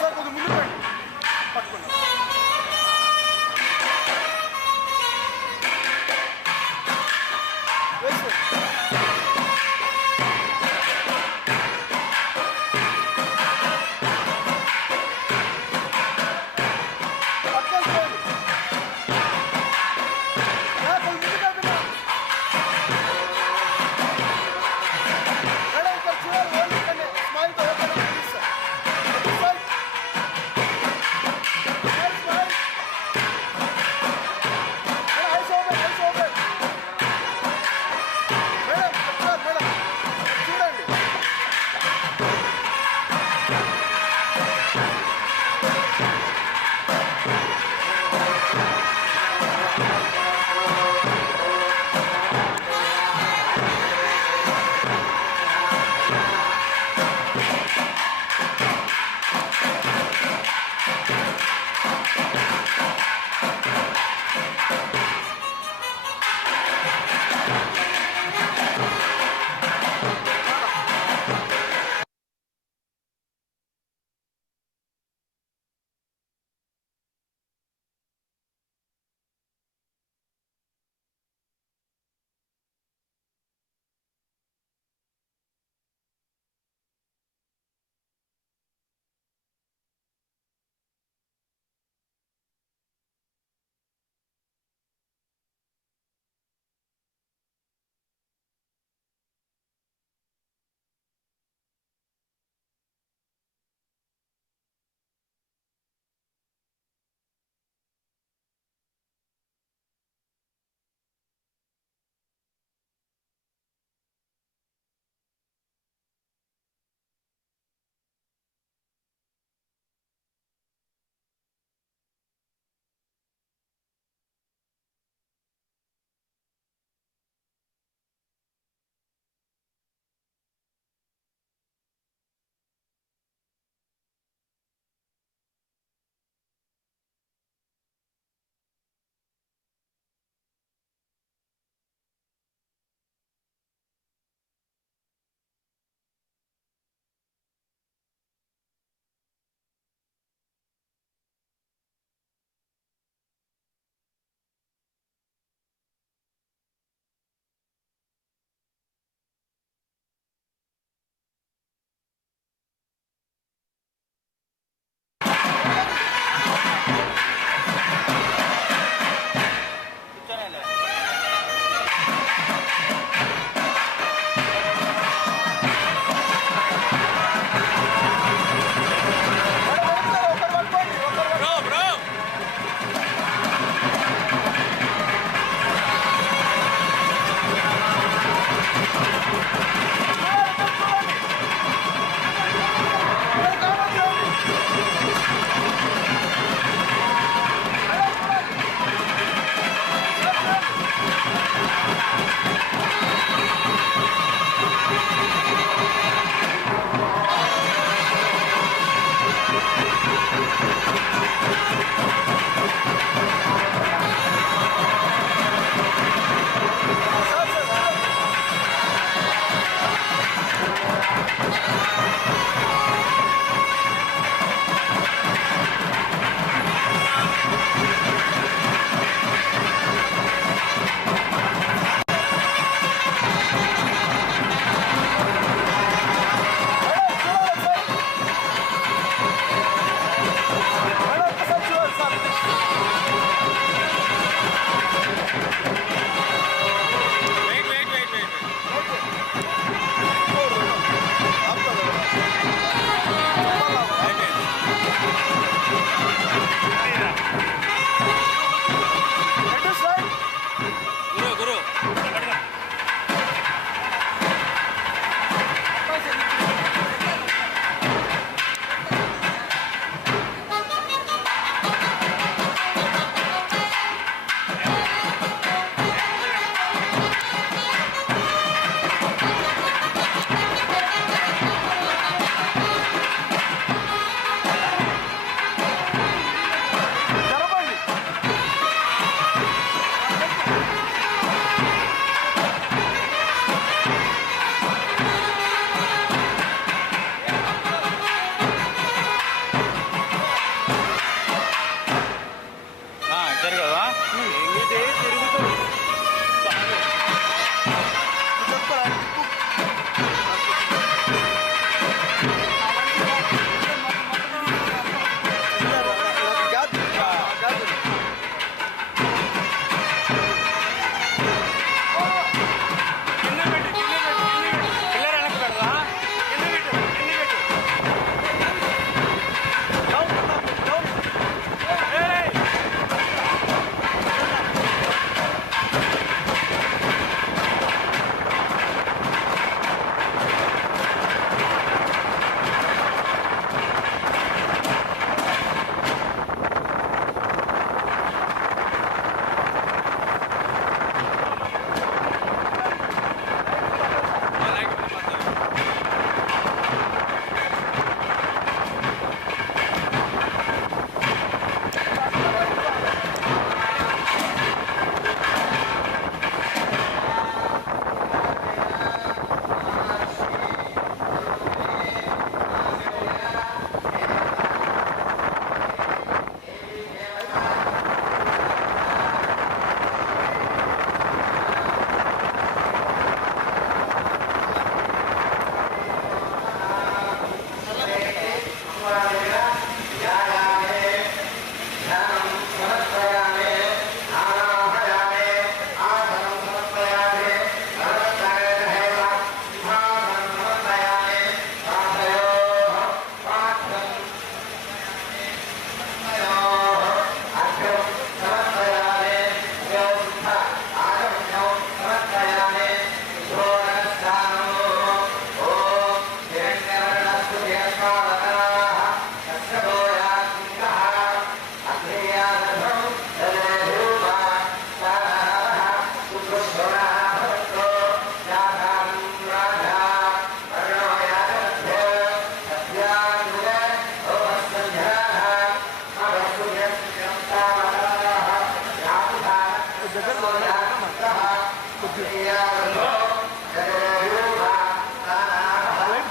Sir కొద్దిగా ముందుకు రండి. పట్టుకోండి. వేసుకో. పట్టుకొని చూడండి. కొద్దిగా ముందుకు వెళ్తున్నా. మేడం ఇక్కడ చూడాలి. ఓన్లీ ఇక్కడనే స్మైల్తో ఓపెన్ ప్లీజ్ సార్. సార్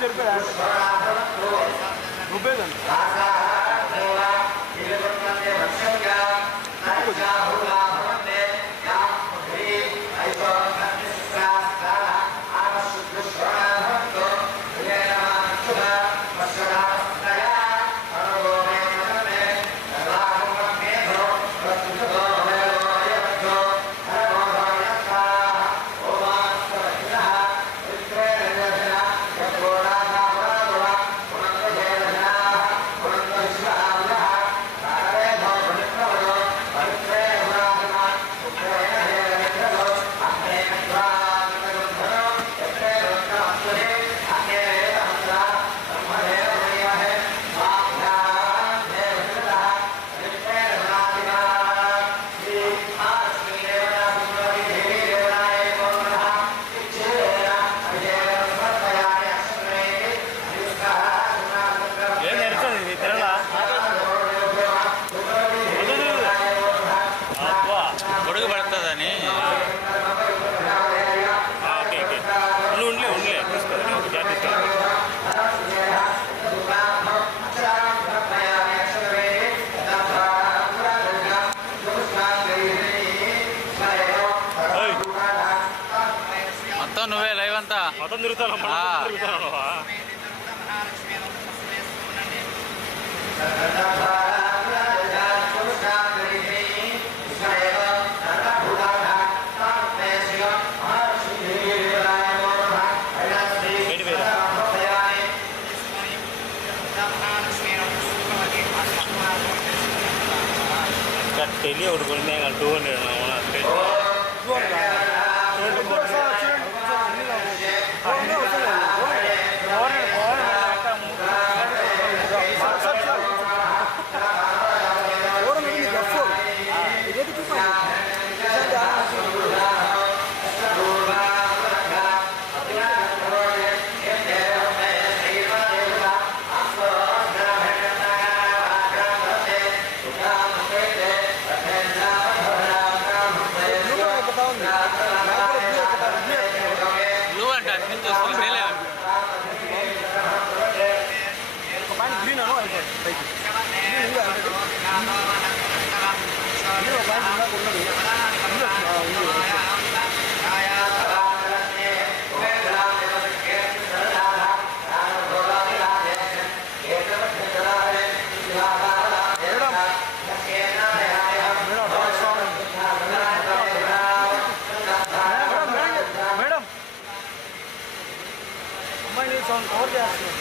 జరిపాడు రుబ్బేదండి గొడుగు పడుతుందని ఓకే ఓకే ఉండలే తీసుకో తీసుకో మొత్తం నువ్వే లైవ్ అంతా మొత్తం తిరుగుతాను టెలి ఒకటి కొనే 好点。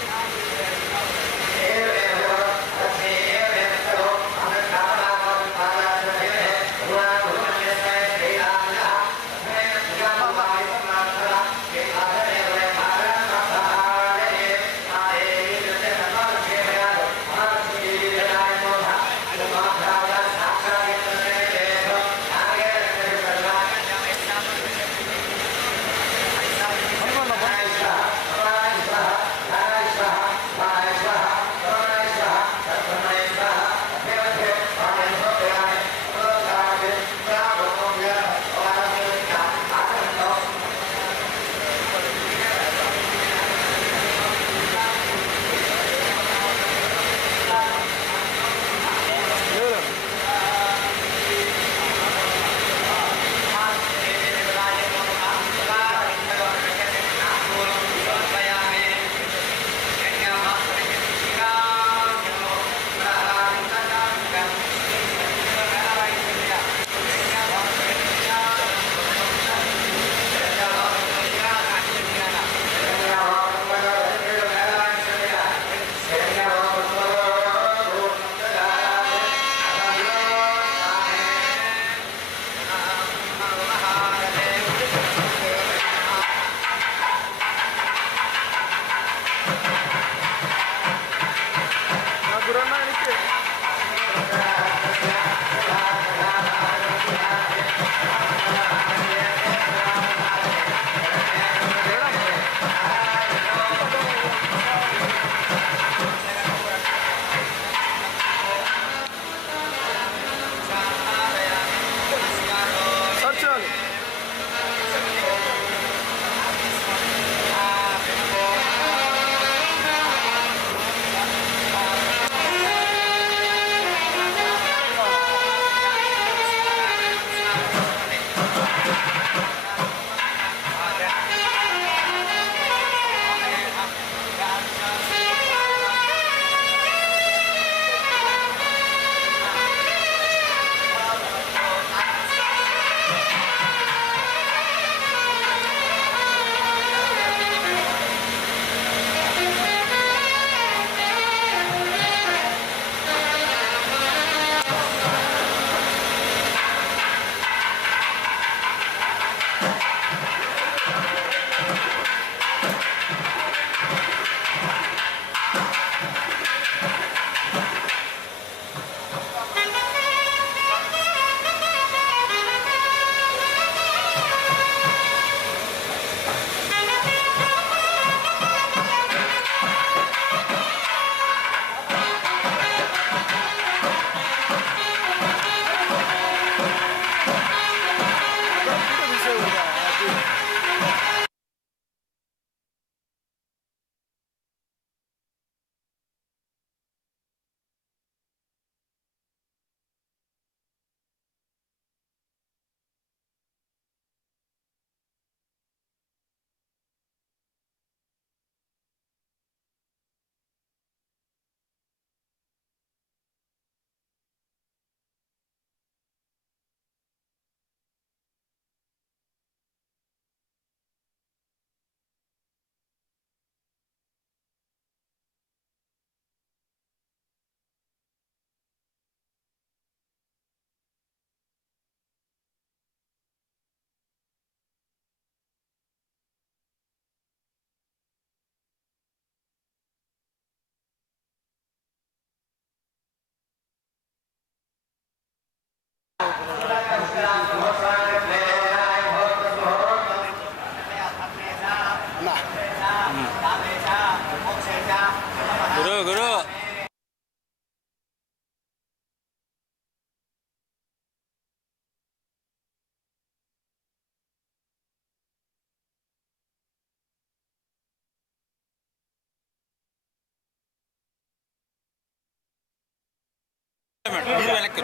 మీరు వెనక్కి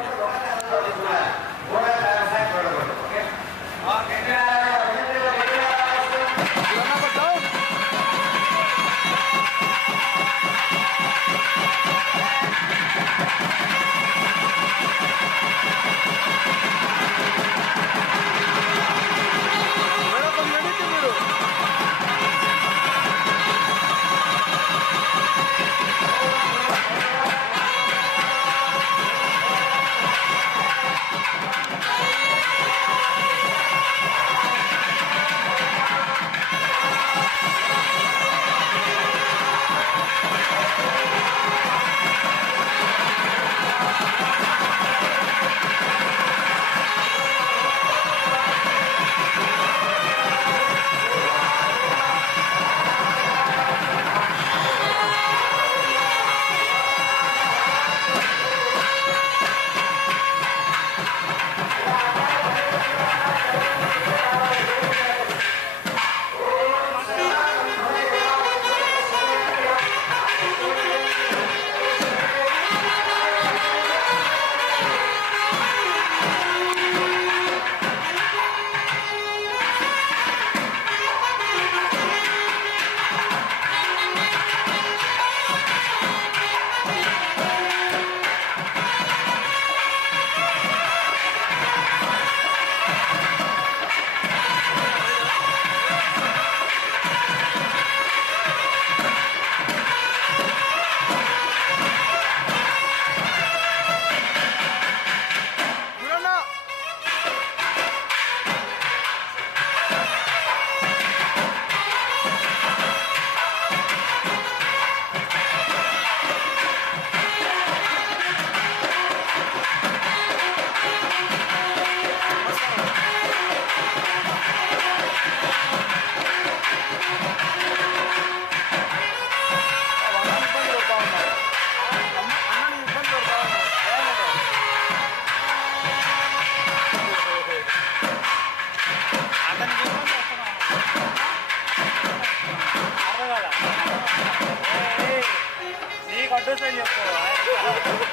నీకు అడ్రస్ అని చెప్పు.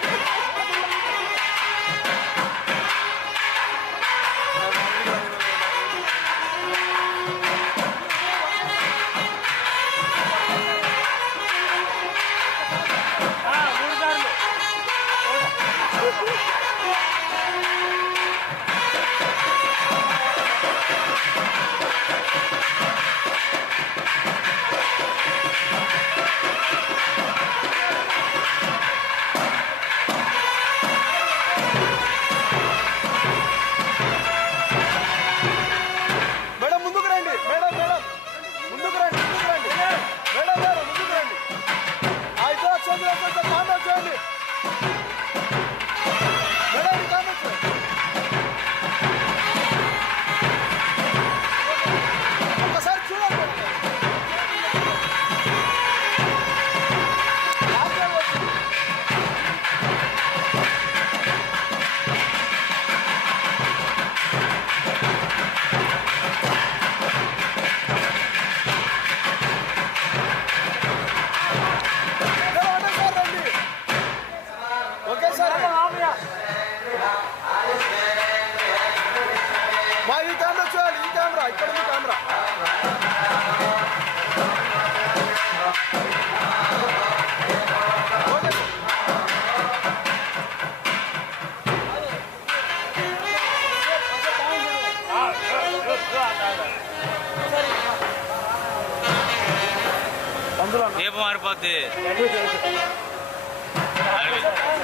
రేపు మారిపోద్ది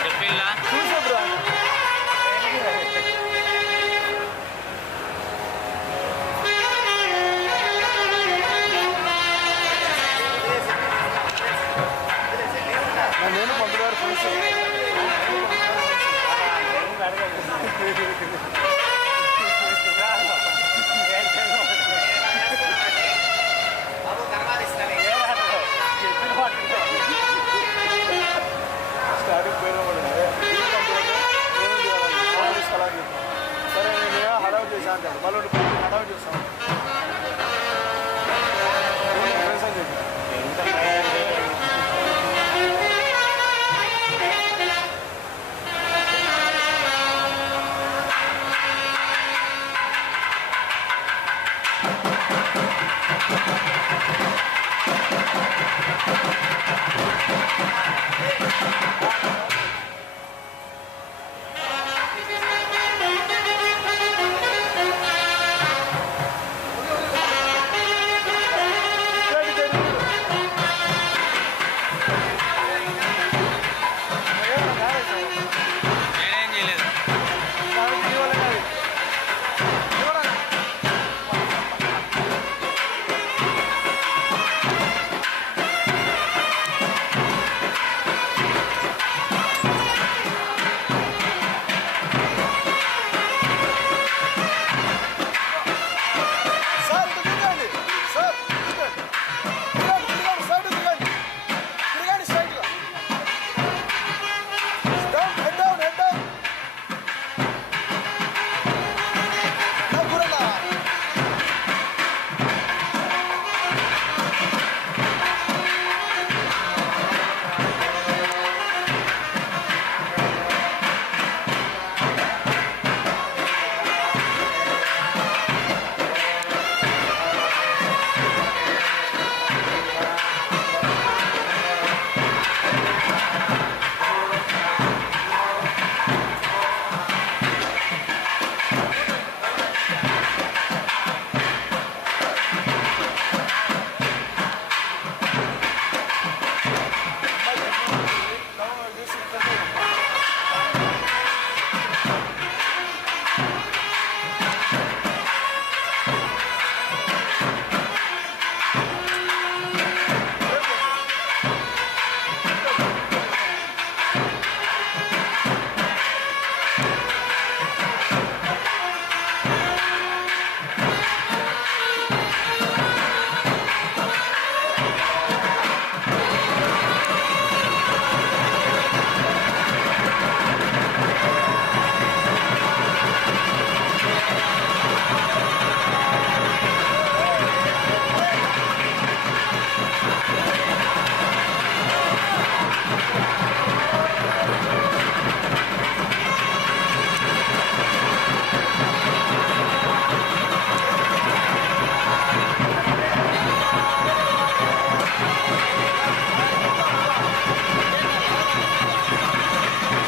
చెప్పిల్లా నేను పండుగారు స్టార్టింగ్ పోయిన నేనేం చేయలేదు. సార్ ఇటు తిరగండి. సార్ తిరగండి. తిరగండి, సైడ్ తిరగండి. తిరగండి స్ట్రైట్గా. Down, head down, head down. నా గురలా.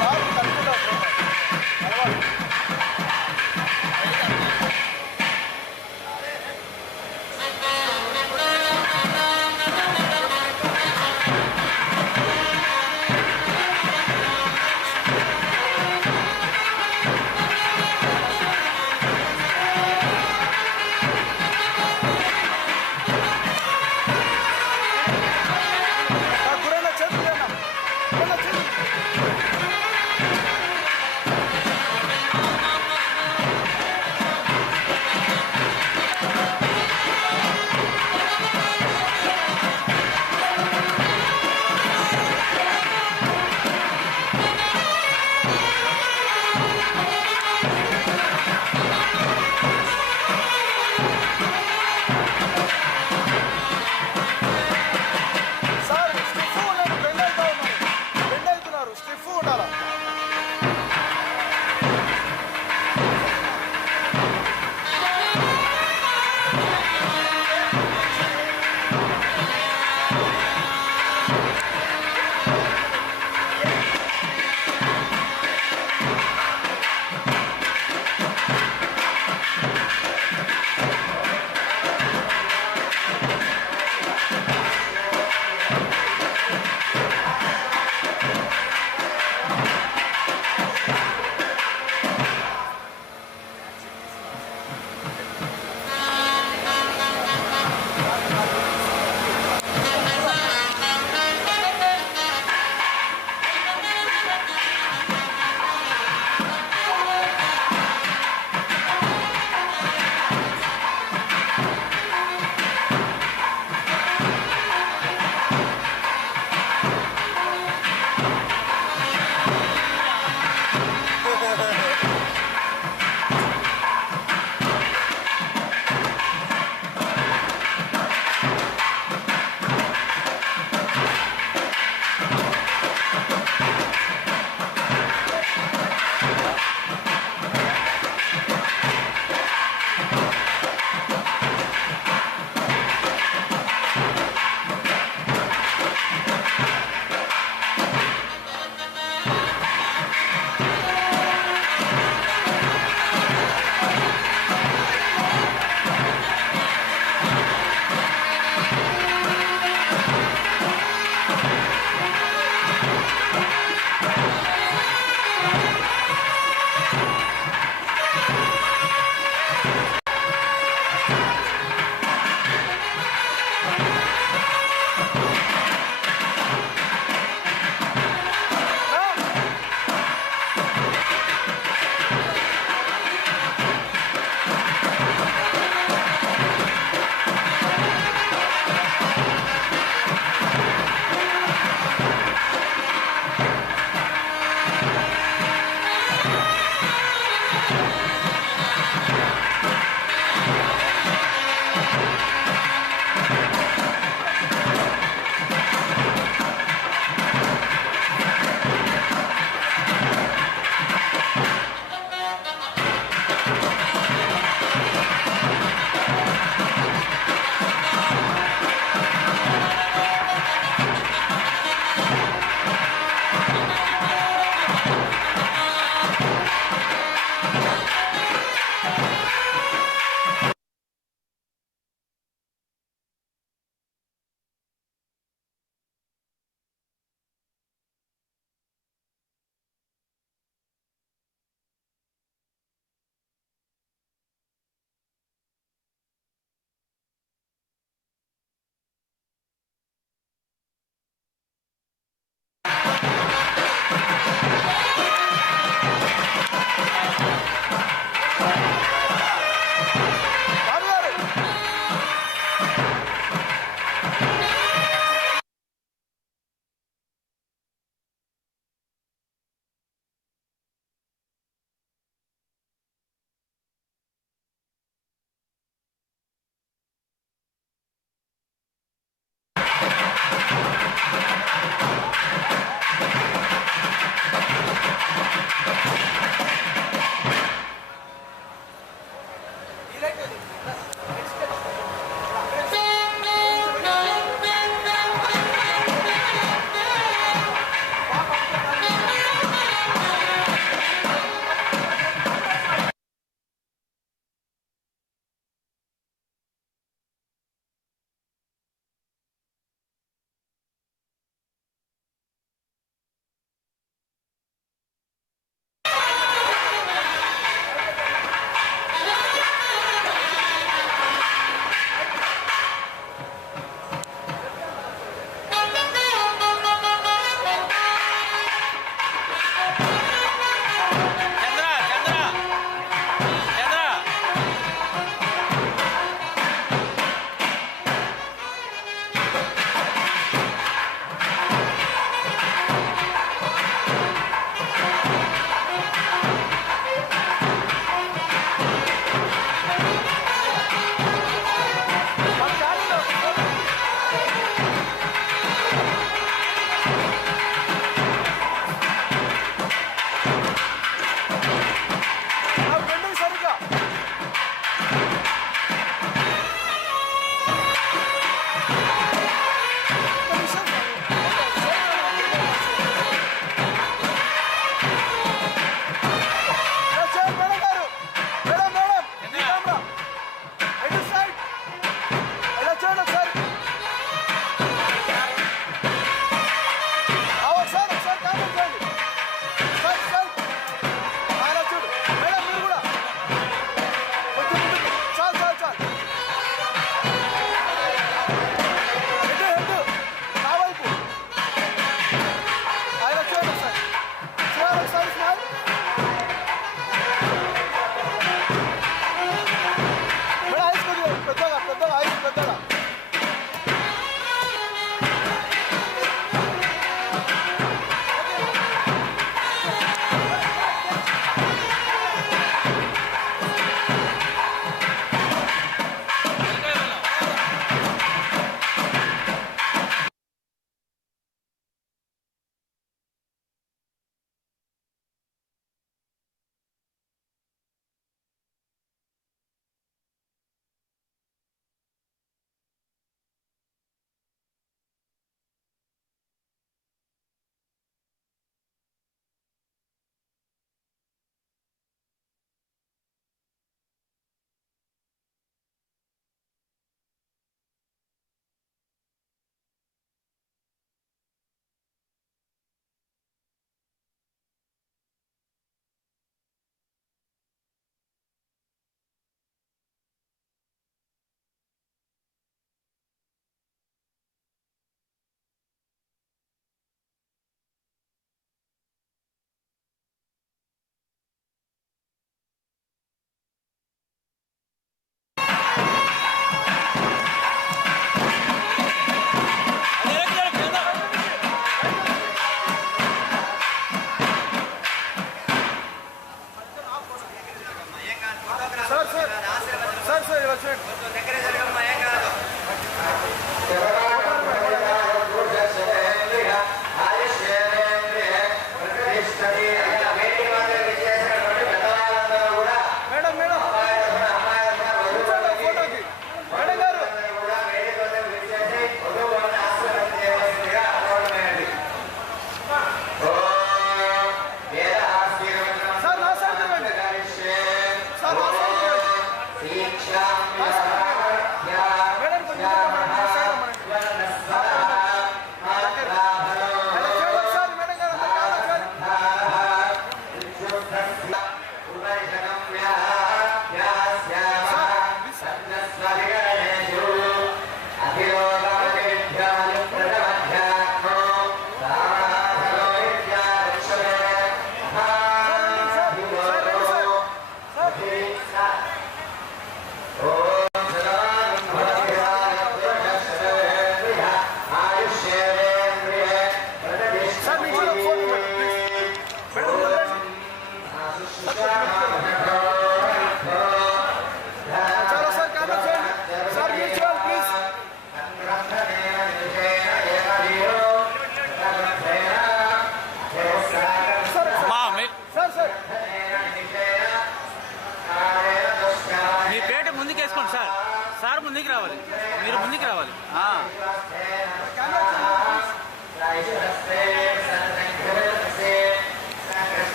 సార్ కలుపుకుంటారు. అలవాటు. నా గురల చేతులు అన్న. గురల చేతులు. సార్ స్టిఫ్ ఉండండి. బెండ్ అవుతా ఉన్నారు. బెండ్ అవుతున్నారు. స్టిఫ్ ఉండాలా.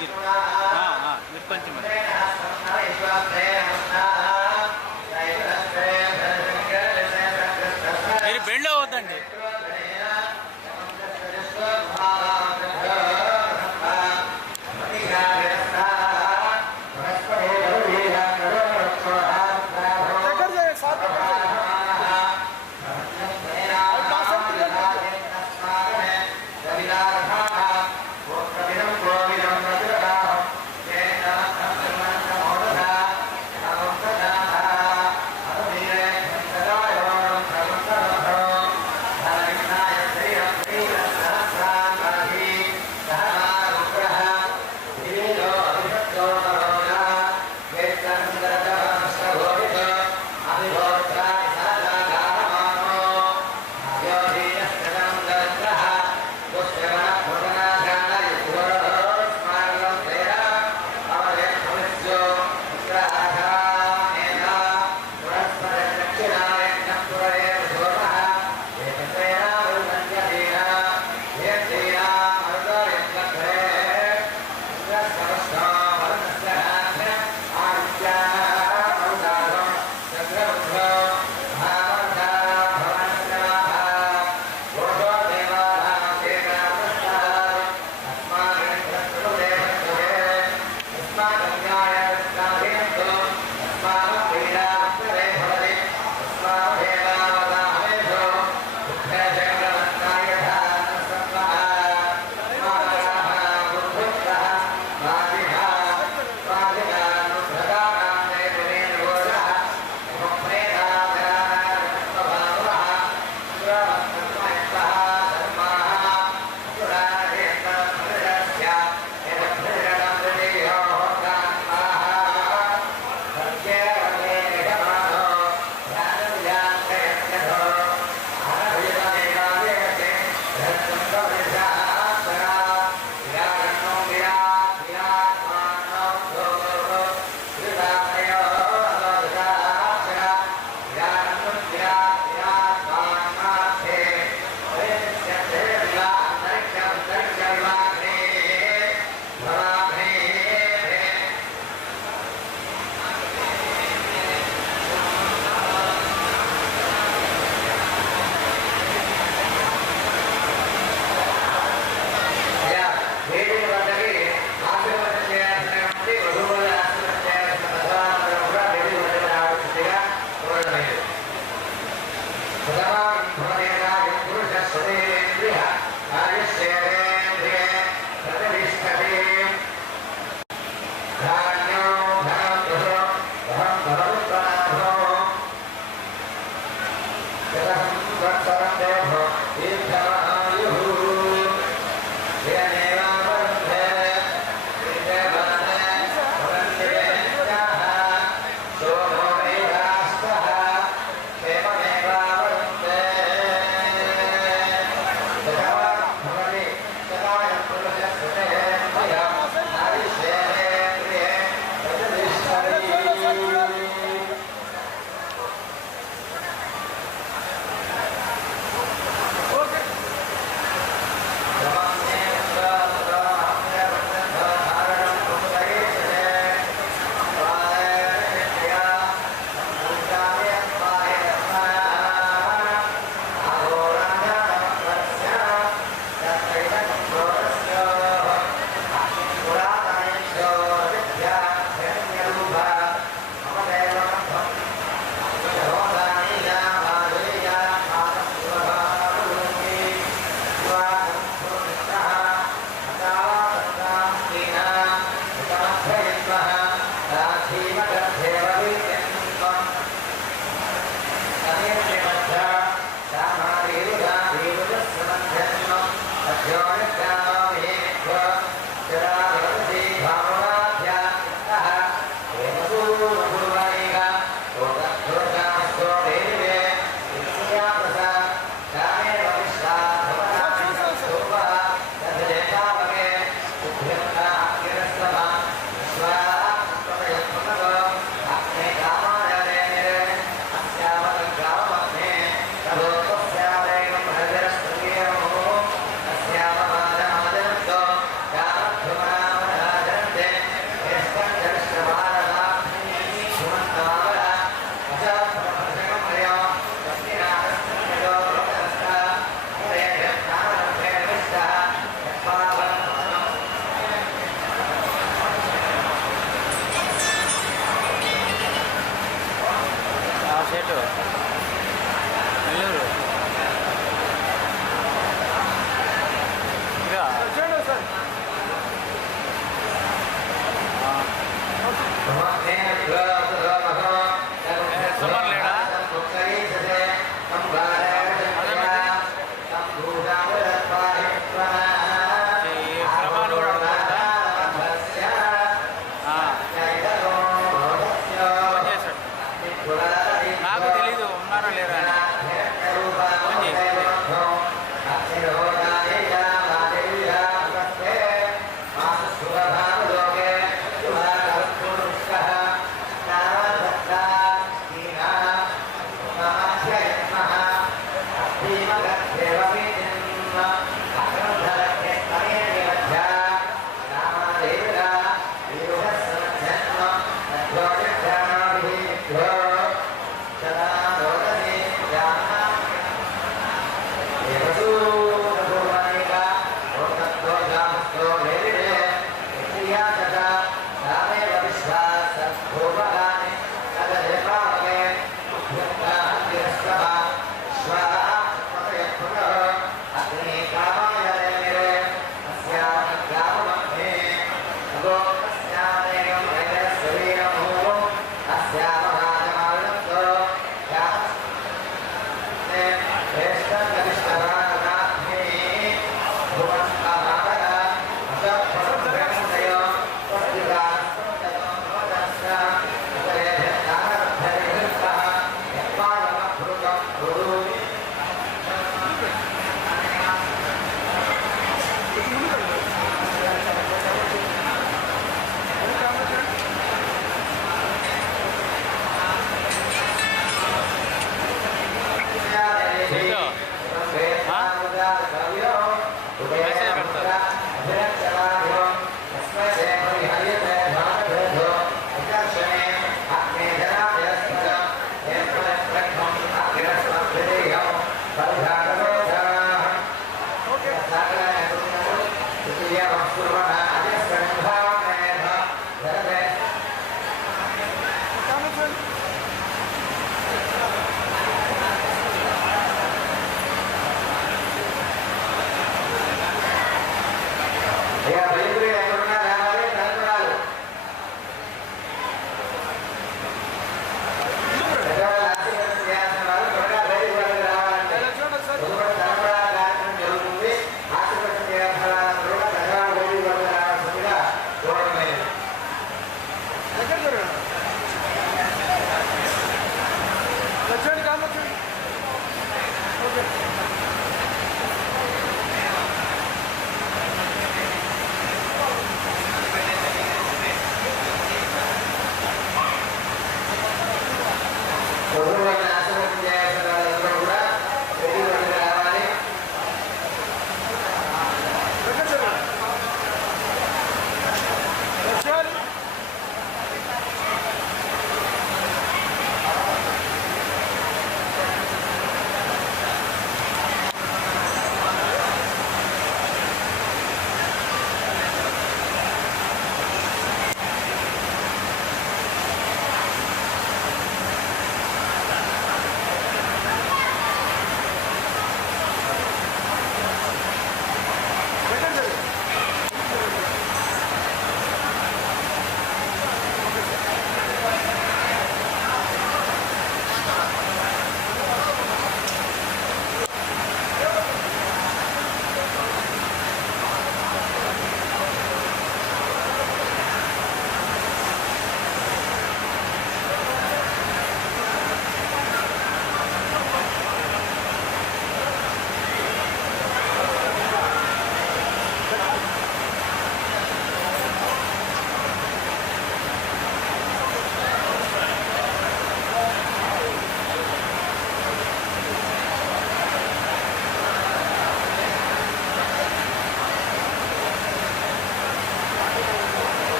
మీరు మీరు కొంచెం మీరు బెండ్ అవ్వద్దండి. దగ్గర చేయండి సార్, దగ్గర చేయండి. అది నా సైడ్ తిరగండి. అయ్యా రైతులు ఎక్కడున్నా రావాలి తరపురాలు పెద్దవాళ్ళు ఆశీర్వదం చేయాల్సిన వాళ్ళు త్వరగా బయటకు వాళ్ళకి రావాలంటే తదుపరి తరపురాల కార్యక్రమం జరుగుతుంది. ఆశీర్వదం చేయాల్సిన వాళ్ళందరూ కూడా పెద్దవాళ్ళు బయటకు వాళ్ళకి రావాల్సిందిగా కోరడమైనది. వచ్చండి కామొచ్చండి. ఓకే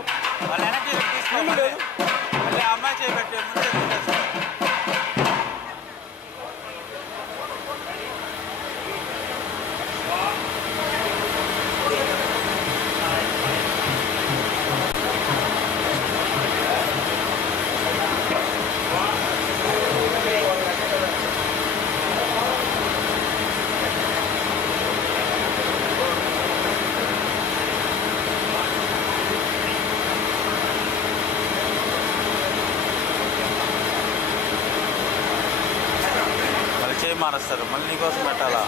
ఒప్పు. వాళ్ళు వెనక్కి తీసుకోవాలి లేదు. మళ్ళీ ఆ అమ్మాయి చేయబెట్టి ముందే తీసేస్తారు. మళ్ళీ చేయి మారుస్తారు మళ్ళీ నీకోసం పెట్టాలా.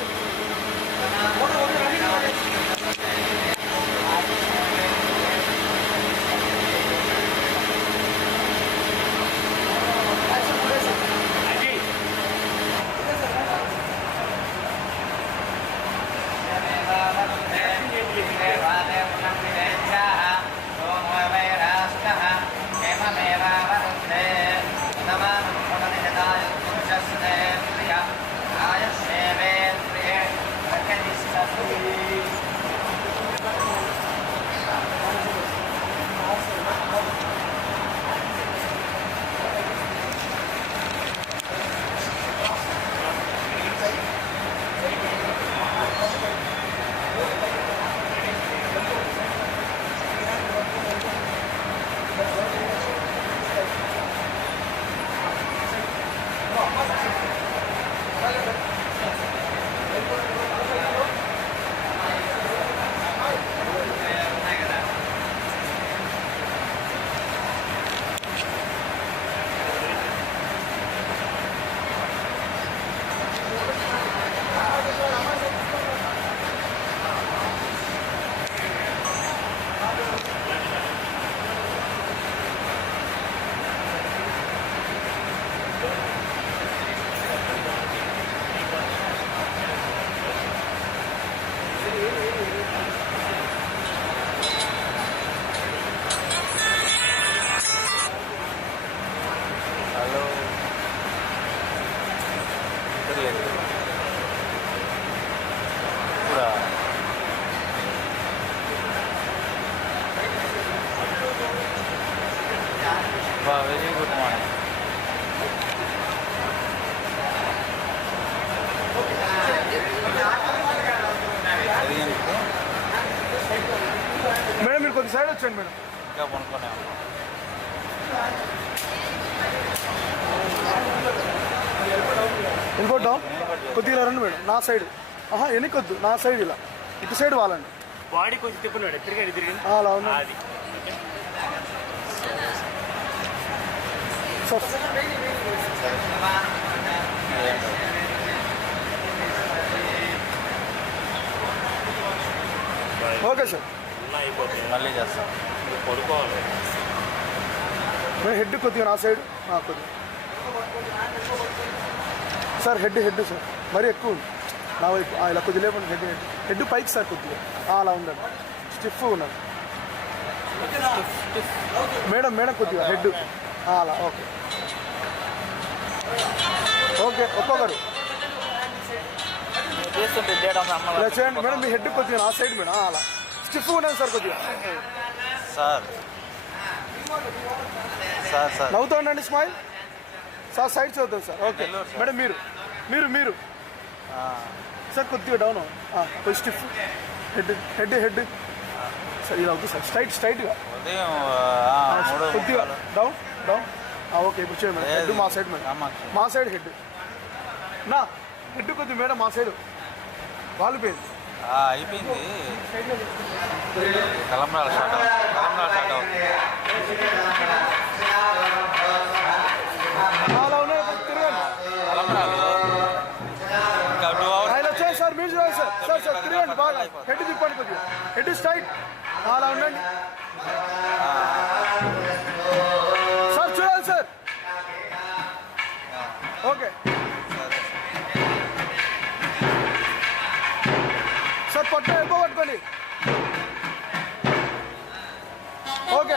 హలో లేదు ఇప్పుడా వెరీ గుడ్ మార్నింగ్. అది ఎందుకు మేడం మీరు కొద్ది సైడ్ వచ్చండి మేడం. ఇంకా కొనుక్కొనే ఇంకోటం కొద్దిగా ఇలా రండి మేడం. నా సైడ్ వెనకొద్దు, నా సైడ్ ఇలా ఇటు సైడ్ వాళ్ళండి. బాడీ కొంచెం తిప్పున్నాడు తిరిగి తిరిగి అలా ఉంది అది సార్. Okay sir. అయిపోతుంది మళ్ళీ చేస్తాం. పడుకోవాలి. నేను హెడ్ కొద్దిగా నా సైడ్ కొద్దిగా సార్. హెడ్ సార్ మరీ ఎక్కువ ఉంది నా వైపు. ఇలా కొద్దిగా లేకుండా హెడ్ పైకి సార్ కొద్దిగా అలా ఉండండి. స్టిఫ్ ఉన్నాడు మేడం కొద్దిగా హెడ్ అలా. ఓకే ఓకే ఒక్కొక్కరు చేస్తుంటే ఇలా చేయండి మేడం. మీ హెడ్ కొద్దిగా నా సైడ్ మేడం అలా స్టిఫ్ ఉన్నాను సార్ కొద్దిగా. సార్ సార్ సార్ నవ్వుతూ ఉండండి. Smile sir. సైడ్ చూద్దాం సార్. ఓకే మేడం మీరు మీరు మీరు సార్ కొద్దిగా డౌన్ కొంచెం స్టిఫ్ హెడ్ సార్. ఇలా అవుతుంది సార్. స్ట్రైట్గా ఉదయం కొద్దిగా డౌన్. ఓకే ఇప్పుడు చేయండి మేడం. హెడ్ మా సైడ్ మేడం. మా సైడ్ హెడ్ నా హెడ్ కొద్దిగా మేడం మా సైడ్ వాలిపోయింది. అయిపోయింది. కలంబరాలు స్టార్ట్ అవుతుంది. అలా ఉన్నాయి తిరగండి. కలంబరాలు ఇంకా 2 hours. ఆయన వచ్చాయి సార్. మీరు చూడండి సార్. సార్ తిరగండి బాగా. హెడ్ తిప్పండి కొద్దిగా. హెడ్ స్ట్రైట్ అలా ఉండండి సార్. చూడాలి సార్. Okay sir. ఎక్కువ పట్టుకోండి. ఓకే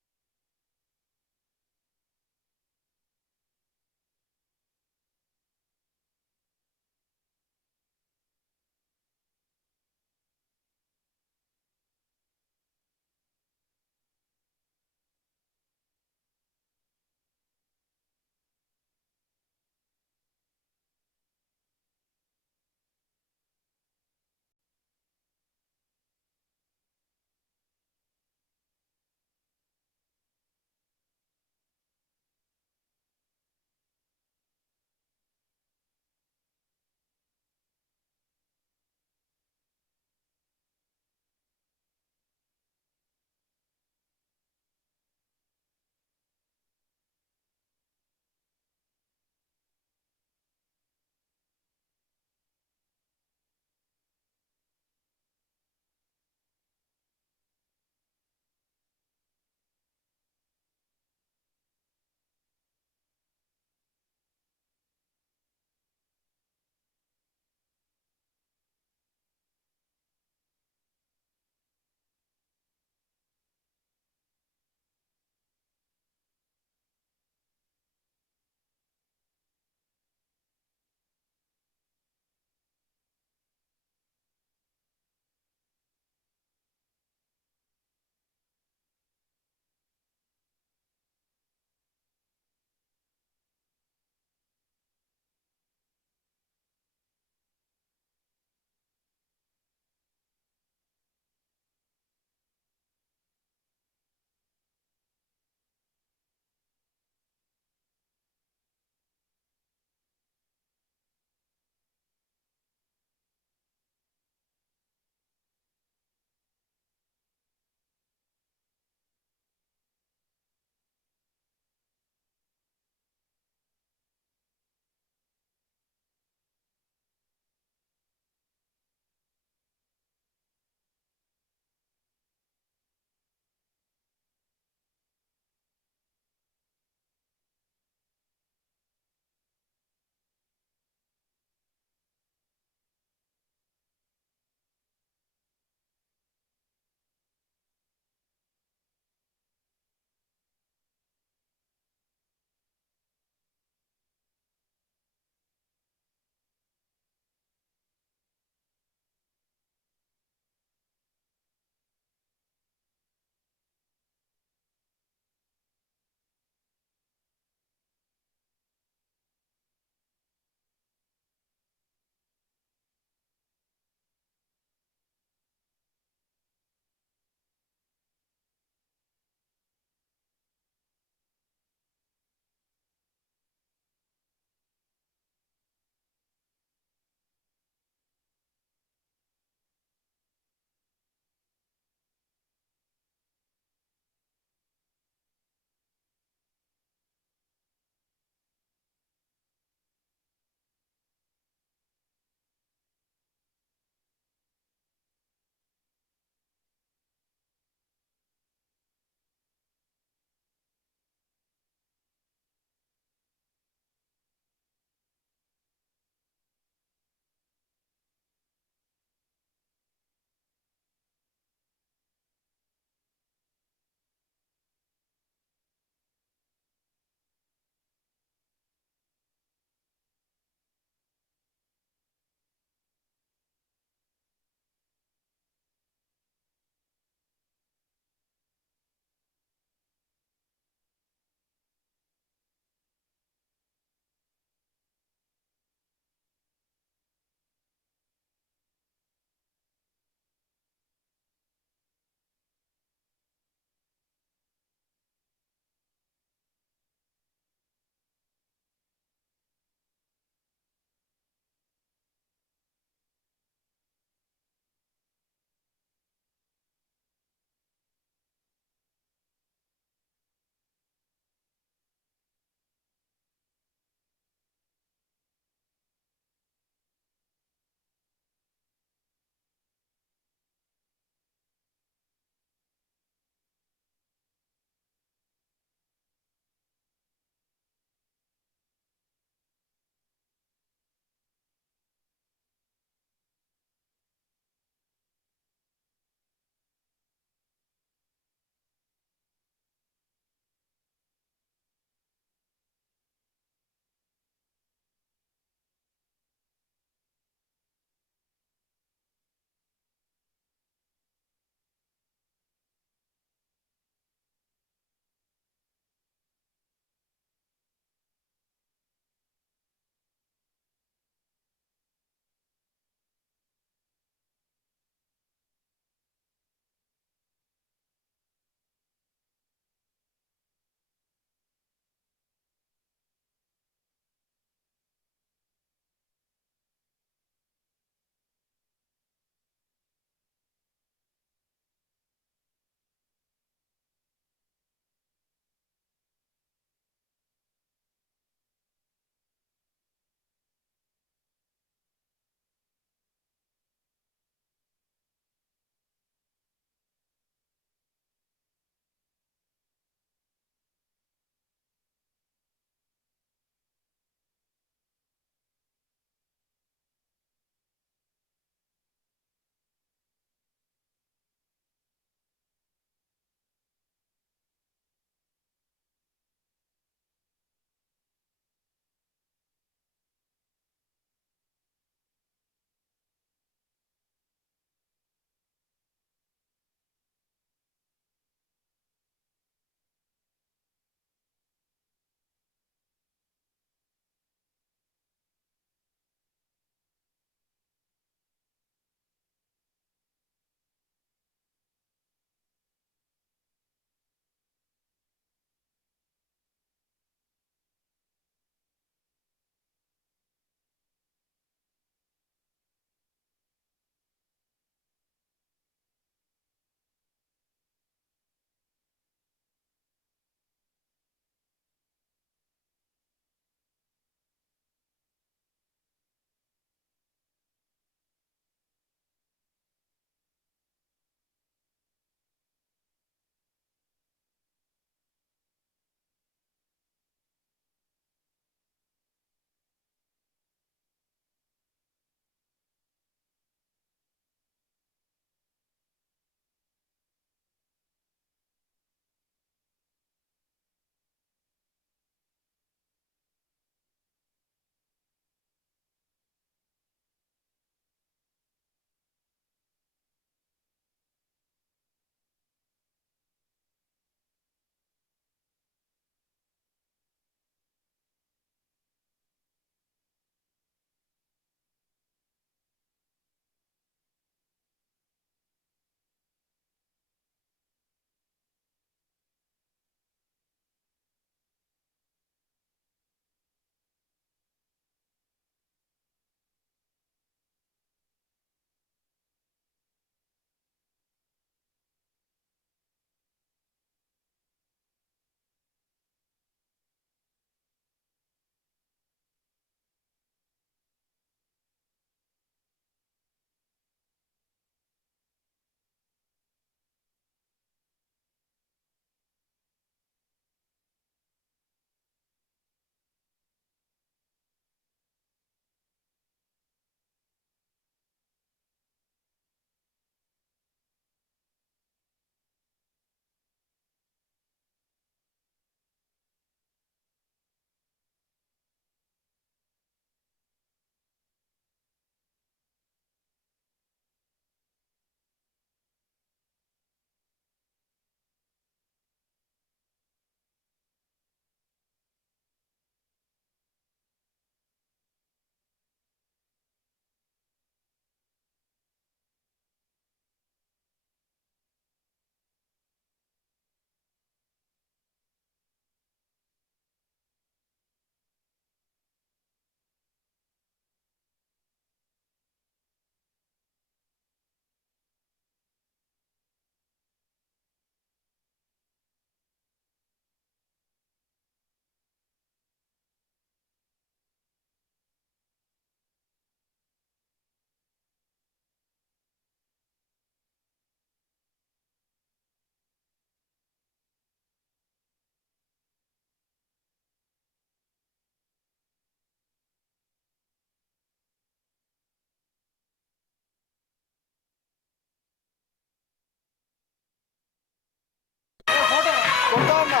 కొడతా ఉన్నా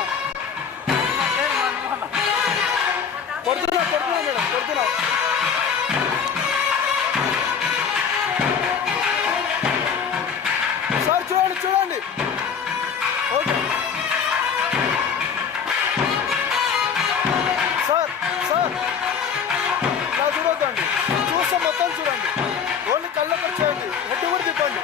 కొడుతున్నా మేడం కొడుతున్నా. సార్ చూడండి ఓకే సార్ నా చూడొద్దండి, చూస్తే మొత్తం చూడండి, ఓన్లీ కళ్ళొకటి చేయండి, హెడ్ కూడా తిప్పండి.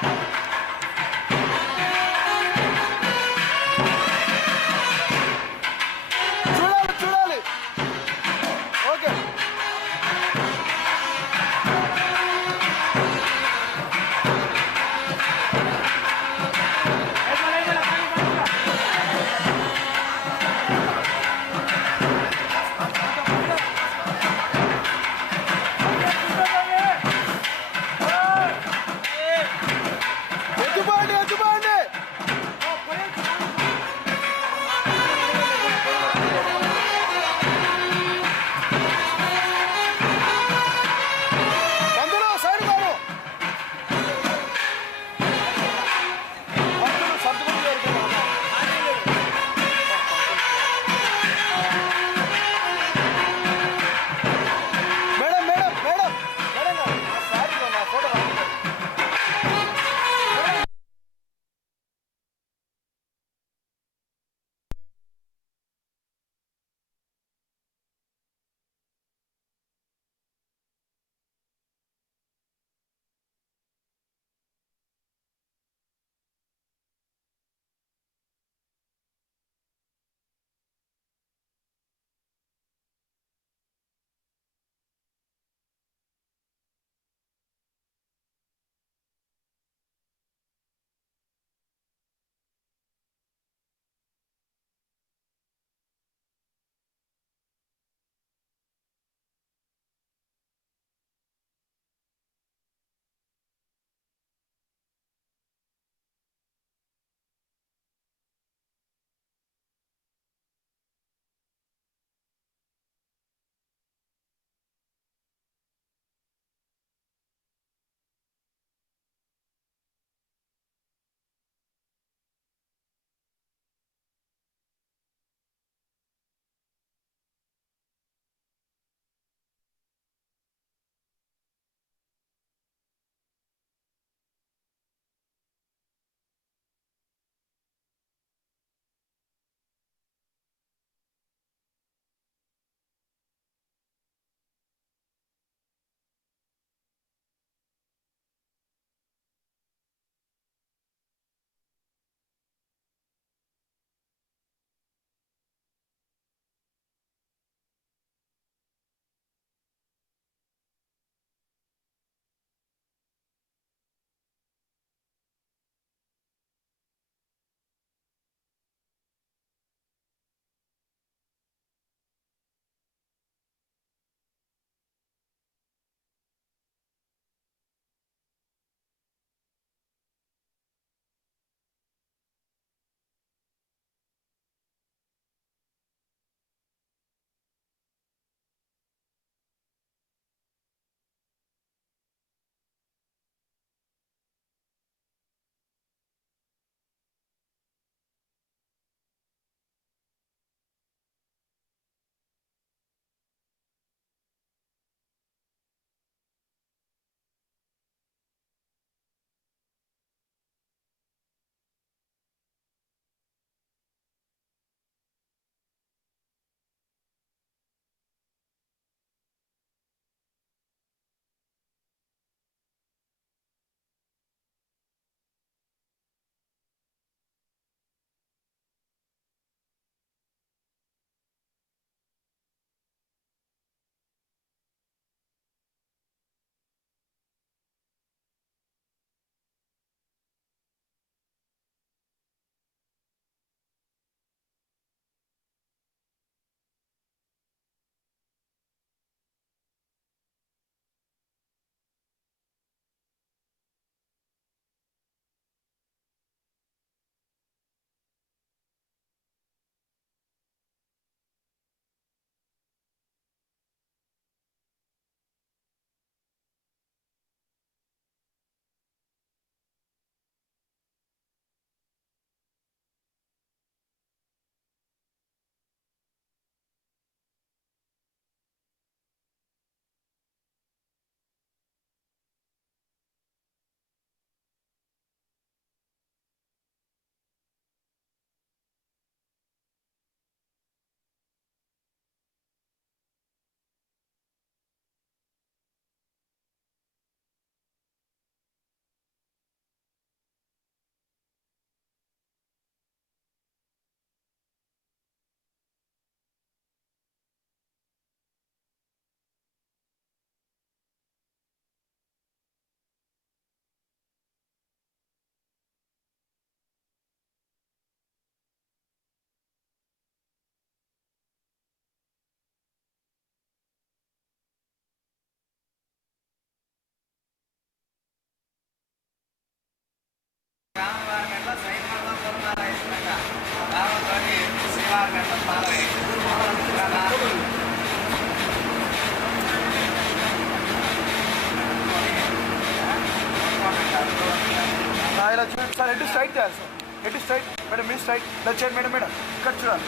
ఇలా చూడండి సార్, హెడ్ స్ట్రైట్ చేయాలి సార్, హెడ్ స్ట్రైట్. మేడం మీరు స్ట్రైట్ ఇలా చేయండి. మేడం మేడం ఇక్కడ చూడాలి,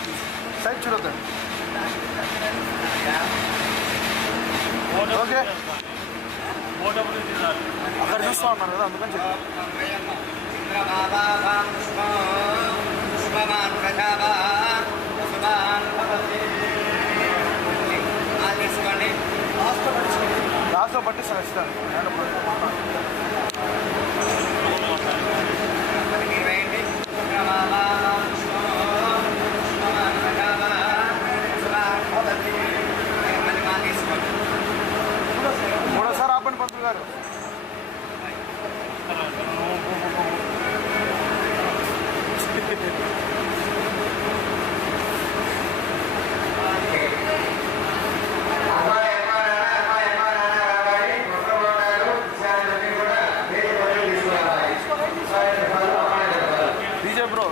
సైడ్ చూడొద్దండి. ఓకే, అక్కడ చూస్తూ ఉన్నారు కదా, అందుకని చెప్పి లాస్ట్లో పట్టి సార్ ఇస్తాను. మూడోసారి ఆపండి పంతులు గారు. డీజే బ్రో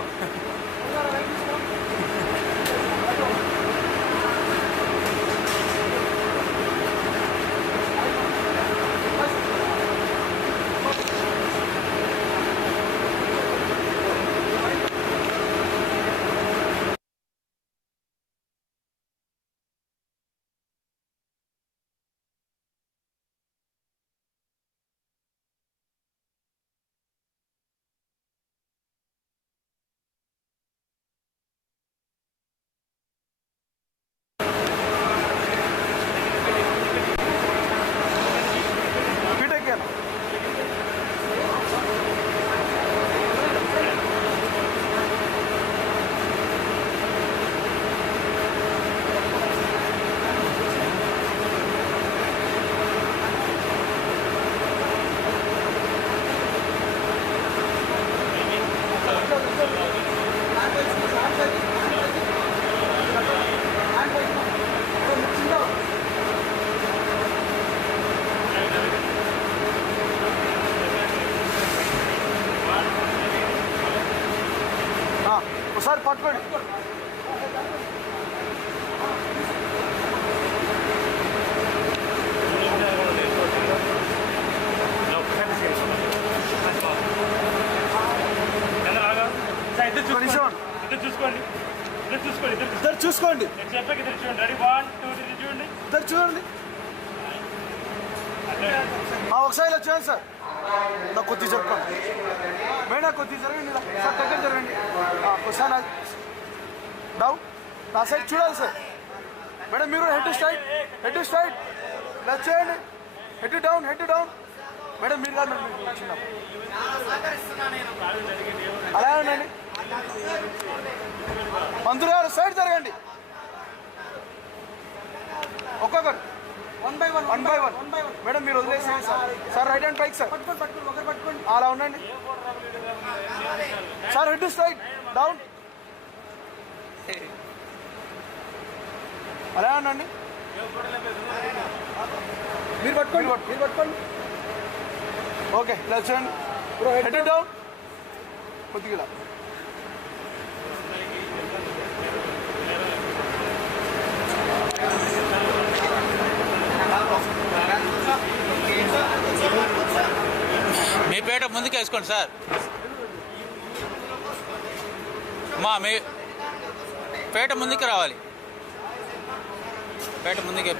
ఒకసారి పట్టుకోండి. చూసుకోండి, ఇద్దరు చూసుకోండి, చెప్పాక ఇద్దరు చూడండి. రెడీ 1 2 3 చూడండి. ఇద్దరు చూడండి. ఒకసారి ఇలా చేయండి సార్, నాకు కొద్దిగా చెప్పండి. మేడం కొద్దిగా జరగండి, ఇలా సార్ దగ్గర జరగండి. ఒకసారి డౌన్ నా సైడ్ చూడాలి సార్. మేడం మీరు హెడ్ స్ట్రైట్, హెడ్ స్ట్రైట్ ఇలా చేయండి. Head down, head down. Madam మీరు కాదు, చిన్న అలా ఉండండి. పంతులు గారు సైడ్ జరగండి. ఒక్కొక్కరు 1 by 1. మేడం మీరు వదిలేసేయండి సార్. సార్ రైట్ హ్యాండ్ పైకి సార్, పట్టుకోండి. అలా ఉండండి సార్. హెడ్ స్ట్రైట్ డౌన్, అలా ఉండండి. మీరు పట్టుకోండి. ఓకే ఇలా చేయండి. హెడ్ డౌన్ కొద్దిగా. మీ పేట ముందుకు వేసుకోండి సార్. మీ పేట ముందుకు రావాలి. పేట ముందుకే.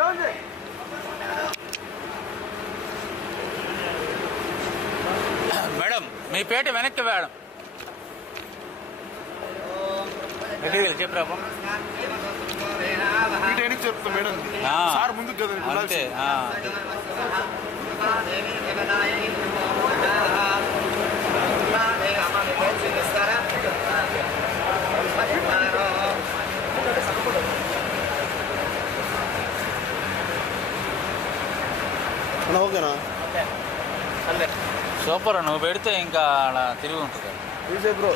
డౌన్ చేయి. మేడం మీ పేట వెనక్కి వేయడం. చెప్పరా చెప్తా మేడం. సార్ ముందుకు కదా అంతే. ఓకేనా? సూపర్. నువ్వు పెడితే ఇంకా అలా తిరిగి ఉంటుంది. బ్రో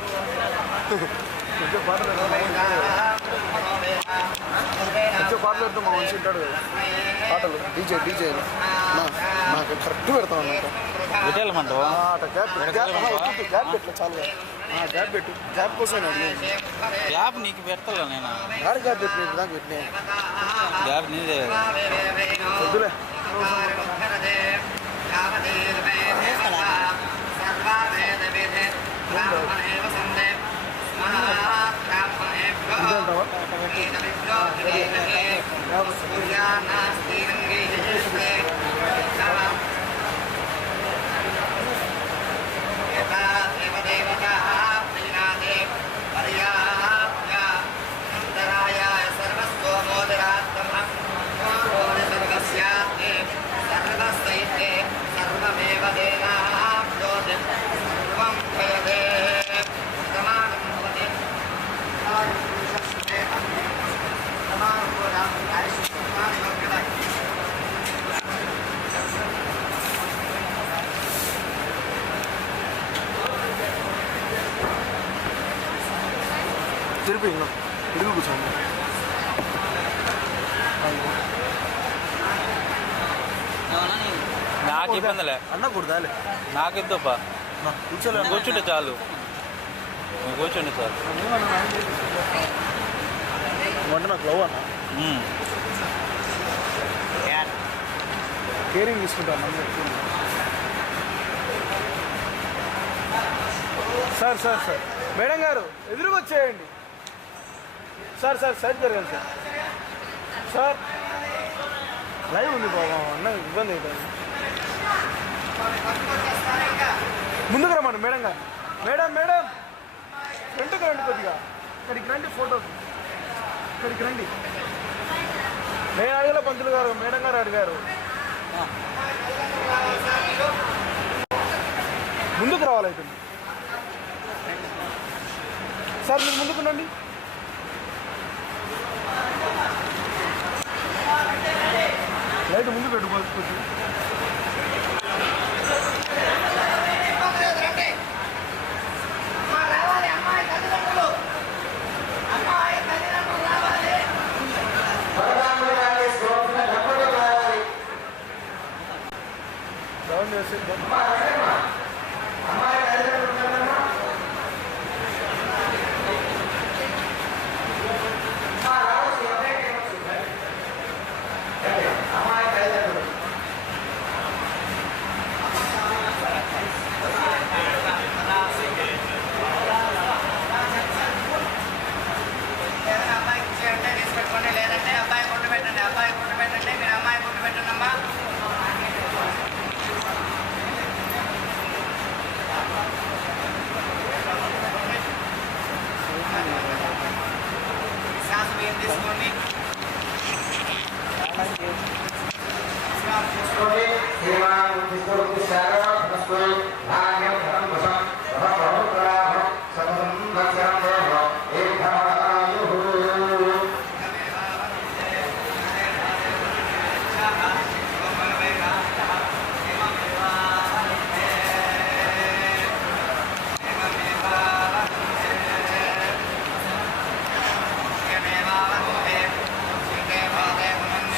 కొంచెం పాటలు పెడతాం మా మనిషి ఉంటాడు కదా పాటలు డీజే నాకు కరెక్ట్ పెడతాం అన్నమాట విటల్ మంటవా గ్యాప్ పెట్టలే చాలు గ్యాప్ పెట్టు గ్యాప్ కోసం అడిగింది గ్యాప్ నీకు పెడతా నేను యాడ గ్యాప్ పెట్టిన దాకా పెట్టినా గ్యాప్ నీదే వద్దులే ఇదంటావా తిరిపి తిరిగి కూర్చోండి నాకు ఇబ్బందిలే అన్న కూడదాలే నాకు ఇద్దప్పా కూర్చోలే కూర్చుంటే చాలు నువ్వు కూర్చుంటే చాలు అంటే నాకు లవ్ అన్న కేరింగ్ తీసుకుంటాను సార్ సార్ సార్ మేడం గారు ఎదురుగా వచ్చేయండి సార్ సార్ సైడ్ జరగాలి సార్ సార్ లైవ్ ఉంది బాబా అన్న ఇబ్బంది అవుతుంది ముందుకు రమ్మండి మేడం గారు మేడం ఫ్రంట్కి రండి కొద్దిగా ఇక్కడికి రండి ఫోటోకి ఇక్కడికి రండి నేను అడగల పంతులు గారు మేడం గారు అడిగారు ముందుకు రావాలైతే సార్ మీరు ముందుకు రండి లైట్ ముందు పెట్టుకోవచ్చు డౌన్ చేసి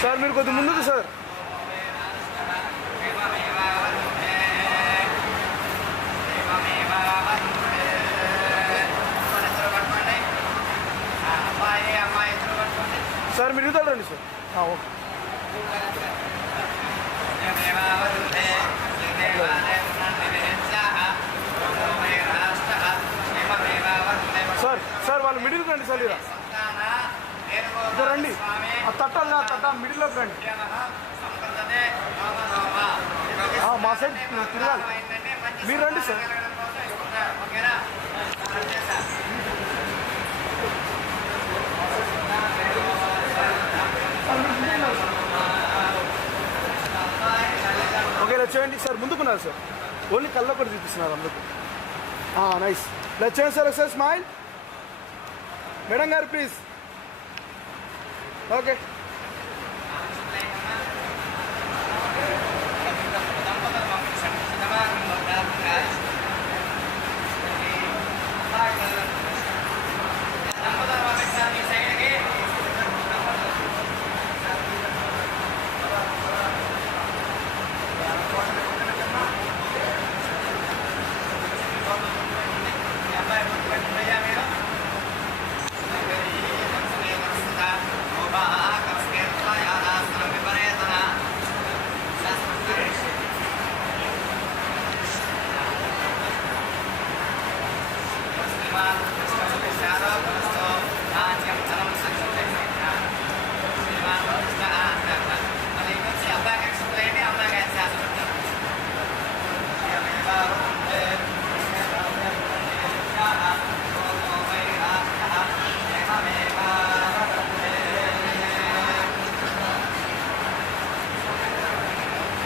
సార్ మీరు కొద్ది ముందుకు సార్ సార్ మీరు ఇద్దరు రండి సార్ ఓకే సార్ సార్ వాళ్ళు మిడిల్కి రండి సార్ ఇలా ఇద్దరు రండి ఆ తట్ట మిడిల్లోకి రండి మా సైడ్ తిరగాలి మీరు రండి సార్ ఓకే ఇలా చేయండి సార్ ముందుకున్నారు సార్ ఓన్లీ కళ్ళ కూడా చూపిస్తున్నారు అందుకు నైస్ ఇలా చేయండి సార్ ఒకసారి స్మైల్ మేడం గారు ప్లీజ్ ఓకే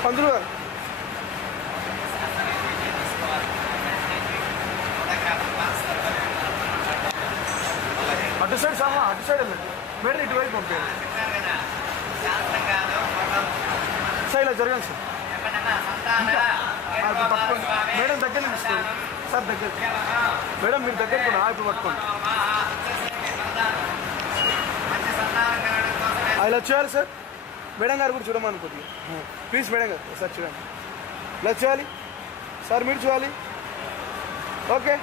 పంతులు గారు అటు సైడ్ సామా అటు సైడ్ వెళ్ళండి మేడం ఇటువైపు పంపించండి సార్ ఇలా జరగండి సార్ ఇంకా ఇప్పుడు పట్టుకోండి మేడం దగ్గర తీసుకోండి సార్ దగ్గర మేడం మీరు దగ్గర కూడా ఇప్పుడు పట్టుకోండి ఇలా చేయాలి సార్ మేడం గారు కూడా చూడమని కొద్దిగా ప్లీజ్ మేడం గారు సార్ చూడండి ఇలా చేయాలి సార్ మీరు చూడాలి ఓకే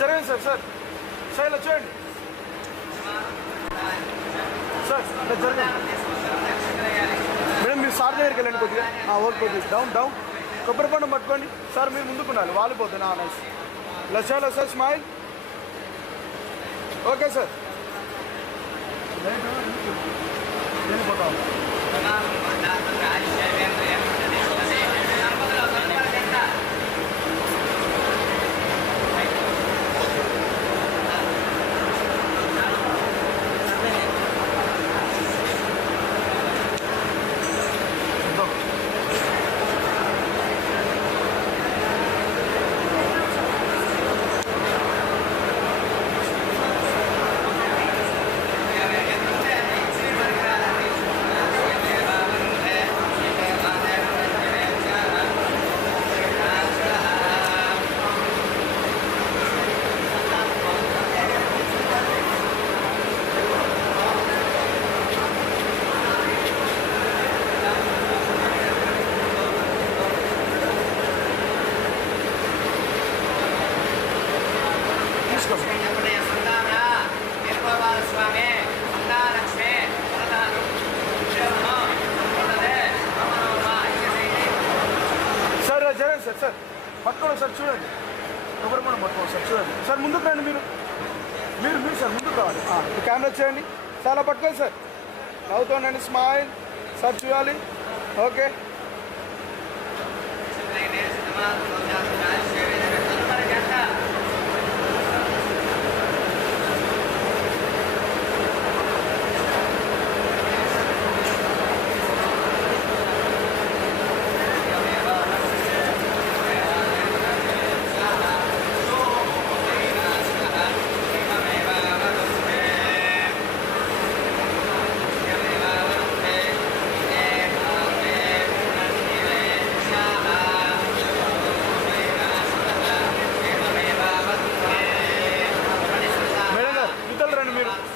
జరగండి సార్ సార్ సార్ ఇలా చూడండి సార్ ఇలా జరగండి మేడం మీరు సార్ దగ్గరికి వెళ్ళండి కొద్దిగా ఓకే కొద్దిగా డౌన్ డౌన్ కొబ్బరి పండు పట్టుకోండి సార్ మీరు ముందుకు ఉండాలి వాలిపోతుంది నైస్ ఇలా చేయాలి సార్ స్మైల్ ఓకే సార్ వెళ్ళిపోతాం సార్ సార్ పట్టుకోండి సార్ చూడండి కొబ్బరి కూడా పట్టుకోండి సార్ చూడండి సార్ ముందుకు రండి మీరు మీరు మీరు సార్ ముందుకు రావాలి కెమెరా చేయండి చాలా పట్టుకోండి సార్ నవ్వుతోండండి స్మైల్ సార్ చూడాలి ఓకే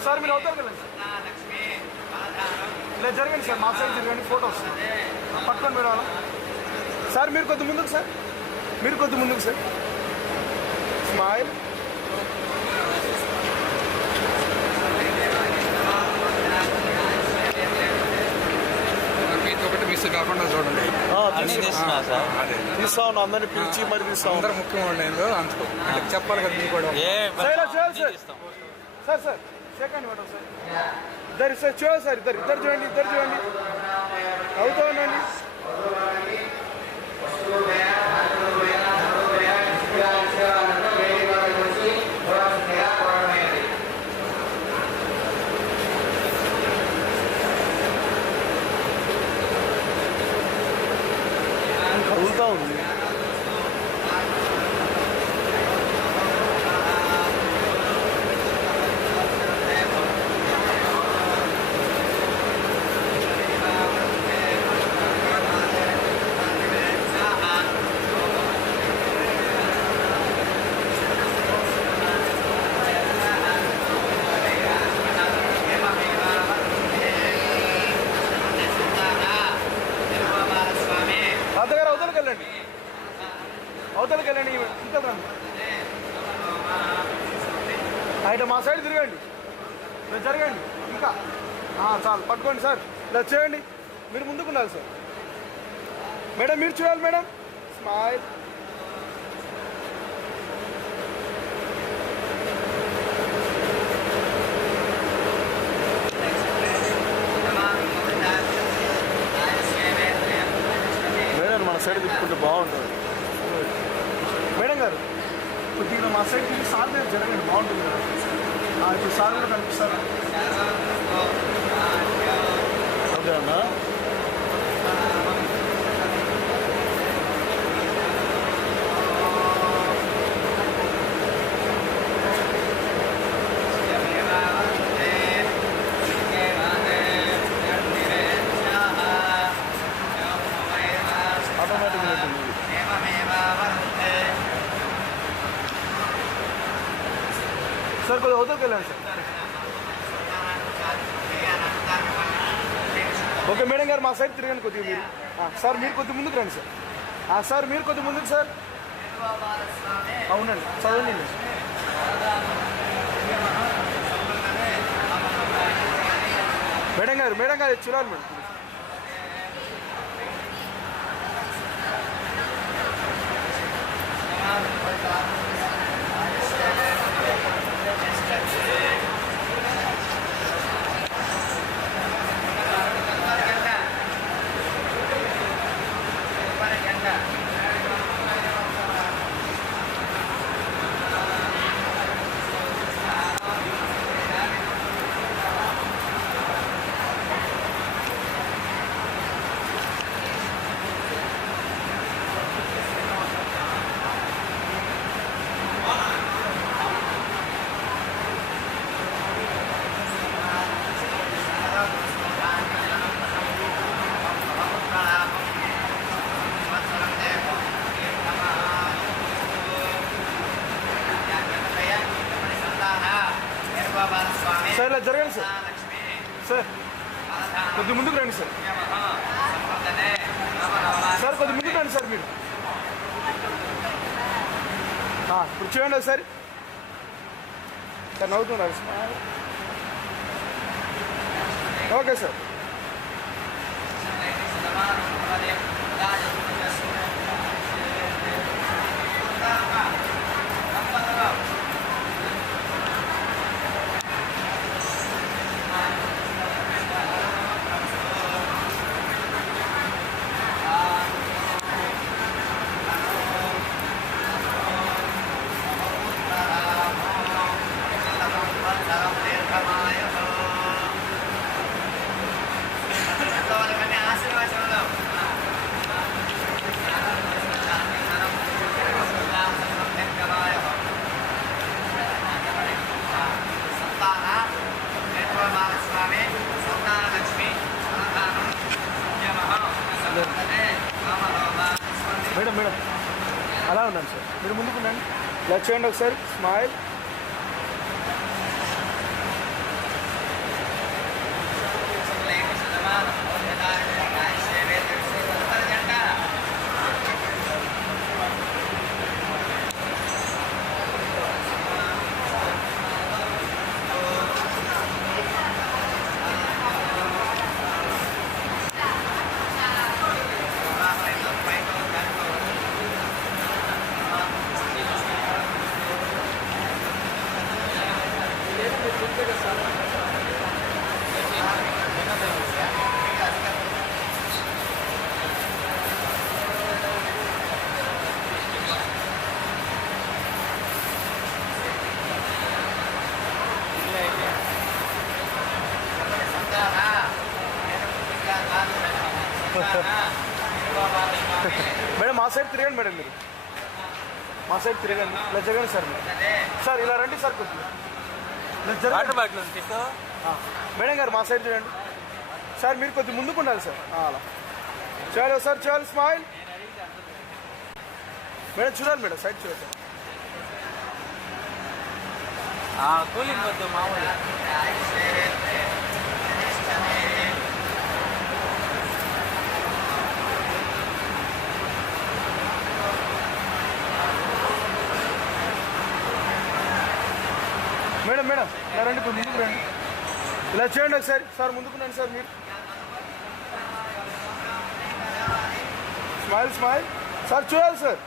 సార్ మీరు అవుతారు కదండి ఇలా జరగండి సార్ మా సైడ్ జరగండి ఫోటోస్ పట్టుకొని మీరు సార్ మీరు కొద్ది ముందుకు సార్ మీరు కొద్ది ముందుకు సార్ స్మైల్ ఒకటి మిస్ కాకుండా చూడండి తీస్తా ఉన్నాం అందరినీ పిలిచి మరి తీస్తాం అందరూ ముఖ్యంగా ఉండేది అందుకు చెప్పాలి కదా మీరు కూడా sir sir second madam sir ఇద్దరు సార్ చూడండి సార్ ఇద్దరు చూడండి అవుతా ఉండండి ఇలా జరగండి ఇంకా చాలు పట్టుకోండి సార్ ఇలా చేయండి మీరు ముందుకు ఉండాలి సార్ మేడం మీరు చూడాలి మేడం స్మైల్ మేడం మన సైడ్ తిప్పుకుంటే బాగుంటుంది మేడం గారు కొద్దిగా మా సైడ్ తిరిగి సార్ దగ్గర జరగండి బాగుంటుంది కదా ఇప్పుడు సార్ కూడా కనిపిస్తారు ఓకే అన్నా ఆటోమేటిక్గా ఉంటుంది సార్ కొద్దిగా అవతలకి వెళ్ళండి సార్ ఓకే మేడం గారు మా సైడ్ తిరగండి కొద్దిగా మీరు సార్ మీరు కొద్దిగా ముందుకు రండి సార్ సార్ మీరు కొద్దిగా ముందుకు సార్ అవునండి చదవండి మేడం గారు చూడాలి మేడం సార్ ఇలా జరగండి సార్ సార్ కొద్ది ముందుకు రండి సార్ సార్ కొద్ది ముందుకు రండి సార్ మీరు ఇప్పుడు చూడండి ఒకసారి సార్ నవ్వుతున్నారు sir okay sir madam madam అలా ఉండండి సార్ మీరు ముందుకు ఉండండి ఇలా చేయండి ఒకసారి స్మైల్ మేడం మా సైడ్ తిరగండి మేడం మీరు మా సైడ్ తిరగండి ఇలా జరగండి సార్ మీరు సార్ ఇలా రండి సార్ కొద్దిగా ఇలా జరగండి మేడం గారు మా సైడ్ చూడండి సార్ మీరు కొద్దిగా ముందుకు ఉండాలి సార్ అలా చాలు సార్ చాలు స్మైల్ మేడం చూడాలి మేడం సైడ్ చూడాలి సార్ కూలింగ్ వద్దు మామూలు మేడం మేడం ఇలా రండి ఇప్పుడు ముందుకు రండి ఇలా చేయండి ఒకసారి సార్, ముందుకున్నాను సార్ మీరు. స్మైల్ స్మైల్ సార్, చూడాలి సార్.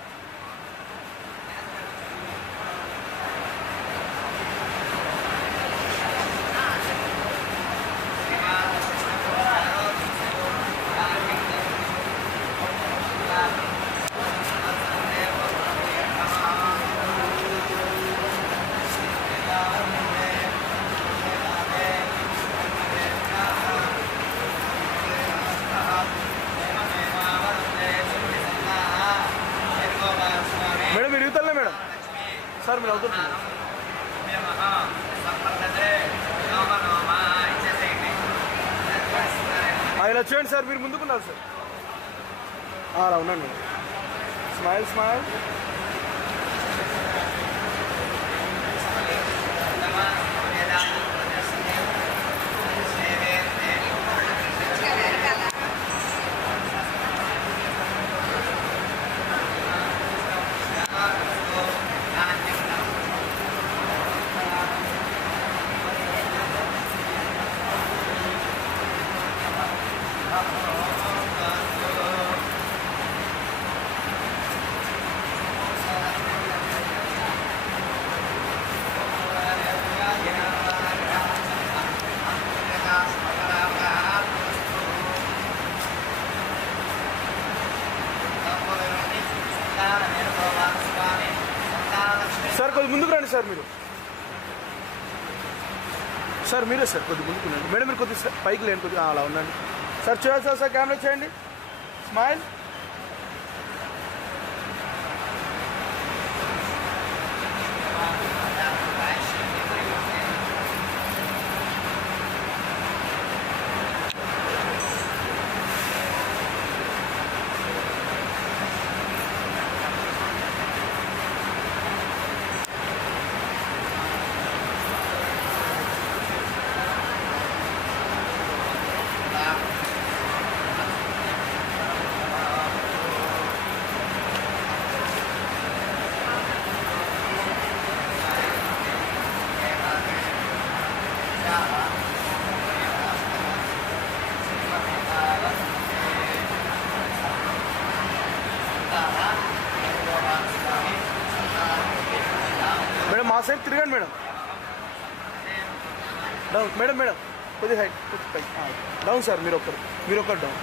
మేడం మీరు ఇవ్వతలే మేడం సార్, మీరు అవుతుంది. ఇలా చేయండి సార్, మీరు ముందుకున్నారు సార్. అలా ఉన్నాను మేడం. Smile smile. సార్ కొద్ది ముందుకు రండి సార్ మీరు. సార్ మీరే సార్ కొద్ది ముందుకు రండి మేడం, మీరు కొద్ది పైకి లేండి కొద్దిగా అలా ఉండండి సార్. చేయాలి సార్, సార్ కెమెరా చేయండి. స్మైల్. మేడం మా సైడ్ తిరగండి మేడం. డౌన్ మేడం, మేడం కొద్ది హైట్, కొద్ది పై డౌన్ సార్. మీరు ఒకరు డౌన్.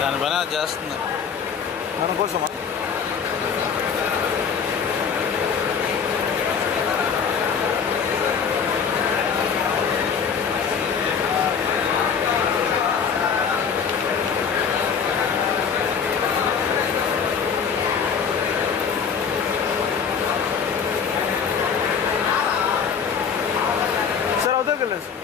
దాని పని అది చేస్తుంది మన కోసమా? సార్ అవుతారు కదా సార్.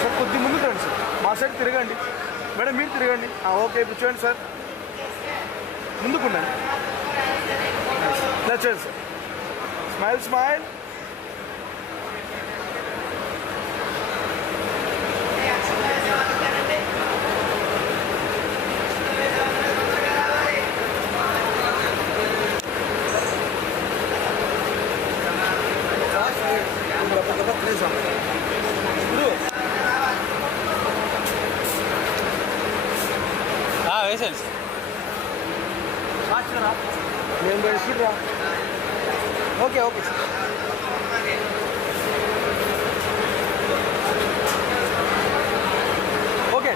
సార్ కొద్ది ముందు రండి సార్, మా సైడ్ తిరగండి మేడం, మీరు తిరగండి. ఓకే ఇప్పుడు చూడండి సార్, ముందుకుండండి. ఇలా చేయండి సార్. Smile smile. వేసేయండి సార్. నేను బయట ఓకే ఓకే సార్. ఓకే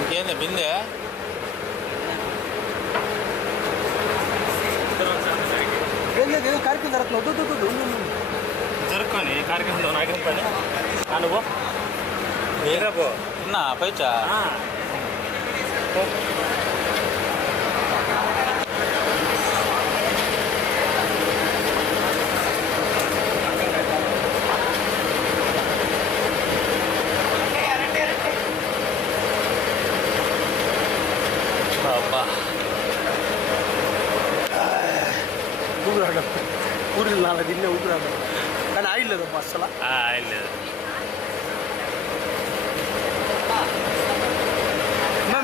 ఇంకేంది బిందే లేదు ఏదో కార్యక్రమం జరుగుతుంది. జరుపుకొని కార్యక్రమంలో నాయకుని పని అనుభవం వేరే పో నా పైచా అబ్బా ఊపిరాడ ఊరిలో 4 దిన్నే ఊపిరాడ కానీ ఆయిల్ లేదు అసలు. లేదు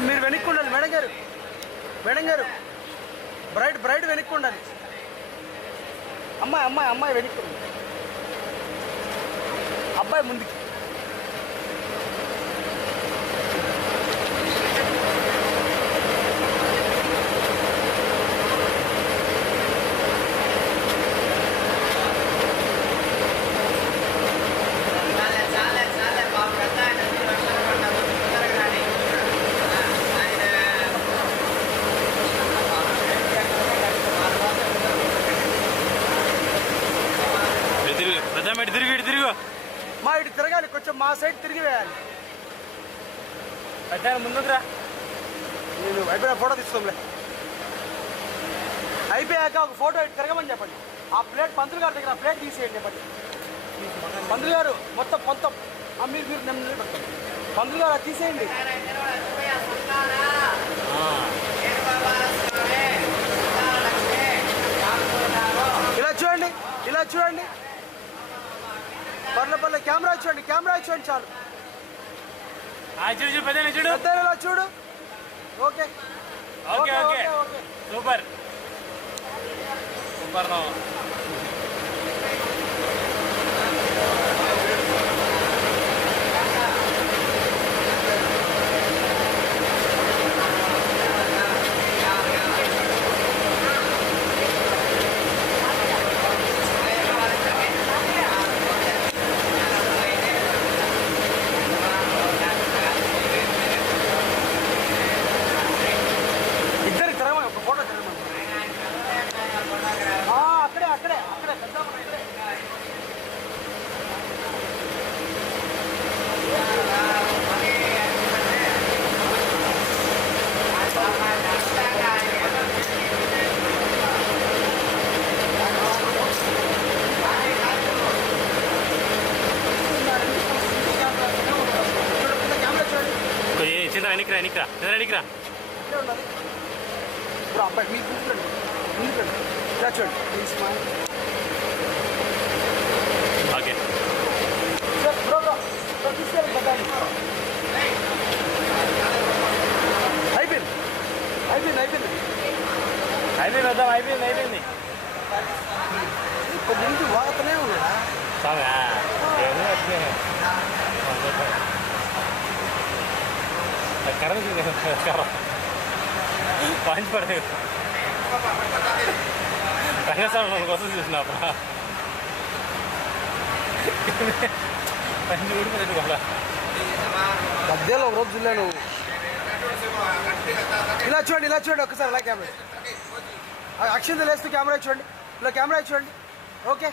మీరు వెనక్కి ఉండాలి మేడం గారు బ్రైడ్ వెనక్కి ఉండాలి. అమ్మాయి వెనక్కి ఉండాలి, అబ్బాయి ముందుకి. తిరుగు మా ఇటు తిరగాలి, కొంచెం మా సైడ్ తిరిగి వేయాలి. పెద్ద ముందుకు రా. నేను అయిపోయిన ఫోటో తీసుకోలే. అయిపోయాక ఒక ఫోటో ఇటు తిరగమని చెప్పండి. ఆ ప్లేట్ పంతులు గారి దగ్గర ఆ ప్లేట్ తీసేయండి చెప్పండి. పంతులు గారు మొత్తం మీరు నెమ్మది పెట్టండి. పంతులు గారు అది తీసేయండి. ఇలా చూడండి పర్లే కెమెరా చూడండి చాలు. చూడు పెద్ద చూడు పెద్దలా చూడు. ఓకే సూపర్ ఎనికిరా ఇప్పుడు అబ్బాయి మీకు చూడండి. ఓకే అయిపోయింది కొద్ది నుంచి వాడుతూనే ఉన్నాడా పాయింట్ పడలేదు రంగస్వామి మన కోసం చూసినప్పుడు పని ఊడిపోయింది కదా మధ్యలో ఒక రోజు చూడలే నువ్వు. ఇలా చూడండి ఒక్కసారి అలా కెమెరా అక్షింతలు వేస్తూ కెమెరా చూడండి. ఇలా కెమెరా చూడండి. ఓకే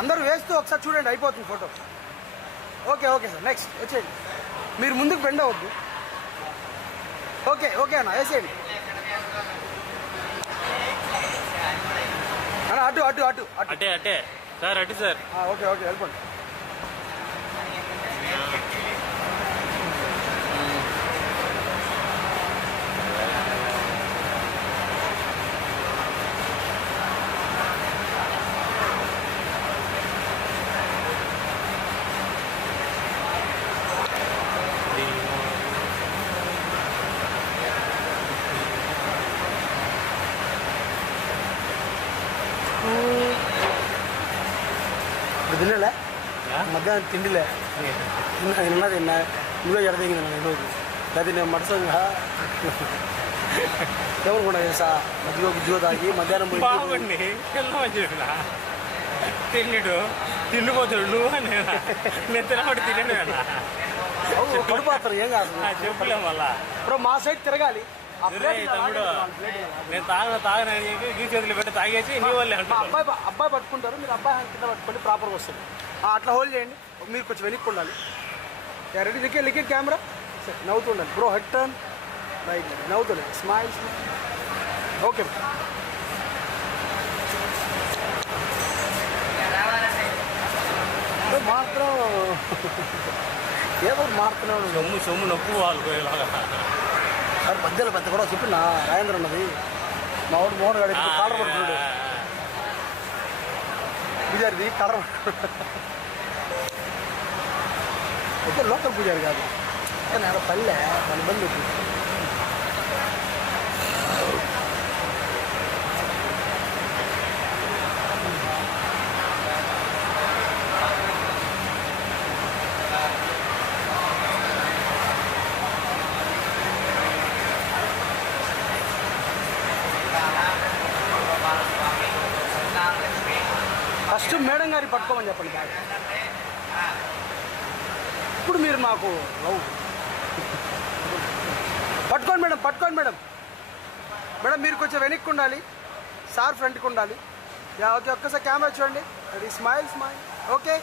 అందరూ వేస్తూ ఒకసారి చూడండి, అయిపోతుంది ఫోటో. ఓకే సార్ నెక్స్ట్ వచ్చేయండి. మీరు ముందుకు బెండ్ అవ్వద్దు. ఓకే అన్న వేసేయండి అన్న. అటు అట్టే సార్ అటు సార్. ఓకే వెళ్ళిపోండి. తినలే మధ్యాహ్నం తిండిలే తిన్నా నువ్వే ఎడదింది ఈరోజు. అది నేను మడసంగా ఎవరు కూడా చేసా మధ్యలో తాగి మధ్యాహ్నం తిన్నాడు తిండిపోతాడు నువ్వు నేను తినబడి తినడు పడిపోతారు. ఏం కాదు చెప్పలేం వల్ల. ఇప్పుడు మా సైడ్ తిరగాలి. ఆ ఒరేయ్ ప్లేట్ ఇలా తమ్ముడు, లాగండి, ప్లేట్ ఇలా లాగండి. నేను తాగనని చెప్పి గీ చేతులు పెట్టి తాగేసి నీ వాళ్ళే మా అంటున్నాను. అబ్బాయి పట్టుకుంటారు, మీరు అబ్బాయి హ్యాండ్ కింద పట్టుకోండి, ప్రాపర్గా వస్తుంది. అట్లా హోల్డ్ చేయండి, మీరు కొంచెం వెనక్కి ఉండాలి. రెడీ లిక్విడ్ కెమెరా సరే నవ్వుతుండాలి బ్రో, హెడ్ టర్న్ రైట్ నవ్వుతుండండి, స్మైల్ ఓకే. మాత్రం ఏదో మారుతున్నాడు సొమ్ము నొప్పు వాళ్ళు పోయేలాగా. సార్ మధ్యలో పెద్ద కూడా చెప్పిన రాజేంద్ర ఉన్నది, మా వాడు మోహన్ గారు కాలర్ పడుతున్నాడు, పూజారిది కాలర్ అయితే లోకల్ పూజారి కాదు, కానీ ఆడ పల్లె మన బంధు. ఫస్ట్ మేడం గారి పట్టుకోమని చెప్పండి బ్యాగ్. ఇప్పుడు మీరు నాకు లవ్ పట్టుకోండి మేడం, పట్టుకోండి మేడం. మేడం మీరు కొంచెం వెనక్కి ఉండాలి, సార్ ఫ్రంట్కి ఉండాలి. ఓకే ఒక్కసారి కెమెరా చూడండి, అది స్మైల్ ఓకే.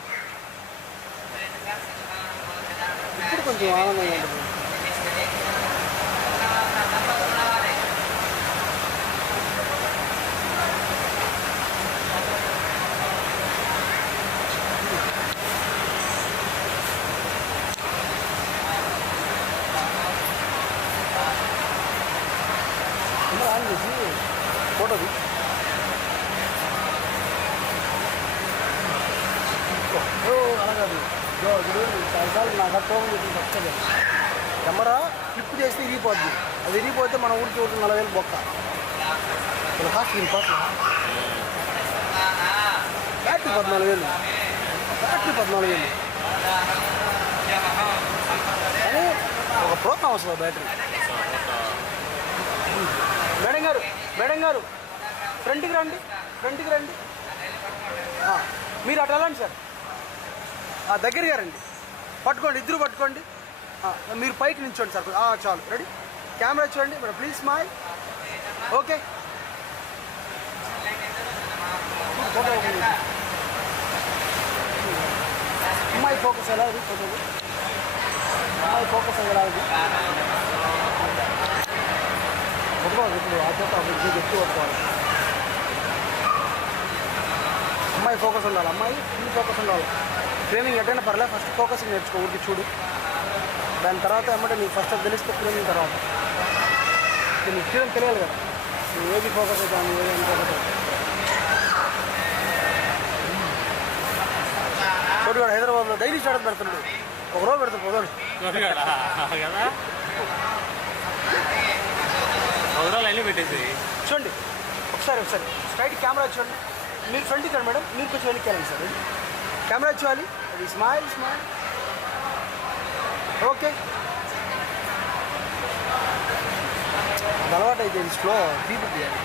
ఇప్పుడు కొంచెం ఆనందంగా ఉంటుంది. ఆన్ చేసి ఫోటోది అలా కాదు, చాలాసార్లు నాకు అర్థం చెప్పింది. కెమెరా ఫ్లిప్ చేస్తే ఇరిగిపోద్ది, అది ఇరిగిపోతే మన ఊరికి 40,000 బొక్క. ఇలా కాస్ట్ దీని కాస్ట్ బ్యాటరీ 14,000, బ్యాటరీ 14,000. కానీ ఒక ప్రోగ్రామ్ వస్తుంది బ్యాటరీ. మేడం గారు ఫ్రంట్కి రండి, మీరు అటు వెళ్ళండి సార్, దగ్గరగా రండి, పట్టుకోండి, ఇద్దరు పట్టుకోండి. మీరు పైకి నించోండి సార్, చాలు. రెడీ కెమెరా చూడండి madam, please smile okay. Photo అమ్మాయి ఫోకస్ ఎలా ఉంది, ఫోటోది అమ్మాయి ఫోకస్ ఎలా ఉంది పట్టుకోవాలి. ఇప్పుడు ఆ చేత ఎక్కువ పట్టుకోవాలి. అమ్మాయి ఫోకస్ ఉండాలి, అమ్మాయి ఫుల్ ఫోకస్ ఉండాలి. ట్రైనింగ్ ఎట్టైనా పర్లేదు, ఫస్ట్ ఫోకసింగ్ నేర్చుకో, ఊరికి చూడు. దాని తర్వాత ఏమంటే నీకు ఫస్ట్ తెలిస్తే ట్రైనింగ్ తర్వాత నీకు ట్రైనింగ్ తెలియాలి కదా, నువ్వు ఏది ఫోకస్ అవుతాను, ఏది ఫోకస్ అవుతాను. చోటుగాడు హైదరాబాద్లో డైలీ స్టార్ట్ పెడుతున్నాడు, ఒక రోజు పెడతాడు పొదోడు కదా పౌరాలు అన్నీ పెట్టేసి. చూడండి ఒకసారి స్ట్రైట్ కెమెరా చూడండి, మీరు ఫ్రంట్కి రండి మేడం, మీరు కొంచెం వెనక్కి వెళ్ళండి సార్. కెమెరా చూడాలి, అది స్మైల్ ఓకే. అది అలవాటు అయితే ఇది స్లో తీపి తీయాలి,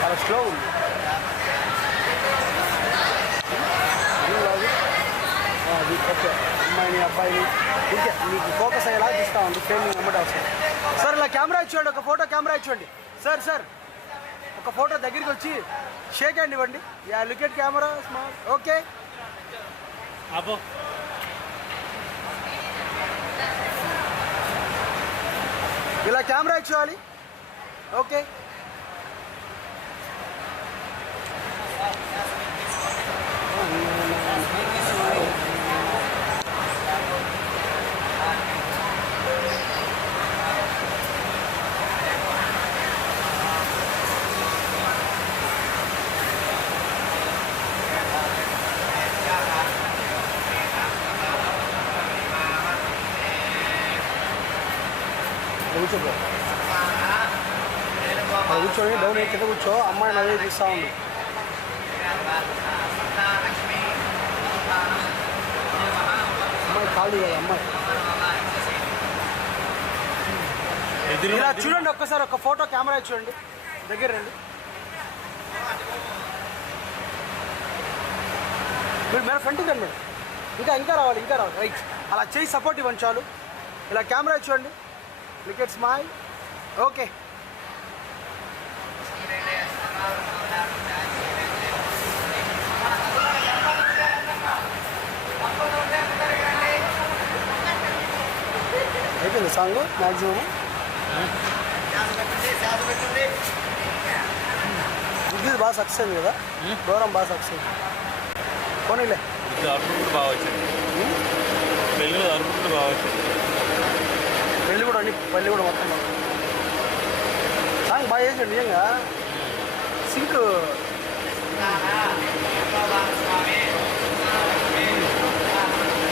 చాలా స్లో ఉంది. అది ఓకే, అమ్మాయిని అబ్బాయిని ఇంకే మీకు ఫోకస్ అయ్యేలా తీస్తా ఉంది, ట్రైనింగ్ అమ్మటే అవసరం. సార్ ఇలా కెమెరా ఇచ్చేయండి, ఒక ఫోటో కెమెరా ఇచ్చేయండి సార్. ఒక ఫోటో దగ్గరికి వచ్చి షేక్ హ్యాండ్ ఇవ్వండి. Look at camera small okay. అబ్బో ఇలా కెమెరా ఇచ్చేయాలి ఓకే. కూర్చోండి, డౌన్ కింద కూర్చో, అమ్మాయిని అదే తీస్తూ ఉంది. అమ్మాయి ఖాళీ కదా, అమ్మాయి ఇలా చూడండి. ఒక్కసారి ఒక ఫోటో కెమెరా చూడండి, దగ్గర రండి. మీరు మేడం ఫ్రంట్కి రండి మేడం, ఇంకా రావాలి రైట్. అలా చేయి సపోర్ట్ ఇవ్వండి చాలు. ఇలా కెమెరా చూడండి, క్రికెట్ స్మైల్. ఓకే. అయిపోయింది సాంగ్ మ్యాక్సిమం. ఇది బాగా సక్సెస్ అయింది కదా, దూరం బాగా సక్సెస్ అయింది. పోనీలే, ఇది అవుట్పుట్ కూడా బాగా వచ్చింది. పెళ్ళి అవుట్పుట్ కూడా బాగా వచ్చింది. పెళ్ళి కూడా అండి, పెళ్ళి కూడా మొత్తం బాగా. సాంగ్ బాగా చేసాడు నిజంగా. సింక్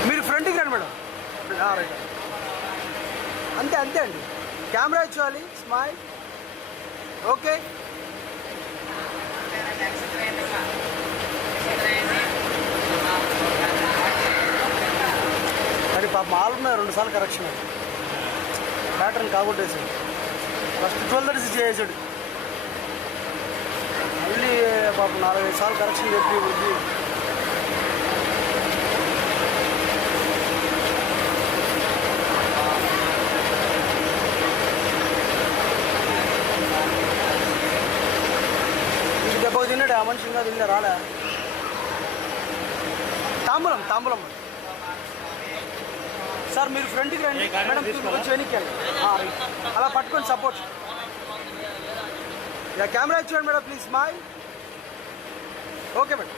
మీరు ఫ్రంట్కి రండి మేడం. రైట్, అంతే అంతే అండి. కెమెరా ఇచ్చేవాలి. స్మైల్. ఓకే. మరి పాప మాల్ ఉన్నాయి, 2 సార్లు కరెక్షన్. ప్యాటర్న్ కాగొట్టేసాడు. ఫస్ట్ 12:30 చేసాడు, మళ్ళీ పాప 4-5 సార్లు కరెక్షన్ చెప్పి వద్దు. దెబ్బ తిన్నాడు ఆ మనిషి, ఇంకా తిన్నా రాలే. తాంబూలం తాంబూలం. సార్ మీరు ఫ్రంట్కి రండి మేడం, కొంచెం వెనక్కి వెళ్ళండి. అలా పట్టుకొని సపోర్ట్. యా కెమెరా ఇచ్చేయండి madam please. Smile. Okay madam.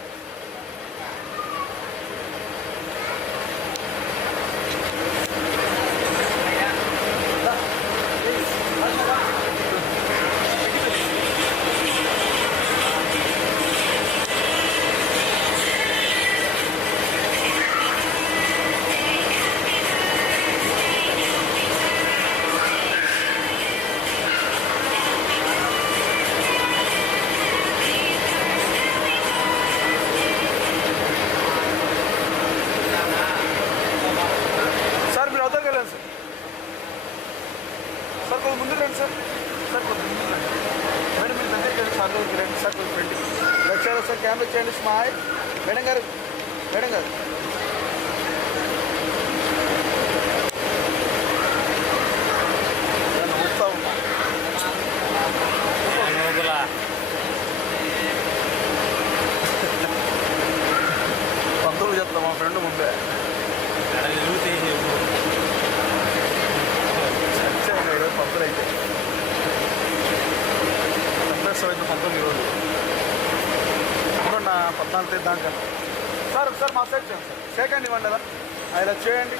Sir మీరు అవుతారు కదా సార్. సార్ కొంచెం ముందు రండి సార్. సార్ కొంచెం ముందు రండి మేడం. మీరు దగ్గరికి రండి సార్. దగ్గరికి రండి సార్. కొంచెం రండి. లెక్చర్ సార్ కెమెరా చేయండి. స్మైల్. మేడం గారు, మేడం గారు. నవ్వుతా ఉన్నా. లోపల పంతులు చెప్తాం మా ఫ్రెండ్ ముందే. పంతులు అయితే సంతోషమైతే పంతులు ఈరోజు నా 14 దాకా. సార్ ఒకసారి మా సైడ్ చేయండి సార్. చేయకండి ఇవ్వండి కదా, ఇలా చేయండి.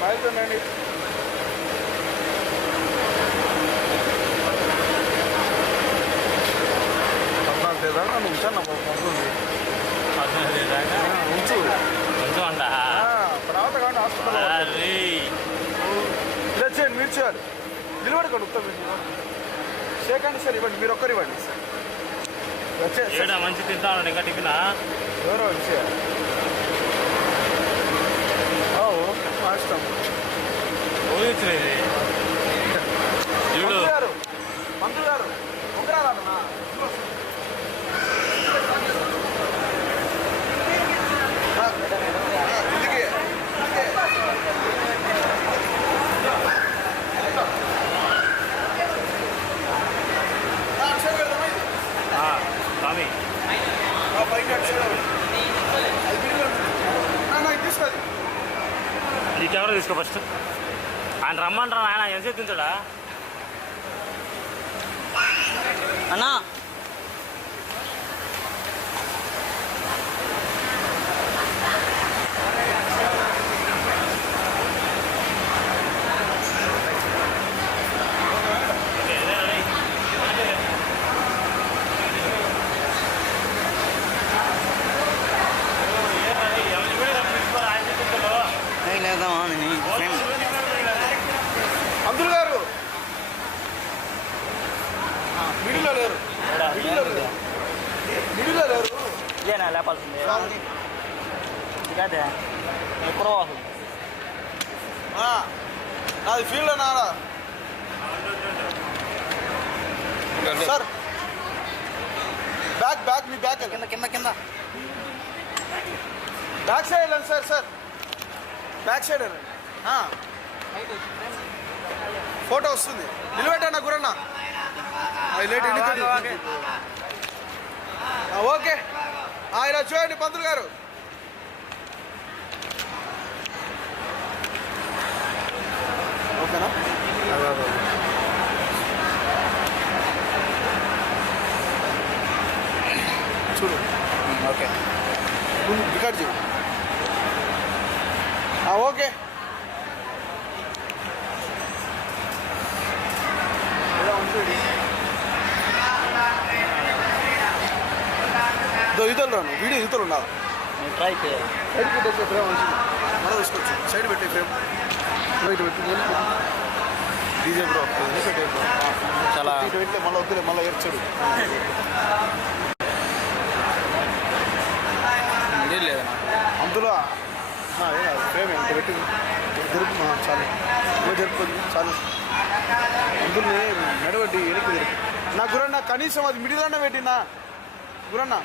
బయలుదేరండి. దాకా నువ్వు ఉంచాను పంతులు ఉంచు. కొంచెం అంట తర్వాత కానీ హాస్పిటల్ ఇలా చేయండి. మీరు చేయాలి. నిలబడుకోండి. ఉత్తరం చేయకండి సార్. ఇవ్వండి, మీరు ఒక్కరు ఇవ్వండి సార్. మంచి తింటాను ఇంకా టిఫిన్ ఎవరో విషయాలు ఇష్టం. ఊహించలేదు చూడు గారు, మంత్రులు గారు ఒకరాలన్నా స్వామి తీసుకోండి. ఈ కెమెరా తీసుకో ఫస్ట్. ఆయన రమ్మంటారా ఆయన ఎంతసేపు తింటాడా అన్నా? అందులు గారు మిడిలో లేరు. మిడిలో లేరు. ఇదేనా లేపాల్సింది కాదే ఎప్పుడో అది ఫీల్డ్ నారా సార్. బ్యాక్ బ్యాక్ మీ బ్యాక్ కింద కింద కింద బ్యాక్ సైడ్ వెళ్ళండి సార్. సార్ బ్యాక్ సైడ్ వెళ్ళండి. ఫోటో వస్తుంది నిలబెట్టండి గురన్న లైట్ ఓకే ఇలా చూడండి పంతులు గారు ఓకేనా చూడు ఓకే రికార్డ్ చేయి ఓకే ఇతలు రాను వీడియో ఇతలు ఉండాలి ట్రై చేయాలి సైడ్ పెట్టే ఫ్రేమ్ మళ్ళీ తీసుకోవచ్చు సైడ్ పెట్టే ఫ్రేమ్ ఇటు పెట్టి డీజే బ్రో పెట్టే బ్రో చాలా ఇటు పెట్టి మళ్ళీ వద్దులే మళ్ళీ ఏడ్చాడు ఇది లేదు అందులో ఫ్రేమ్ ఇంత పెట్టి జరుపు చాలు జరుపుకోండి చాలు అందులో నడవడ్డి వెనక్కి జరుపు నా గురన్న కనీసం అది మిడిల్ అన్న పెట్టినా గురన్న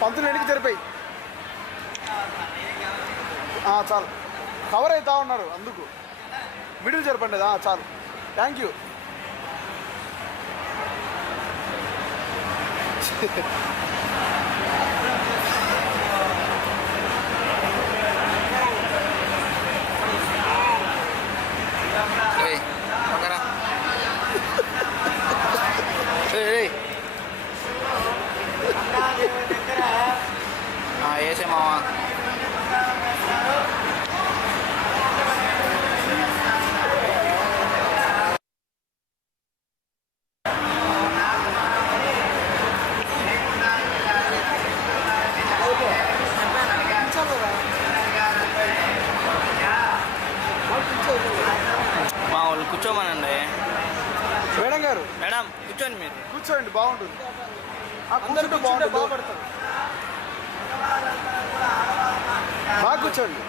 పంతులు వెనక్కి జరిపాయి చాలు కవర్ అవుతా ఉన్నారు అందుకు మిడిల్ జరపండి చాలు థ్యాంక్ యూ వేసే మావా మా వాళ్ళు కూర్చోమనండి మేడం గారు మేడం కూర్చోండి మీరు కూర్చోండి బాగుంటుంది కూర్చుంటే బాగుంటుంది బాగుపడతారు బాగా కూర్చోండి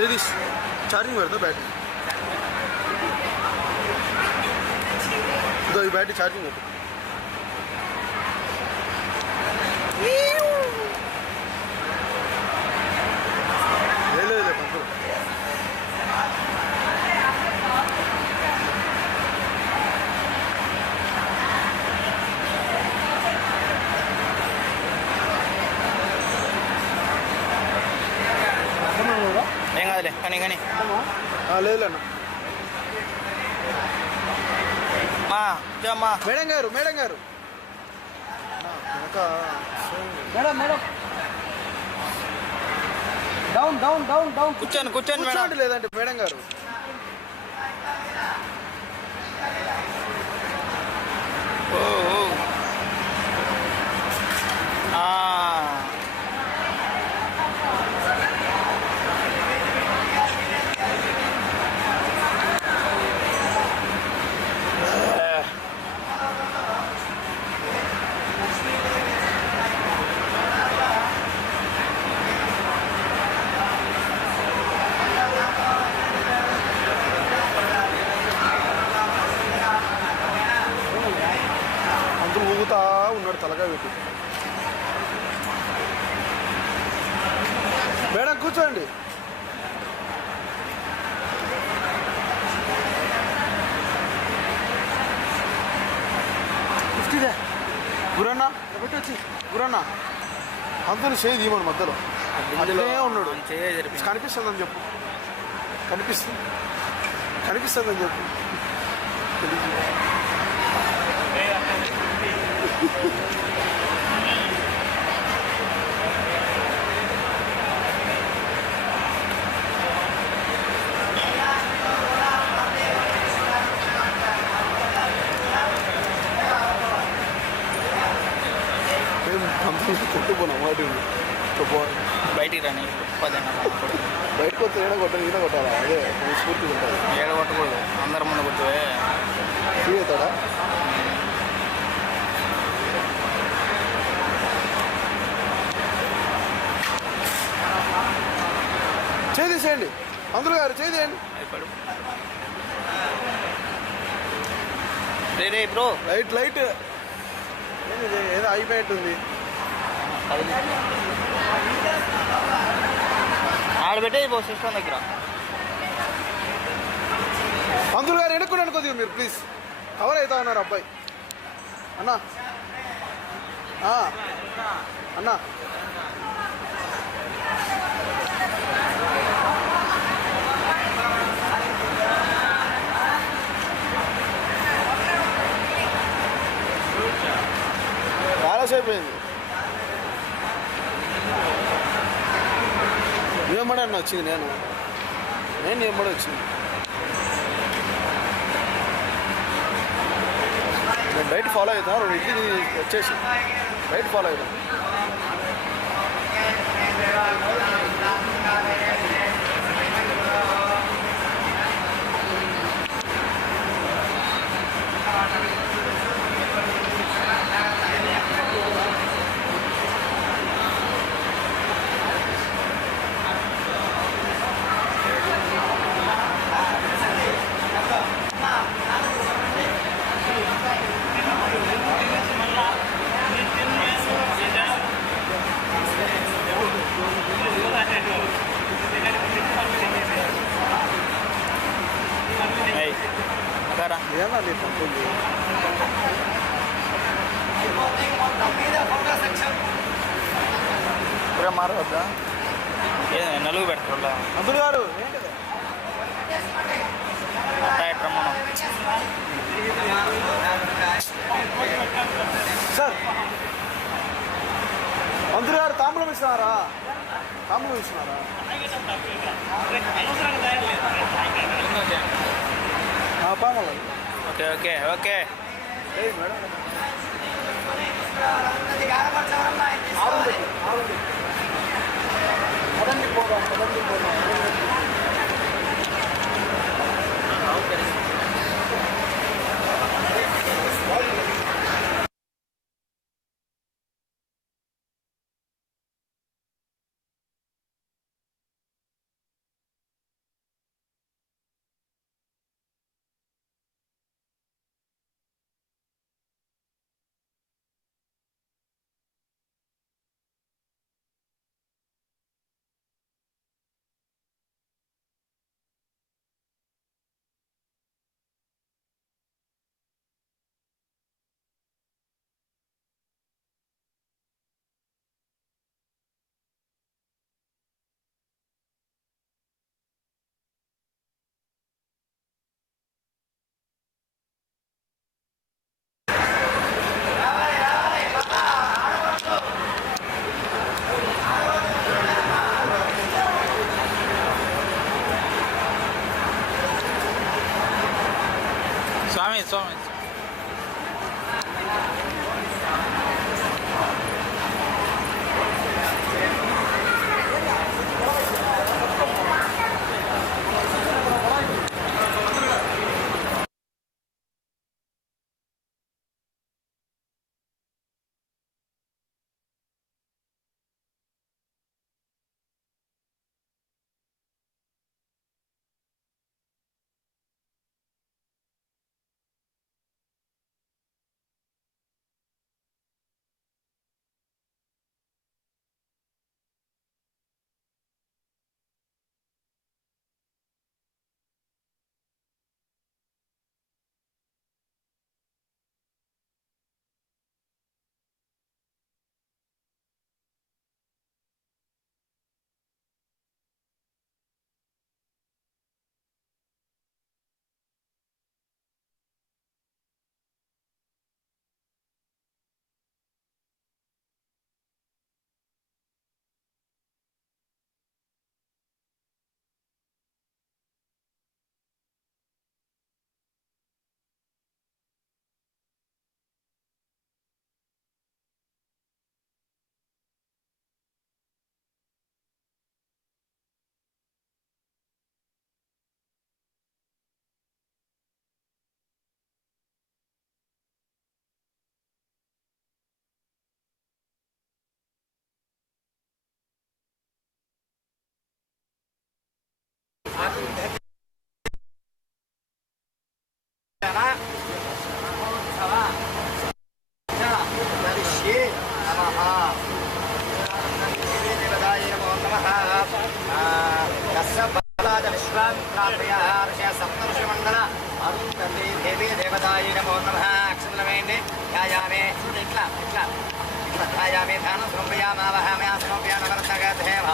जगदीश चार्जिंग कर दो बैटरी दो ये बैटरी चार्जिंग कर दो ले ले ले पंखो ఏం కాదులే కానీ కానీ లేదన్న మా మేడం గారు మేడం గారు madam madam down down down down కూర్చోండి కూర్చోండి మేడం కూర్చోండి లేదంటే మేడం గారు ఓ ఊగుతా ఉన్నాడు తలగా పెట్టి మేడం కూర్చోండి గురన్న పెట్టొచ్చి గురన్న అంతని చేయి దీమని మధ్యలో అదే ఉన్నాడు కనిపిస్తుందని చెప్పు కనిపిస్తుందని చెప్పు కొట్టు పోనా వాటి బయటికి రాని పదండి బయటకు వస్తే ఏడ కొట్టాలి ఈడ కొట్టాలా అదే స్ఫూర్తి కొట్టాలి ఏడ కొట్టకూడదు అందరి ముందు కొట్టువే ఫ్రీ అవుతాడా చేయి తీసేయండి అందులో గారు చేయి తీయండి అయిపోయాడు రే రే బ్రో లైట్ లైట్ ఏదో అయిపోయినట్టుంది ఆడబెట్టే సిస్టమ్ దగ్గర అందులో గారు ఎడుక్కున్నాను కొద్దిగా మీరు ప్లీజ్ కవర్ అవుతా ఉన్నారు అబ్బాయి అన్నా అన్నా చాలాసేపోయింది ఏమడన్నా వచ్చింది నేను ఏమడే వచ్చింది నేను బయట ఫాలో అవుతాను రెండు ఇడ్లీ వచ్చేసి బయట ఫాలో అవుతాను అకారా ఏమన్నా పంపుంది ఇప్పుడే మారవద్దా ఏ నలుగు పెడతారు అందులో గారు ఏంటిది రమ్మను సార్ అందులో గారు తాంబూలం ఇస్తున్నారా తాంబూలం ఇస్తున్నారా Pamala okay okay okay madam పదండి పోదాం స్వామి స్వామి సప్తర్షిమండల అరుంధతి దేవీ దేవతాయ నమో నమః. అక్షంతలు వేయండి. ధ్యాయామే ఇట్లా ఇట్లా ఇట్లా ధ్యాయామే ధ్యానం సమర్పయామావహామి ఆసనోపయాన వరసగతేవ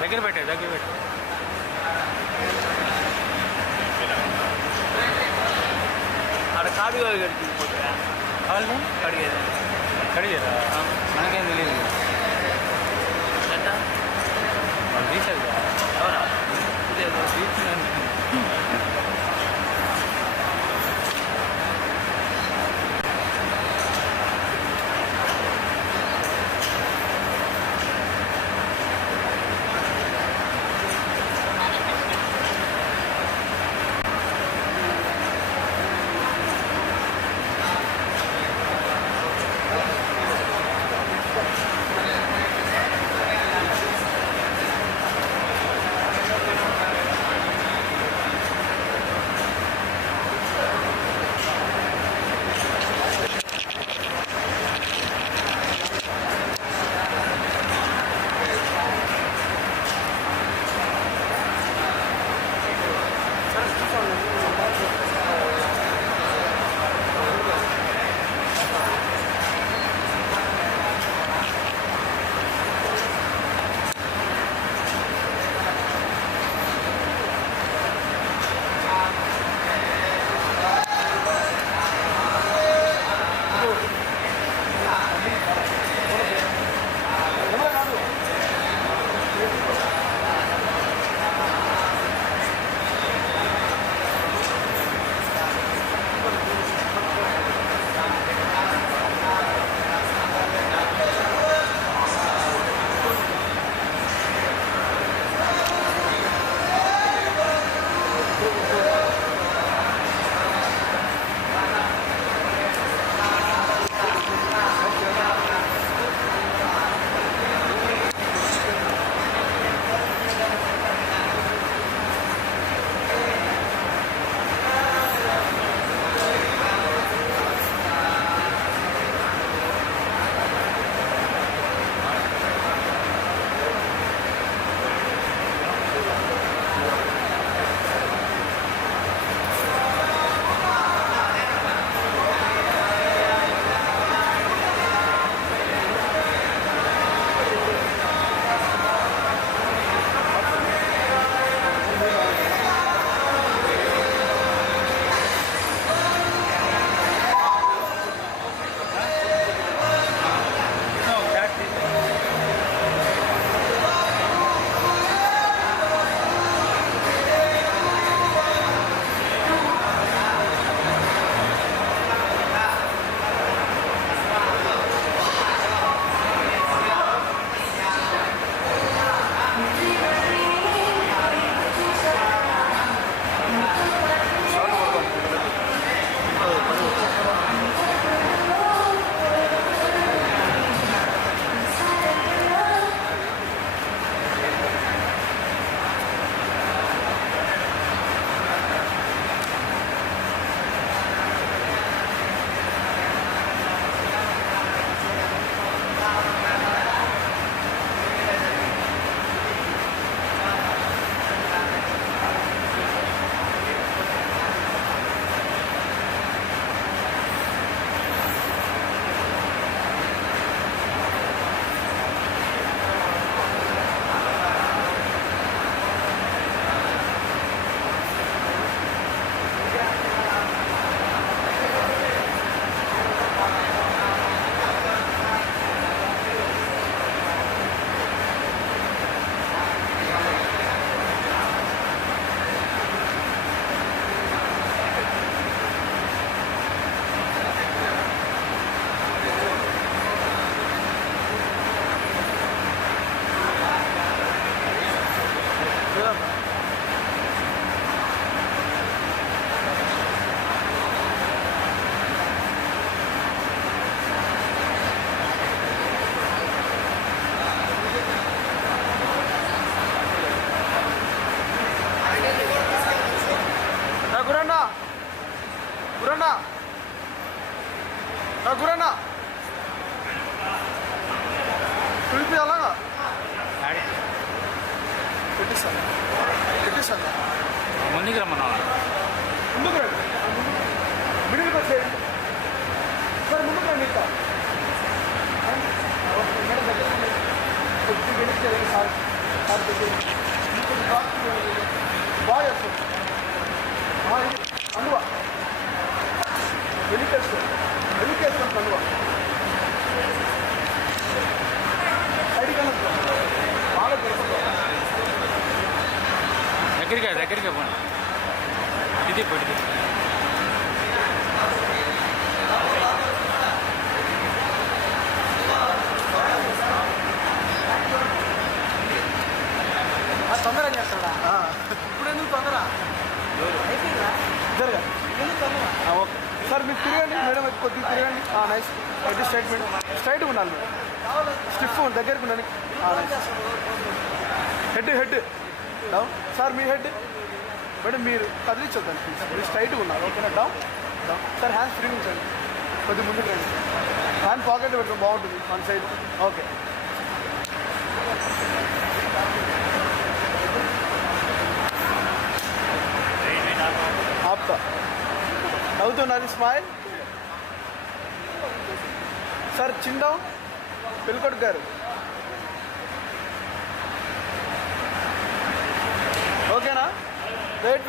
దగ్గర పెట్టే దగ్గర పెట్టు. ఆడ కాడు కడిగిపోతాయా వాళ్ళు కడిగేది కడిగేదా మనకేం తెలియదు ఎట్లా వాళ్ళు తీసేది ఎవరా గురన్నా పిలిపి అలాగా పెట్టిస్తాను పెట్టిస్తాను ముందుకు రమ్మన్నా ముందుకు రండి మిడిల్కి వచ్చేయండి సార్ ముందుకు రండి ఇంకా కొద్దిగా సార్ బాగా చేస్తాం అనువా వెలికేస్తాం అనువా బాగా చేస్తాం దగ్గరికి పోండి ఇది పెట్టి తొందర చేస్తాడా ఇప్పుడు ఎందుకు తొందర జరగా ఎందుకు తొందర ఓకే సార్ మీరు తిరగండి మేడం కొద్దిగా తిరగండి నైస్ ఎట్ స్టేట్మెంట్ స్ట్రైట్గా ఉండాలి మేడం స్టిఫ్ దగ్గరకు ఉండండి హెడ్ డౌన్ సార్ మీ హెడ్ మేడం మీరు కదిలించొద్దండి ప్లీజ్ మీరు స్ట్రైట్గా ఉన్నారు ఓకేనా డౌన్ సార్ హ్యాండ్స్ ఫ్రీ ఉంచండి కొద్దిగా ముందుకు రండి హ్యాండ్ పాకెట్ పెట్టడం బాగుంటుంది మన సైడ్ ఓకే ఆప్తా నవ్వుతున్నారు స్మైల్ సార్ చిన్ డౌన్ పిల్కొట్ గారు ఓకేనా వెయిట్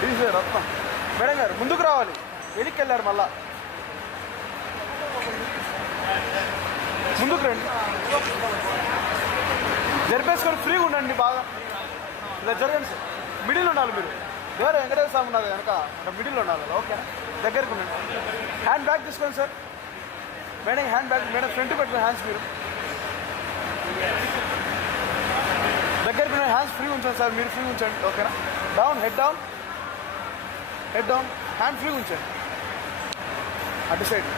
డీజే రత్నం మేడం గారు ముందుకు రావాలి వెనక్కి వెళ్ళారు మళ్ళా ముందుకు రండి జరిపేసుకొని ఫ్రీగా ఉండండి బాగా ఇలా జరగండి సార్ మిడిల్ ఉండాలి మీరు ఎవరు వెంకటేశ్వర స్వామి ఉన్నారు కనుక మిడిల్ ఉండాలి ఓకేనా దగ్గరికి ఉండండి హ్యాండ్ బ్యాగ్ తీసుకోండి sir madam hand bag madam front పెట్టిన హ్యాండ్స్ మీరు దగ్గరికి ఉండండి హ్యాండ్స్ ఫ్రీ ఉంచండి సార్ మీరు ఫ్రీ ఉంచండి ఓకేనా down head down hand free ఉంచండి అటు సైడ్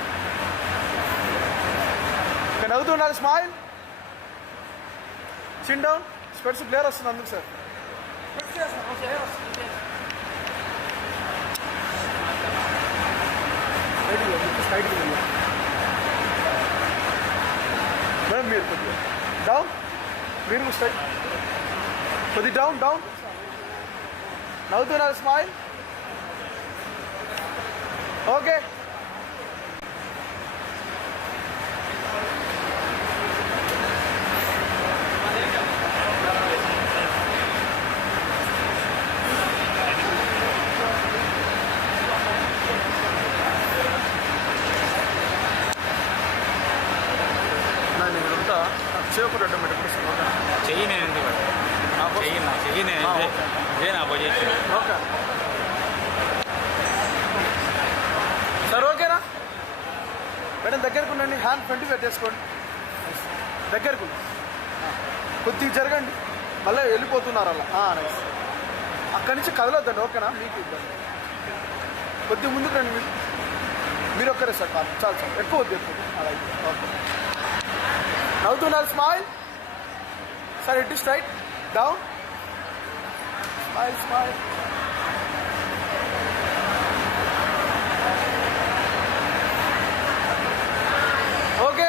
ఇక్కడ నవ్వుతూ ఉండాలి స్మైల్ చిన్ డౌన్ స్పెట్స్ క్లియర్ వస్తుంది అందుకు సార్ సైడ్కి మేడం మీరు కొద్దిగా డౌన్ మీరు స్ట్రైట్ కొద్ది డౌన్ నవ్వుతున్నారు స్మైల్ ఓకే చేపట్టు చెయ్యి నేను ఎందుకు చెయ్యి నేను ఇదే నా పొజిషన్ ఓకే సార్ ఓకేనా మేడం దగ్గరకు ఉండండి హ్యాండ్ 20 పెట్టేసుకోండి దగ్గరకు కొద్దిగా జరగండి మళ్ళీ వెళ్ళిపోతున్నారు అలా నైస్ అక్కడి నుంచి కదలొద్దండి ఓకేనా మీకు ఇబ్బంది కొద్దిగా ముందుకు రండి మీరు ఒక్కరే సార్ చాలు సార్ ఎక్కువ వద్దు అలా ఓకే నవ్వుతున్నారు smile sir it straight down smile okay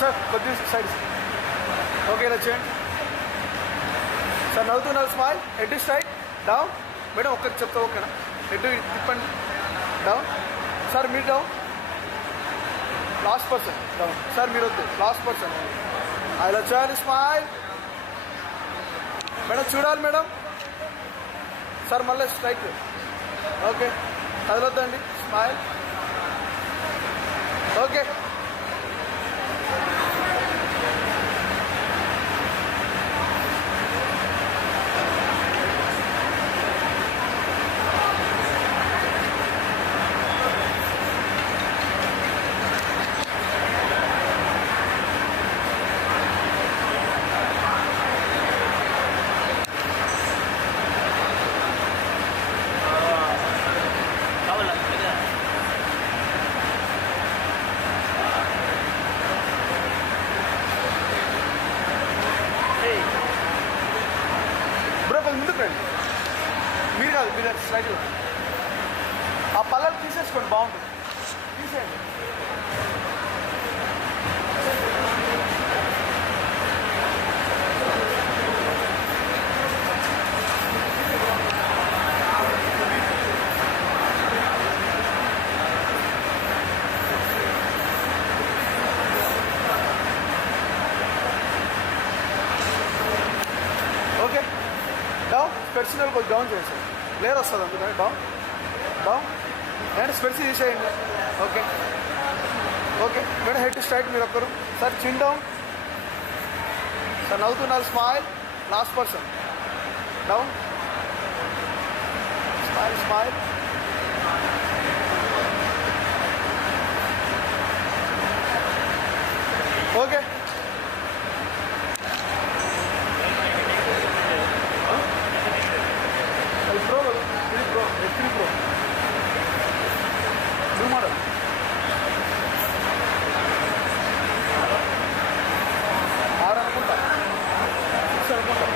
sir కొద్దిగా సైడ్ ఓకే ఇలా చేయండి సార్ నవ్వుతున్నారు smile head straight down madam ఒక్కరికి చెప్తా ఓకేనా హెడ్ తిప్పండి డౌన్ సార్ మీరు down last person down sir మీరు వద్దు లాస్ట్ పర్సన్ ఇలా చేయాలి స్మైల్ మేడం చూడాలి మేడం సార్ మళ్ళీ స్ట్రైట్ ఓకే కదలొద్దండి స్మైల్ మీరు స్లైడ్ ఆ పళ్ళలు తీసేసుకోండి, బాగుంటుంది, తీసేయండి. ఓకే, డౌన్ స్పెర్సినల్ కొంచెం డౌన్ చేయండి, లేయర్ వస్తుంది అందుకని డౌన్ డౌన్ అండ్ స్పెర్స్ తీసేయండి. Okay okay madam, head straight మీరు ఒక్కరు సార్, చిన్ డౌన్ సార్, నవ్వుతున్నారు, smile, last person down, smile smile. Okay pro ఇది pro F3 pro new model. ఆరు అనుకుంటా, 6 అనుకుంటా.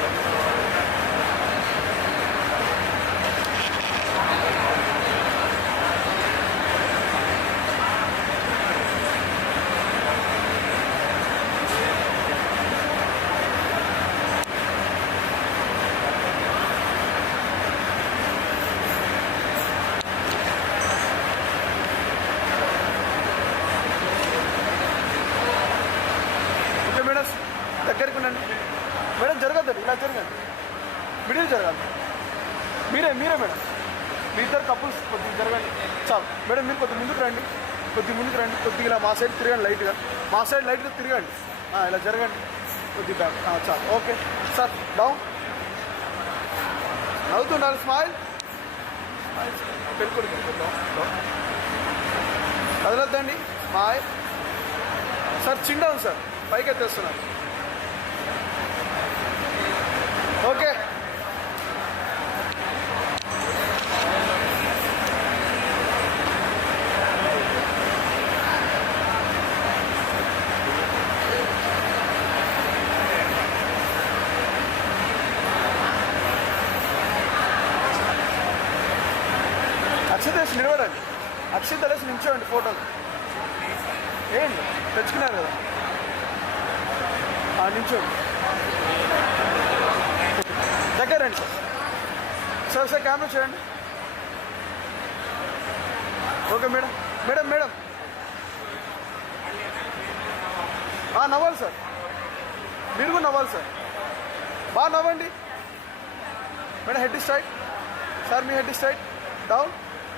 ఓకే మేడం, దగ్గరికి ఉండండి మేడం, జరగద్దండి, ఇలా జరగండి, మిడిల్ జరగాలి. మీరే మీరే మేడం, మీ ఇద్దరు కపుల్స్ కొద్దిగా జరగండి చాలు. మేడం మీరు కొద్దిగా ముందుకు రండి, కొద్దిగా ముందుకు రండి, కొద్దిగా ఇలా మా సైడ్ తిరగండి, లైట్గా మా సైడ్ లైట్గా తిరగండి, ఇలా జరగండి కొద్దిగా బ్యాక్ చాలు. ఓకే సార్, డౌన్, నవ్వుతుండాలి, స్మైల్ పెళ్ళికొడు కదలొద్దండి, smile sir, chin down sir, పైకి ఎత్తేస్తున్నారు. ఓకే అక్షతేసి నిలబడండి, అక్షతలేసి నిల్చోండి, ఫోటోలు ఏంటి తెచ్చుకున్నారు కదా, నిల్చోండి, దగ్గర రండి సార్. సార్ సార్ కెమెరా చూడండి. ఓకే మేడం, మేడం మేడం నవ్వాలి సార్, మీరు కూడా నవ్వాలి సార్, బాగా నవ్వండి మేడం. హెడ్ స్ట్రైట్ సార్, మీ హెడ్ స్ట్రైట్, డౌన్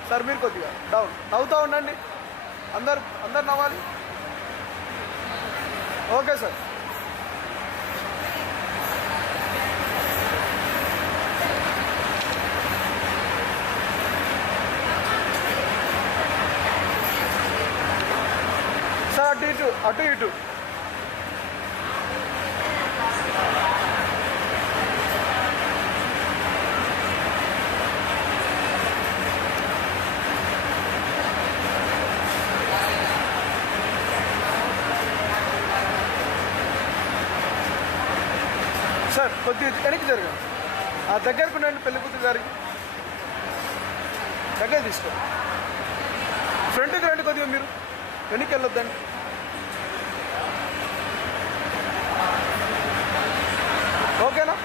సార్, మీరు కొద్దిగా డౌన్, నవ్వుతూ ఉండండి, అందరు నవ్వాలి. ఓకే సార్, సార్ అటు ఇటు అటు ఇటు. సార్ కొద్దిగా వెనక్కి జరగండి, దగ్గరకు ఉండండి, పెళ్లి కూతురు గారికి దగ్గర తీసుకోండి, ఫ్రంట్కి రండి, కొద్దిగా మీరు వెనక్కి వెళ్ళొద్దండి. ఓకేనా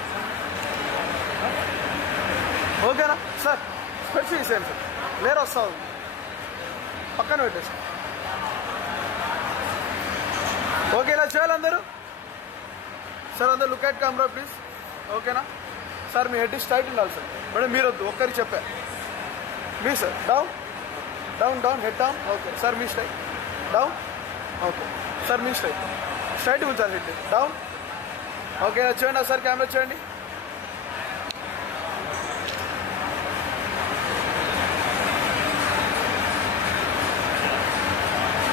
ఓకేనా సార్, స్పెట్స్ తీసేయండి సార్, లేరు వస్తా ఉంది, పక్కన పెట్టేసి. ఓకే, ఇలా చేయాలి అందరూ సార్, అందరూ లుక్ అట్ కెమెరా ప్లీజ్. ఓకేనా సార్, మీ హెడ్ స్ట్రైట్ ఉండాలి సార్. మేడం మీరు వద్దు, ఒక్కరికి చెప్పా, మీ sir down down down, head down. Okay sir, మీ స్ట్రైట్ డౌన్. ఓకే సార్, మీ స్ట్రైట్ ఉంచాలి, హెడ్ డౌన్. ఓకే చూడండి సార్, కెమెరా చూడండి.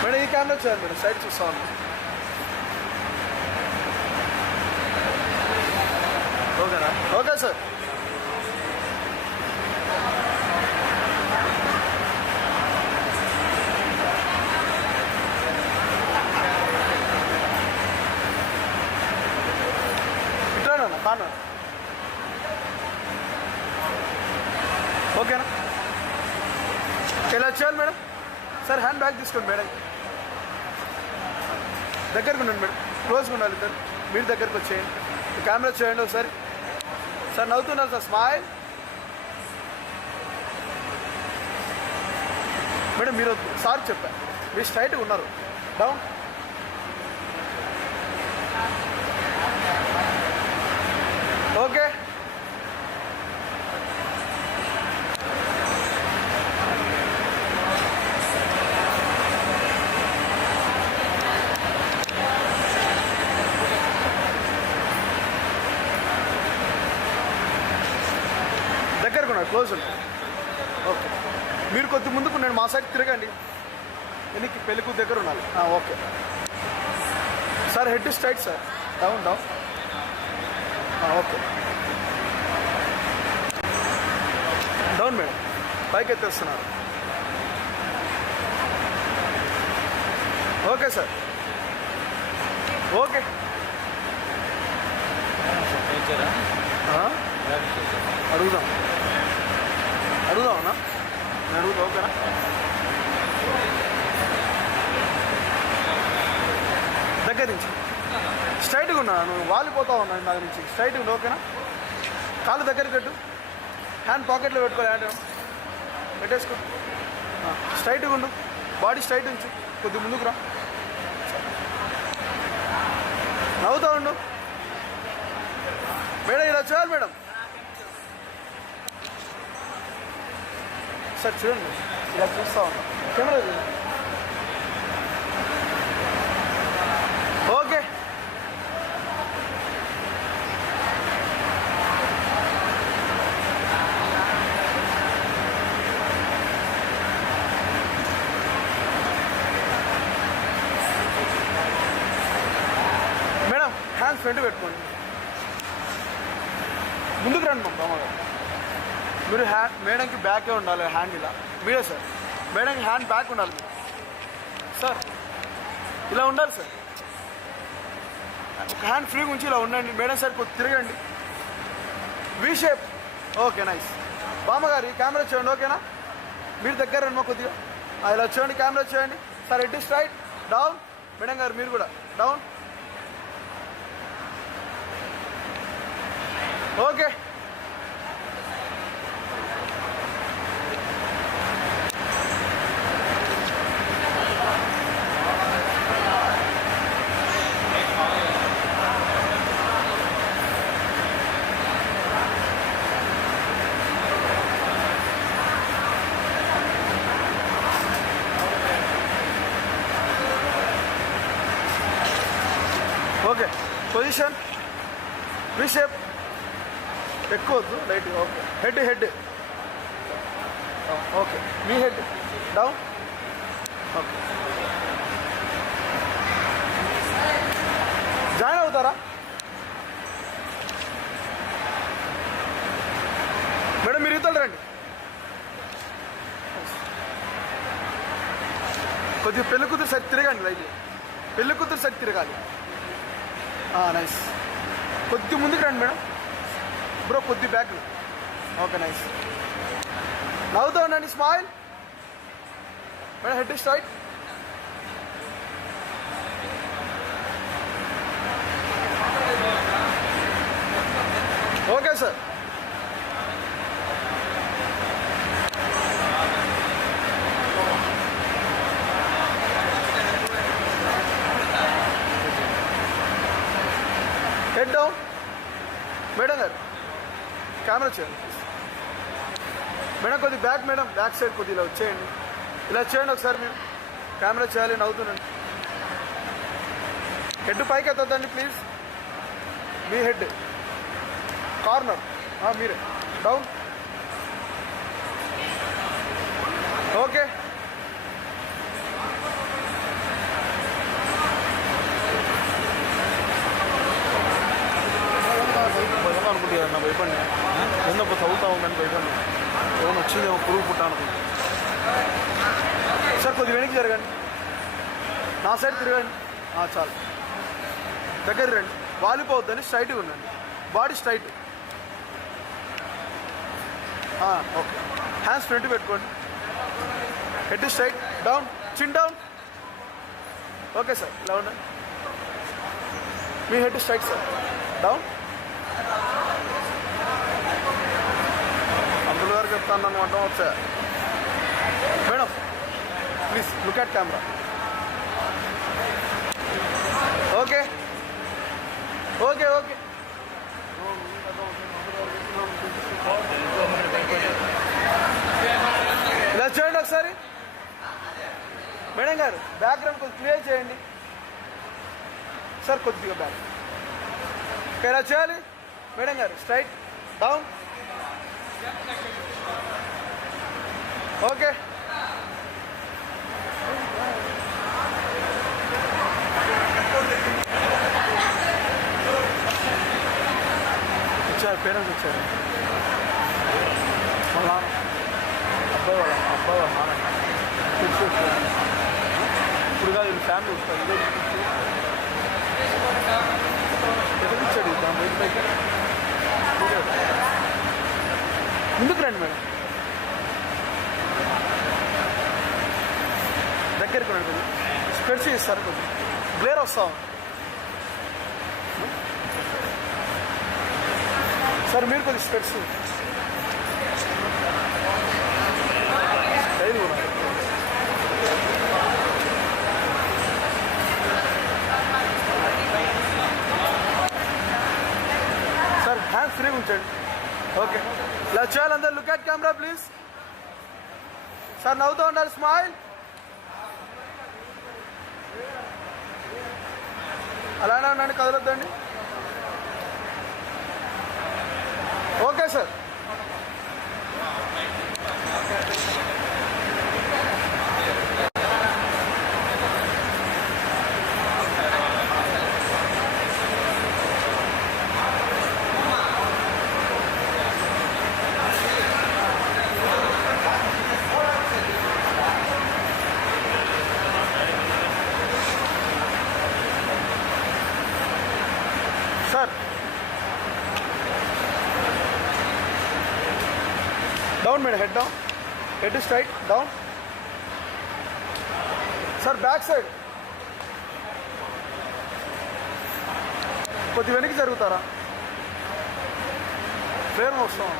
మేడం ఈ కెమెరా చూడండి, మేడం సైడ్ చూస్తా ఉన్నాం. ఓకేనా ఓకే సార్. ఇట్లానా కానా. బ్యాక్ తీసుకోండి మేడం. దగ్గరకు ఉండండి మేడం, క్లోజ్గా ఉండాలి ఇద్దరు. మీరు దగ్గరకు వచ్చేయండి, కెమెరా చేయండి ఒకసారి. సార్ నవ్వుతున్నారు సార్, స్మైల్. మేడం మీరు సార్ చెప్పారు, మీరు స్ట్రైట్గా ఉన్నారు. డౌన్. ఓకే. దగ్గరకు ఉన్నారు, క్లోజ్ ఉన్నారు. ఓకే. మీరు కొద్ది ముందుకు నేను మా సైడ్ తిరగండి. ఎన్నికి పెళ్ళికు దగ్గర ఉండాలి. Okay sir, head straight sir. Down down. Okay down madam, పైకి ఎత్తేస్తున్నారు. Okay sir. ఓకే. అడుగుదాం అడుగుదామన్నా, నేను అడుగుతా. ఓకేనా? దగ్గర నుంచి స్ట్రైట్గా ఉన్నా, నువ్వు వాలిపోతా ఉన్నాను దగ్గర నుంచి. స్ట్రైట్గా ఉండు. ఓకేనా? కాళ్ళు దగ్గరికి పెట్టు, హ్యాండ్ పాకెట్లో పెట్టుకో, హ్యాండ్ పెట్టేసుకో. స్ట్రైట్గా ఉండు, బాడీ స్ట్రైట్ ఉంచు. కొద్ది ముందుకు రా, నవ్వుతా ఉండు. మేడం ఇలా చేయాలి మేడం. సార్ చూడండి, ఇలా చూస్తూ ఉన్నాం. కెమెరా చూడండి. ఓకే. మేడం హ్యాండ్స్ ఫ్రంట్ పెట్టుకోండి. ముందుకు రండి మా బామ్మగారు. మీరు హ్యాండ్ మేడంకి బ్యాకే ఉండాలి, హ్యాండ్ ఇలా. మీరే సార్, మేడంకి హ్యాండ్ బ్యాక్ ఉండాలి సార్. ఇలా ఉండాలి సార్. ఒక హ్యాండ్ ఫ్రీగా ఉంచి ఇలా ఉండండి. మేడం సార్ కొద్ది తిరగండి, వి షేప్. Okay nice. బామ్మగారు ఈ కెమెరా చేయండి. ఓకేనా? మీరు దగ్గర రండి కొద్దిగా. ఇలా చూడండి, కెమెరా చేయండి sir. Head straight. Down. Madam గారు మీరు కూడా down. Okay. Okay. Position V shape. ఎక్కువ వద్దు, light. Okay. Head head. Okay. మీ హెడ్ డౌన్. ఓకే. జాయిన్ అవుతారా మేడం? మీరు ఇతలు రండి. కొద్దిగా పెళ్లి కూతురు సరి తిరగండి, లైట్. పెళ్లి కూతురు సరి తిరగాలి. నైస్. కొద్ది ముందుకు రండి మేడం. బ్రో కొద్ది బ్యాక్. Okay nice. నవ్వుతూ ఉండండి, smile. Madam head straight. Okay sir. Head down. Madam గారు కెమెరా చేయండి మేడం. కొద్ది బ్యాక్ మేడం, బ్యాక్ సైడ్ కొద్ది ఇలా వచ్చేయండి. ఇలా చేయండి ఒకసారి. మీరు కెమెరా చేయాలి, నవ్వుతుండండి. హెడ్ పైకి ఎత్తద్దండి ప్లీజ్. Me head corner. మీరే డౌన్. ఓకే. అనుకుంటున్నా భయపడి ఎందుకు చదువుతా ఉందని భయపడి ఏమైనా వచ్చిందేమో, పురుగు పుట్ట అనుకుంటా. సార్ కొద్ది వెనక్కి జరగండి, నా సైడ్ తిరగండి. చాలు. దగ్గర రండి, వాలిపోవద్దని స్ట్రైట్గా ఉండండి. Body straight. Okay. Hands front పెట్టుకోండి. Head straight. Down. Chin down. Okay sir, ఇలా ఉండండి. మీ head straight sir, down. Uncle గారు చెప్తాను నన్ను అంటాం వచ్చా. Madam please look at camera. Okay okay okay. ఇలా చూడండి ఒకసారి. మేడం గారు బ్యాక్గ్రౌండ్ కొంచెం క్లియర్ చేయండి సార్, కొద్దిగా బ్యాక్. ఇలా చేయాలి మేడం గారు. Straight down. ఓకే. వచ్చారు పేరెంట్స్ వచ్చారు. వాళ్ళ నాన్న అబ్బాయి వాళ్ళ నాన్న ఇప్పుడు కాదు, వీళ్ళు ఫ్యామిలీ వస్తారు. ఇదే ఎక్కడిచ్చాడు దాని బయట ముందుకు రండి మేడం, దగ్గరికి రండి. కొంచెం స్పెడ్స్ ఇస్తారు, కొంచెం గ్లేర్ వస్తాం సార్. మీరు కొద్దిగా స్పెడ్స్ స్టైల్ కూడా. సార్ హ్యాండ్స్ ఫ్రీ ఉంచండి. ఓకే, ఇలా చేయాలి అందరు. Look at camera please. Sir నవ్వుతూ ఉండాలి, స్మైల్. అలానే ఉండండి, కదలొద్దండి. Okay sir. Sir down madam, head down, head straight down. Sir back side కొద్ది వెనక్కి జరుగుతారా? ఫ్రేమ్ వస్తాం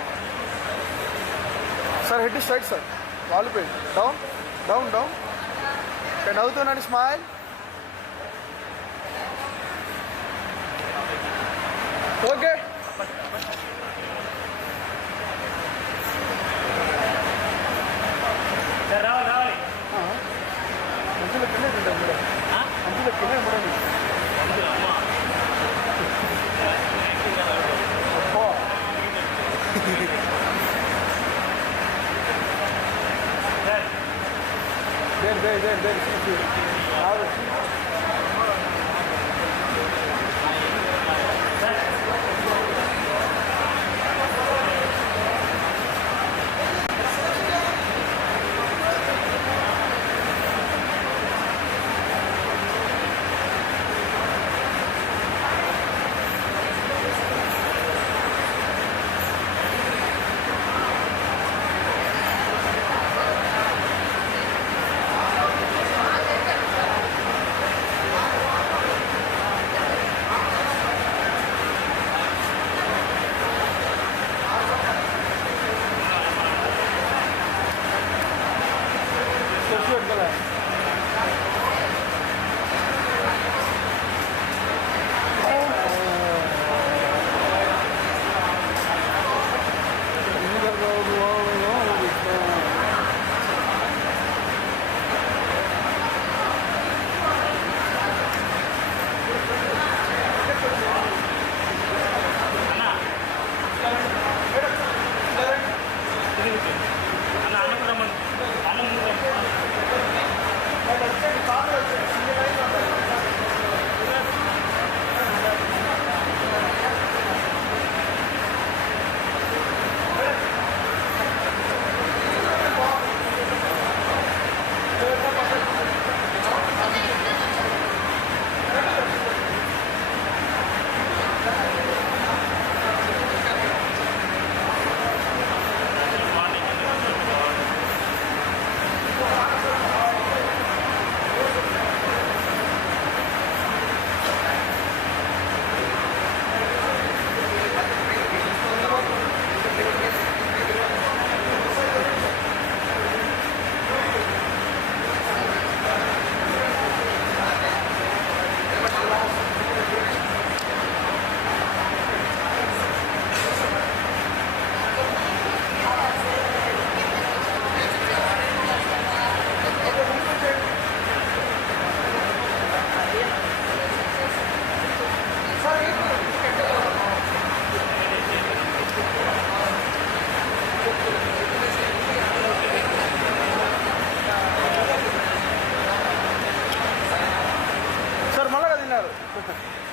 సార్. హెడ్ స్ట్రైట్ సార్, వాలిపోయి డౌన్ డౌన్ డౌన్. నవ్వుతున్నాండి, స్మైల్. ఓకే. రావాలి మంచిలో కింద తింటాం మేడం, మంచిలో కింద మేడం.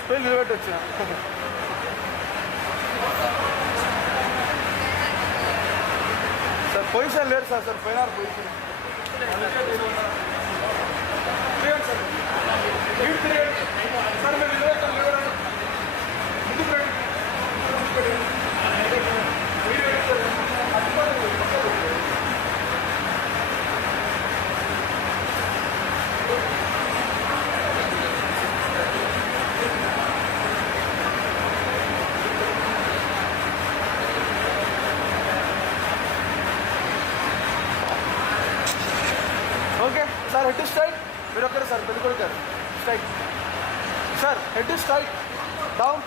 పోయి నిలబెట్టి వచ్చిన. సార్ పొజిషన్ లేరు సార్, సార్ పోయినారు పొజిషన్. తిరగండి సార్, మీరు తిరగండి సార్, మీరు నిలబెట్టండి, నిలబడండి, ముందుకు రండి, మీరు ఓకే సార్. హెడ్ స్ట్రైట్, మీరు ఒక్కరే సార్, పెళ్ళికొడుకు గారు straight sir, head straight down.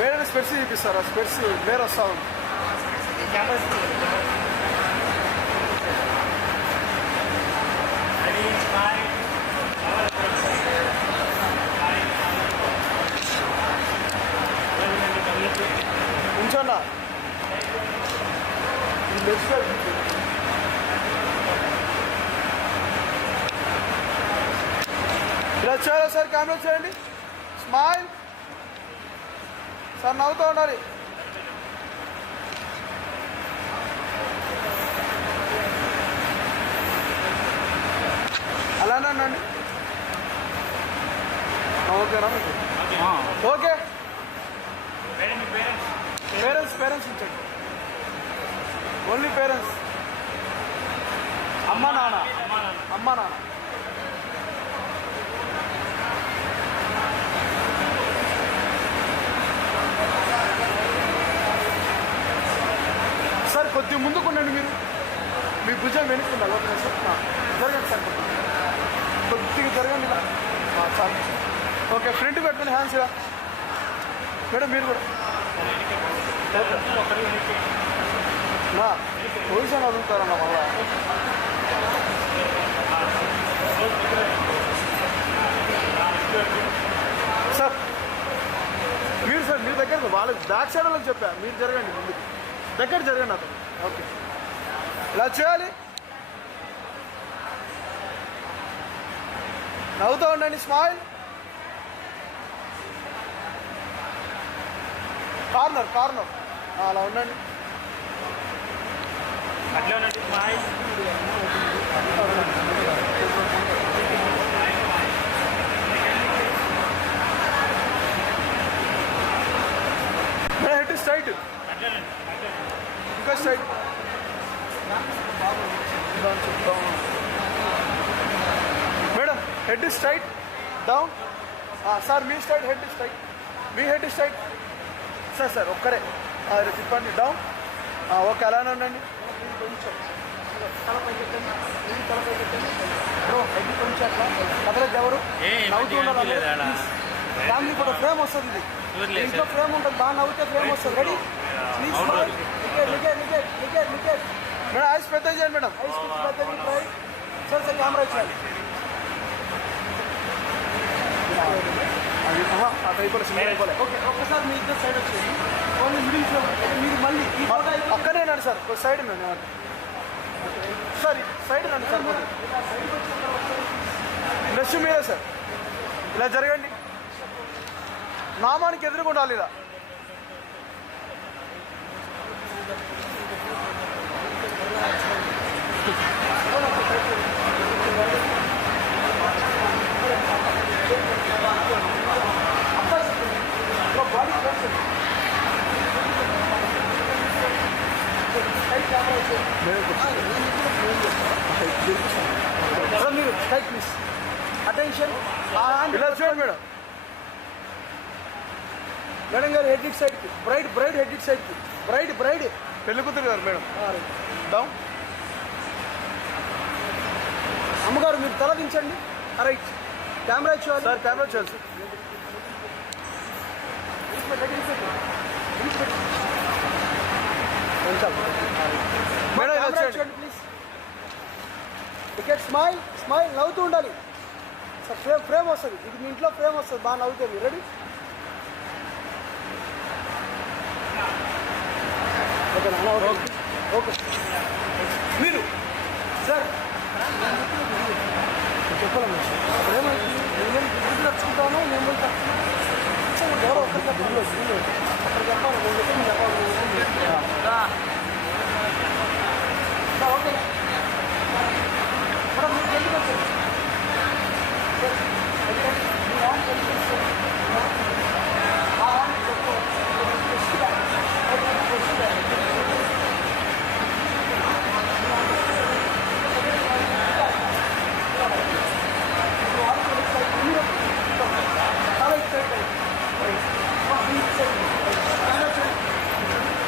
వేరే స్పెట్స్ చూపిస్తారు, ఆ స్పెట్స్ వేరే వస్తా ఉంది. ఉంచండి లెఫ్ట్ సైడ్. ఇలా చేయాలి సార్, కెమెరా చేయండి, స్మైల్ సార్, నవ్వుతూ ఉండాలి. అలానే అండి. ఓకేనా మీకు? ఓకే. పేరెంట్స్ ఉంచండి, ఓన్లీ పేరెంట్స్, అమ్మ నాన్న. సార్ కొద్దిగా ముందుకుండండి, మీరు మీ భుజం వెనుక్కుండాలి. ఓకే సార్, జరగండి సార్, కొద్దిగా జరగండి ఇలా చాలు. ఓకే, ఫ్రంట్ పెట్టుకుని హ్యాండ్స్ ఇలా. మేడం మీరు కూడా నా పొజిషన్ వదులుతారన్న మళ్ళా. సార్ మీరు సార్, మీ దగ్గర వాళ్ళకి బ్యాక్ సైడ్ వాళ్ళకి చెప్పా, మీరు జరగండి ముందుకు, దగ్గర జరగండి అతను. ఓకే, ఇలా చేయాలి, నవ్వుతూ ఉండండి, స్మైల్. కార్నర్ అలా ఉండండి. అట్లా ఉండండి, స్మైల్. హెడ్ స్ట్రైట్, ఇంకా straight. Madam head straight down. Sir మీ స్ట్రైట్, హెడ్ స్ట్రైట్, మీ హెడ్ స్ట్రైట్ సార్. ఒక్కరే తిప్పండి డౌన్. ఓకే, అలానే ఉండండి. కొంచెం తలపై పెట్టండి, తలపై పెట్టండి బ్రో, హెడ్ కొంచెం అట్లా కదలదు. ఎవరు నవ్వుతూ ఉండాలి. ఫ్యామిలీ ఫోటో ఫ్రేమ్ వస్తుంది, ఇది ఇంట్లో ఫ్రేమ్ ఉంటుంది, బాగా నవ్వుతే ఫ్రేమ్ వస్తుంది. Ready please. మేడం ఐస్ పెద్ద చేయండి, మేడం ఐస్ పెద్ద చేయండి. సార్ కెమెరా ఇచ్చేయాలి. అటు అయిపోలే, సింగిల్ అయిపోలే. ఓకే, ఒక్కసారి మీ ఇద్దరు సైడ్ వచ్చేది, ఓన్లీ మిడిల్ ఫ్రేమ్. మీరు మళ్ళీ అక్కడే రండి సార్, సైడ్ మేము సార్, సైడ్ రండి సార్. నెక్స్ట్ మీరే సార్, ఇలా జరగండి, నామానికి ఎదురుగా ఉండాలి ఇలా. మీరు స్ట్రైక్ ప్లీజ్, అటెన్షన్. ఇలా చూడండి మేడం. మేడం గారు హెడ్ ఇట్ సైడ్కి, బ్రైడ్ హెడ్ ఇట్ సైడ్కి, బ్రైడ్ పెళ్లి కూతురు గారు మేడం డౌన్. అమ్మగారు మీరు తల దించండి. రైట్, కెమెరా ఇచ్చేవాళ్ళు సార్, కెమెరా ఇచ్చేయాలి సార్. మేడం చూడండి ప్లీజ్. టికెట్ స్మైల్, నవ్వుతూ ఉండాలి సార్. ఫ్రేమ్ వస్తుంది, ఇది మీ ఇంట్లో ఫ్రేమ్ వస్తుంది, బాగా నవ్వుతుంది. రెడీ? ఓకే నాన్న, ఓకే. మీరు సార్ చెప్పాలమ్మా ఏమైంది నేను గుడ్డు తెచ్చుకుంటాను నేను ఎవరో ఒక్కరికి అక్కడ చెప్పాలి ఓకే మేడం మీరు ఎందుకు వచ్చారు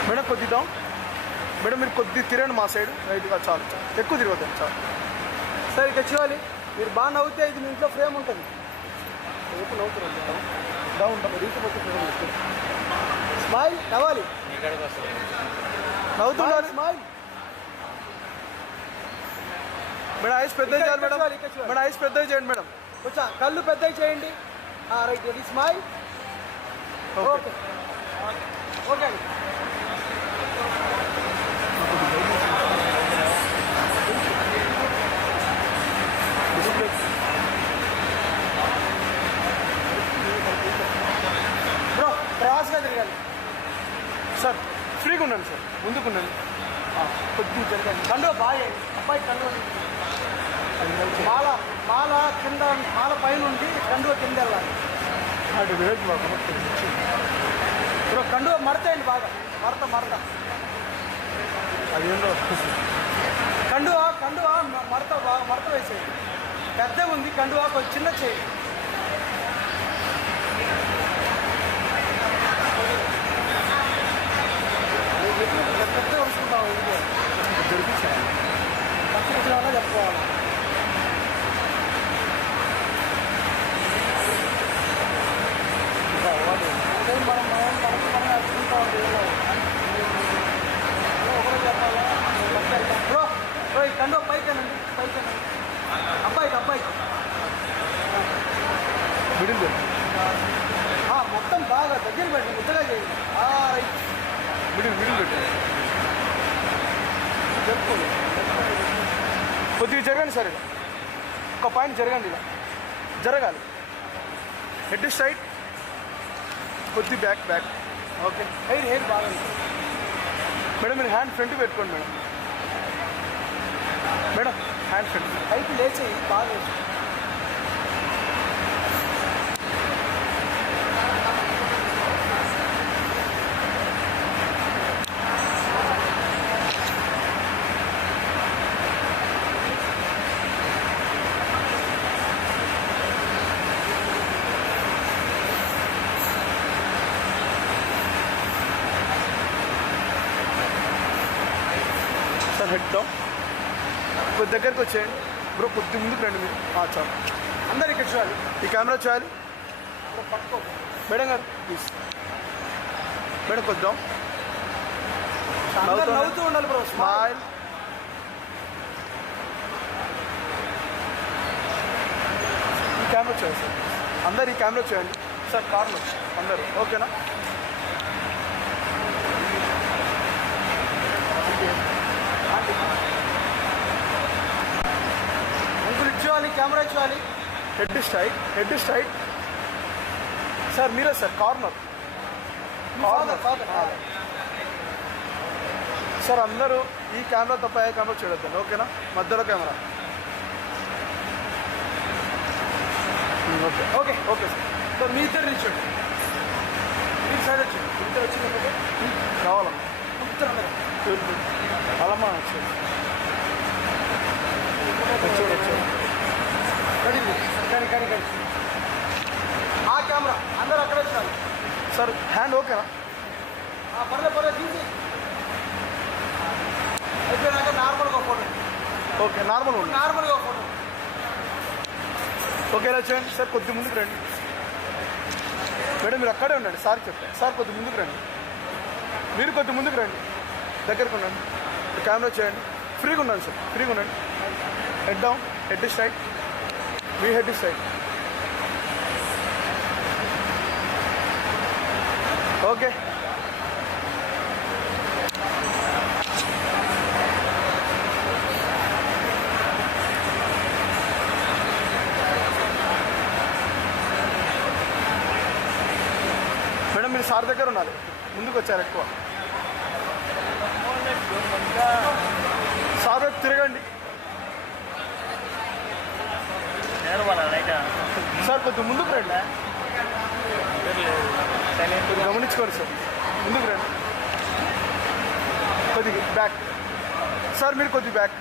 మేడం కొద్దిద్దాం మేడం మీరు కొద్ది తిరగండి మా సైడ్ రైట్గా చాలు ఎక్కువ తిరగద్దాం చాలు సరే ఇక చూడాలి మీరు బాగా నవ్వుతే ఇది మీ ఇంట్లో ఫ్రేమ్ ఉంటుంది ఎప్పుడు నవ్వుతున్నారు బాగుంటాం రీతిపోతే స్మైల్ నవ్వాలి నవ్వుతున్నారు స్మైల్ మేడం ఐస్ పెద్దవి చేయాలి మేడం మేడం ఐస్ పెద్దవి చేయండి మేడం కొంచెం కళ్ళు పెద్దవి చేయండి రైట్ ఇది స్మైల్ ఓకే ఓకే అండి బ్రో క్రాస్గా తిరగాలి సార్ ఫ్రీగా ఉన్నాను సార్ ముందుకున్నాను కొద్దిగా జరగాలి కండో బాగా అబ్బాయి కండో మాల కింద మాల పైన ఉండి కండువ కింద వెళ్ళాలి అటు వేసి బ్రో కండువ మడతాయండి బాగా మడత అదేంటో కండువ మడత వేసేయండి పెద్ద ఉంది కండువ కొంచెం చిన్న చేయి పెద్ద ఉంచుకుంటాం దొరికించాలి పక్కన వచ్చినా చెప్పుకోవాలి మనం అడుగుకుంటా ఒకటే చెప్పాలా బ్రో ఈ కండో పైకేనండి అబ్బాయికి మిడిల్ మొత్తం బాగా దగ్గర పెట్టి ముద్దగా చేయండి రైట్ మిడిల్ పెట్టి చెప్పుకోండి కొద్దిగా జరగండి సార్ ఇలా ఒక పాయింట్ జరగండి ఇలా జరగాలి హెడ్ స్ట్రైట్ కొద్ది బ్యాక్ ఓకే హెయిర్ బాగా మేడం మీరు హ్యాండ్ ఫ్రంట్ పెట్టుకోండి మేడం హ్యాండ్ ఫ్రంట్ పైకి లేచేయి బాగా వేసి సార్ హెడ్ డౌన్ కొద్ది దగ్గరికి వచ్చేయండి బ్రో కొద్ది ముందుకు రండి మీరు చాలు అందరు ఇక్కడ చూడాలి ఈ కెమెరా చూడాలి పట్టుకో మేడం గారు ప్లీజ్ మేడం కొద్దాం నవ్వుతూ ఉండాలి బ్రో స్మైల్ ఈ కెమెరా చూడండి సార్ అందరు ఈ కెమెరా చూడండి సార్ కార్లో అందరు ఓకేనా అంకుల్ ఇచ్చేవాలి కెమెరా ఇచ్చేవాలి హెడ్ స్ట్రైట్ సార్ మీరే సార్ కార్నర్ సార్ అందరూ ఈ కెమెరా తప్ప ఏ కెమెరా చూడొద్దండి ఓకేనా మధ్యలో కెమెరా ఓకే సార్ మీ ఇద్దరు నిల్చోండి మీరు సైడ్ వచ్చండి ఇద్దరు వచ్చినప్పుడు కావాలమ్మా అలామ్మా వచ్చాడు కానీ ఆ కెమెరా అందరూ అక్కడే వచ్చారు సార్ హ్యాండ్ ఓకేనా పర్లేదు తీసి అయిపోయినాక నార్మల్గా ఫోటో ఓకే నార్మల్గా ఫోటో ఓకే ఇలా చేయండి సార్ కొద్ది ముందుకు రండి మేడం మీరు అక్కడే ఉండండి సార్ చెప్పండి సార్ కొద్ది ముందుకు రండి మీరు కొద్ది ముందుకు రండి దగ్గరకు ఉండండి కెమెరా చేయండి ఫ్రీగా ఉండండి సార్ ఫ్రీగా ఉండండి హెడ్ డౌన్ హెడ్ స్ట్రైట్ మీ హెడ్ స్ట్రైట్ ఓకే సార్ దగ్గర ఉండాలి, ముందుకు వచ్చారు ఎక్కువ. సార్ వైపు తిరగండి సార్, కొద్దిగా ముందుకు రండి, కొద్దిగా గమనించుకోండి సార్, ముందుకు రండి, కొద్దిగా బ్యాక్ సార్, మీరు కొద్దిగా బ్యాక్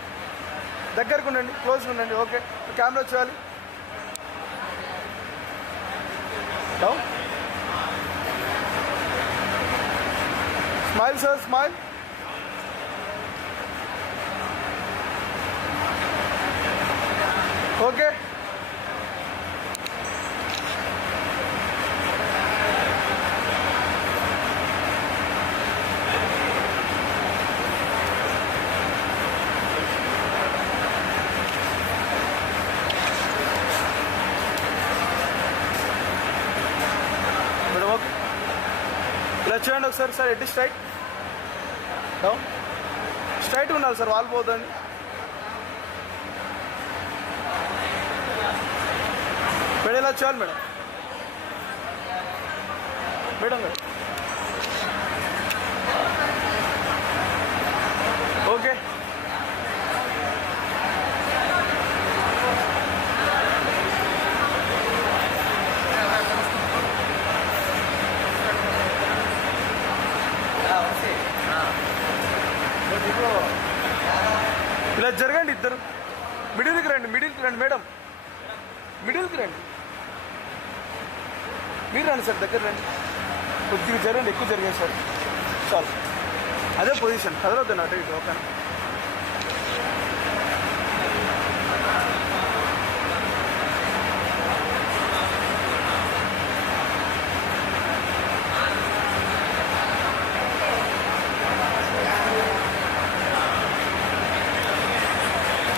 దగ్గరకు ఉండండి, క్లోజ్గా ఉండండి. ఓకే, కెమెరా వచ్చేయాలి. Down, smile sir, smile. Okay, madam okay, ఇలా చేయండి ఒకసారి సార్. ఎట్టి స్ట్రైట్, డౌన్, స్ట్రైట్ ఉండాలి సార్, వాళ్ళు పోదండి. మేడం ఇలా చేయాలి మేడం, మేడం గారు. ఓకే, ఇలా జరగండి ఇద్దరు, మిడిల్కి రండి, మిడిల్కి రండి మేడం, మిడిల్కి రండి. మీరు రండి సార్, దగ్గర రండి, కొద్దిగా జరగండి, ఎక్కువ జరిగాయి సార్. చాలు, అదే పొజిషన్, కదలొద్దు అటు ఇటు. Okay,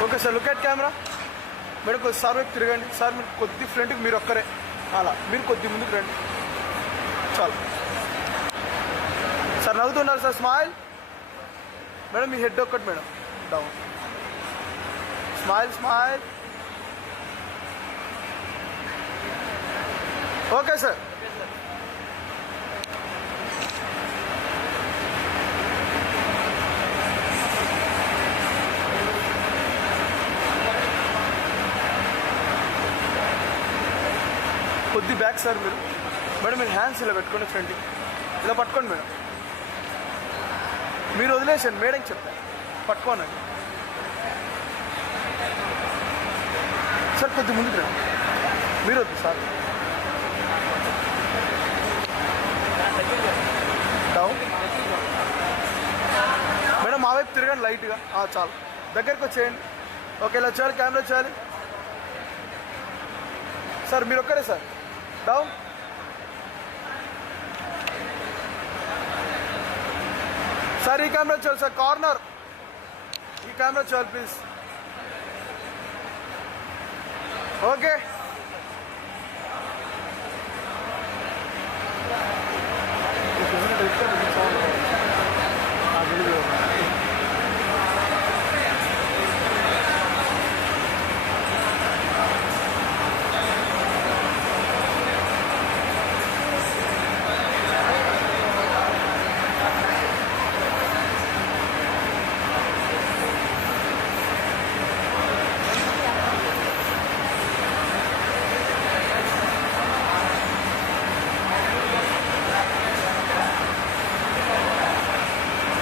okay sir. Look at camera madam. కొద్ది సార్ వైపు తిరగండి సార్, మీరు కొద్ది ఫ్రంట్కి మీరు ఒక్కరే, అలా మీరు కొద్ది ముందుకు రండి. చాలు సార్, నవ్వుతున్నారు సార్, స్మైల్. మేడం మీ హెడ్ ఒక్కటి madam, down, smile, smile. Okay sir. కొద్ది బ్యాక్ సార్ మీరు. మేడం మీరు హ్యాండ్స్ ఇలా పెట్టుకోండి, ఫ్రంట్కి ఇలా పట్టుకోండి మేడం. మీరు వదిలేసండి, మేడంకి చెప్తాను పట్టుకోనండి సార్. కొద్ది ముందుకు రండి, మీరు వద్దు సార్. డౌన్ మేడం, మా వైపు తిరగండి లైట్గా, చాలు, దగ్గరికి వచ్చేయండి. ఓకే, ఇలా చేయాలి, కెమెరా చేయాలి సార్, మీరు ఒక్కరే సార్. డౌన్, సార్ ఈ కెమెరా చాలు సార్, కార్నర్ ఈ కెమెరా చాలు ప్లీజ్. ఓకే,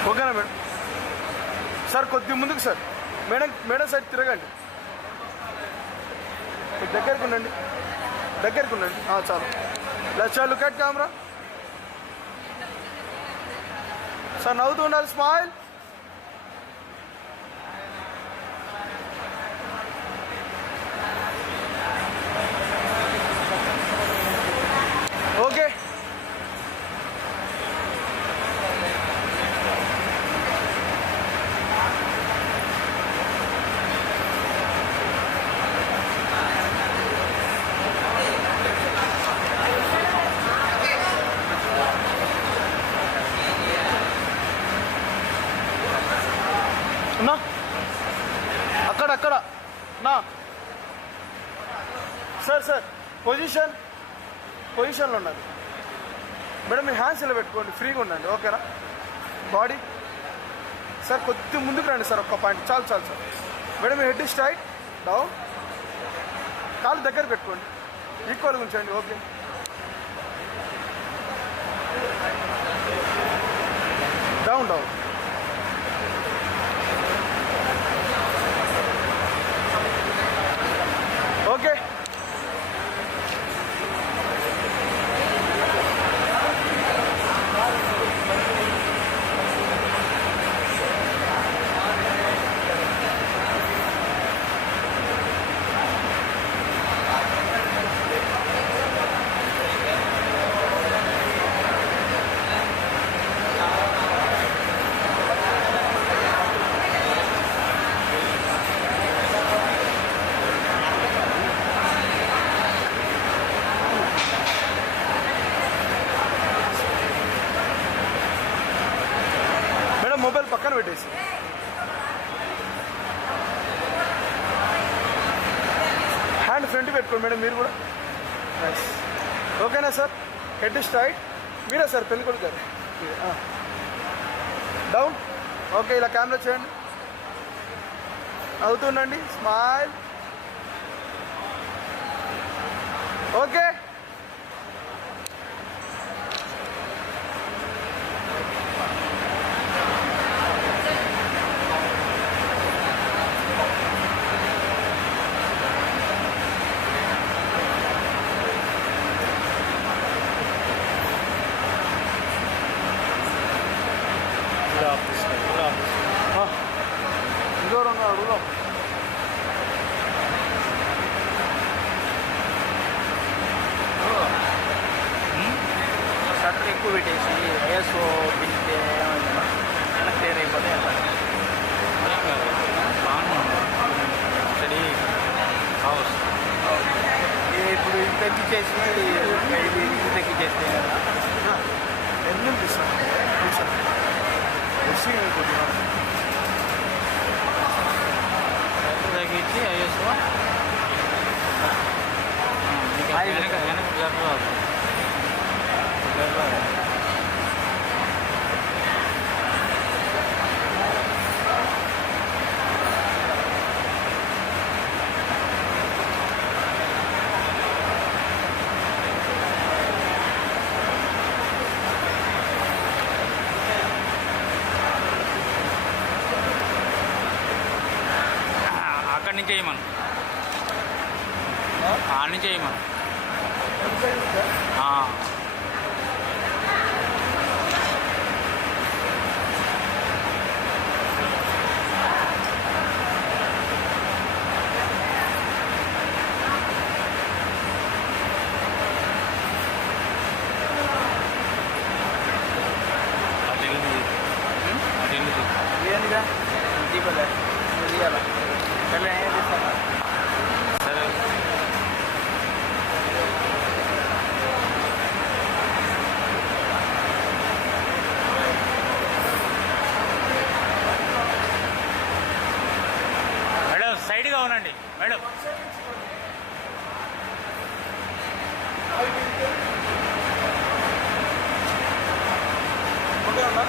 ఓకేనా మేడం? సార్ కొద్దిగా ముందుకు సార్, మేడం మేడం సైడ్ తిరగండి, దగ్గరకు ఉండండి, దగ్గరకు ఉండండి, చాలు. Let's look at camera sir, నవ్వుతూ ఉండాలి, స్మైల్. ఓకే, నా అక్కడ నా సార్ పొజిషన్లో ఉన్నది. మేడం మీ హ్యాండ్స్ ఇలా పెట్టుకోండి, ఫ్రీగా ఉండండి. ఓకేనా? బాడీ సార్ కొద్దిగా ముందుకు రండి సార్, ఒక్క పాయింట్ చాలు చాలు సార్. మేడం మీ హెడ్ స్ట్రైట్ డౌన్, కాలు దగ్గర పెట్టుకోండి, ఈక్వల్గా ఉంచండి. Okay, down down. Okay, mobile పక్కన పెట్టేసి హ్యాండ్ ఫ్రంట్ పెట్టుకోండి మేడం మీరు కూడా. ఓకేనా సార్? Head straight. మీరే సార్ పెళ్ళికొడుకు గారు. డౌన్. ఓకే, ఇలా కెమెరా చేయండి, అవుతుండండి, స్మైల్. ఓకే, దూరంగా అడుగులో షట్టర్ ఎక్కువ పెట్టేసి ఐఎస్ఓ పిలిస్తే ఏమైందా క్లియర్ అయిపోతే స్టడీ హౌస్ ఇప్పుడు ఇది తగ్గించేసి ఇది తగ్గించేస్తే కదా ఎన్ని తీసుకోండి తగ్గించి ఐఎస్ఓ వెనక జరగదు. అక్కడి నుంచి చేయమను, ఆడ నుంచి చేయమను. ఏంటిదా దీపాలే తీయాలా సరే ఏం తీస్తాను. సరే మేడం సైడ్గా ఉండండి మేడం. ఓకే అమ్మా.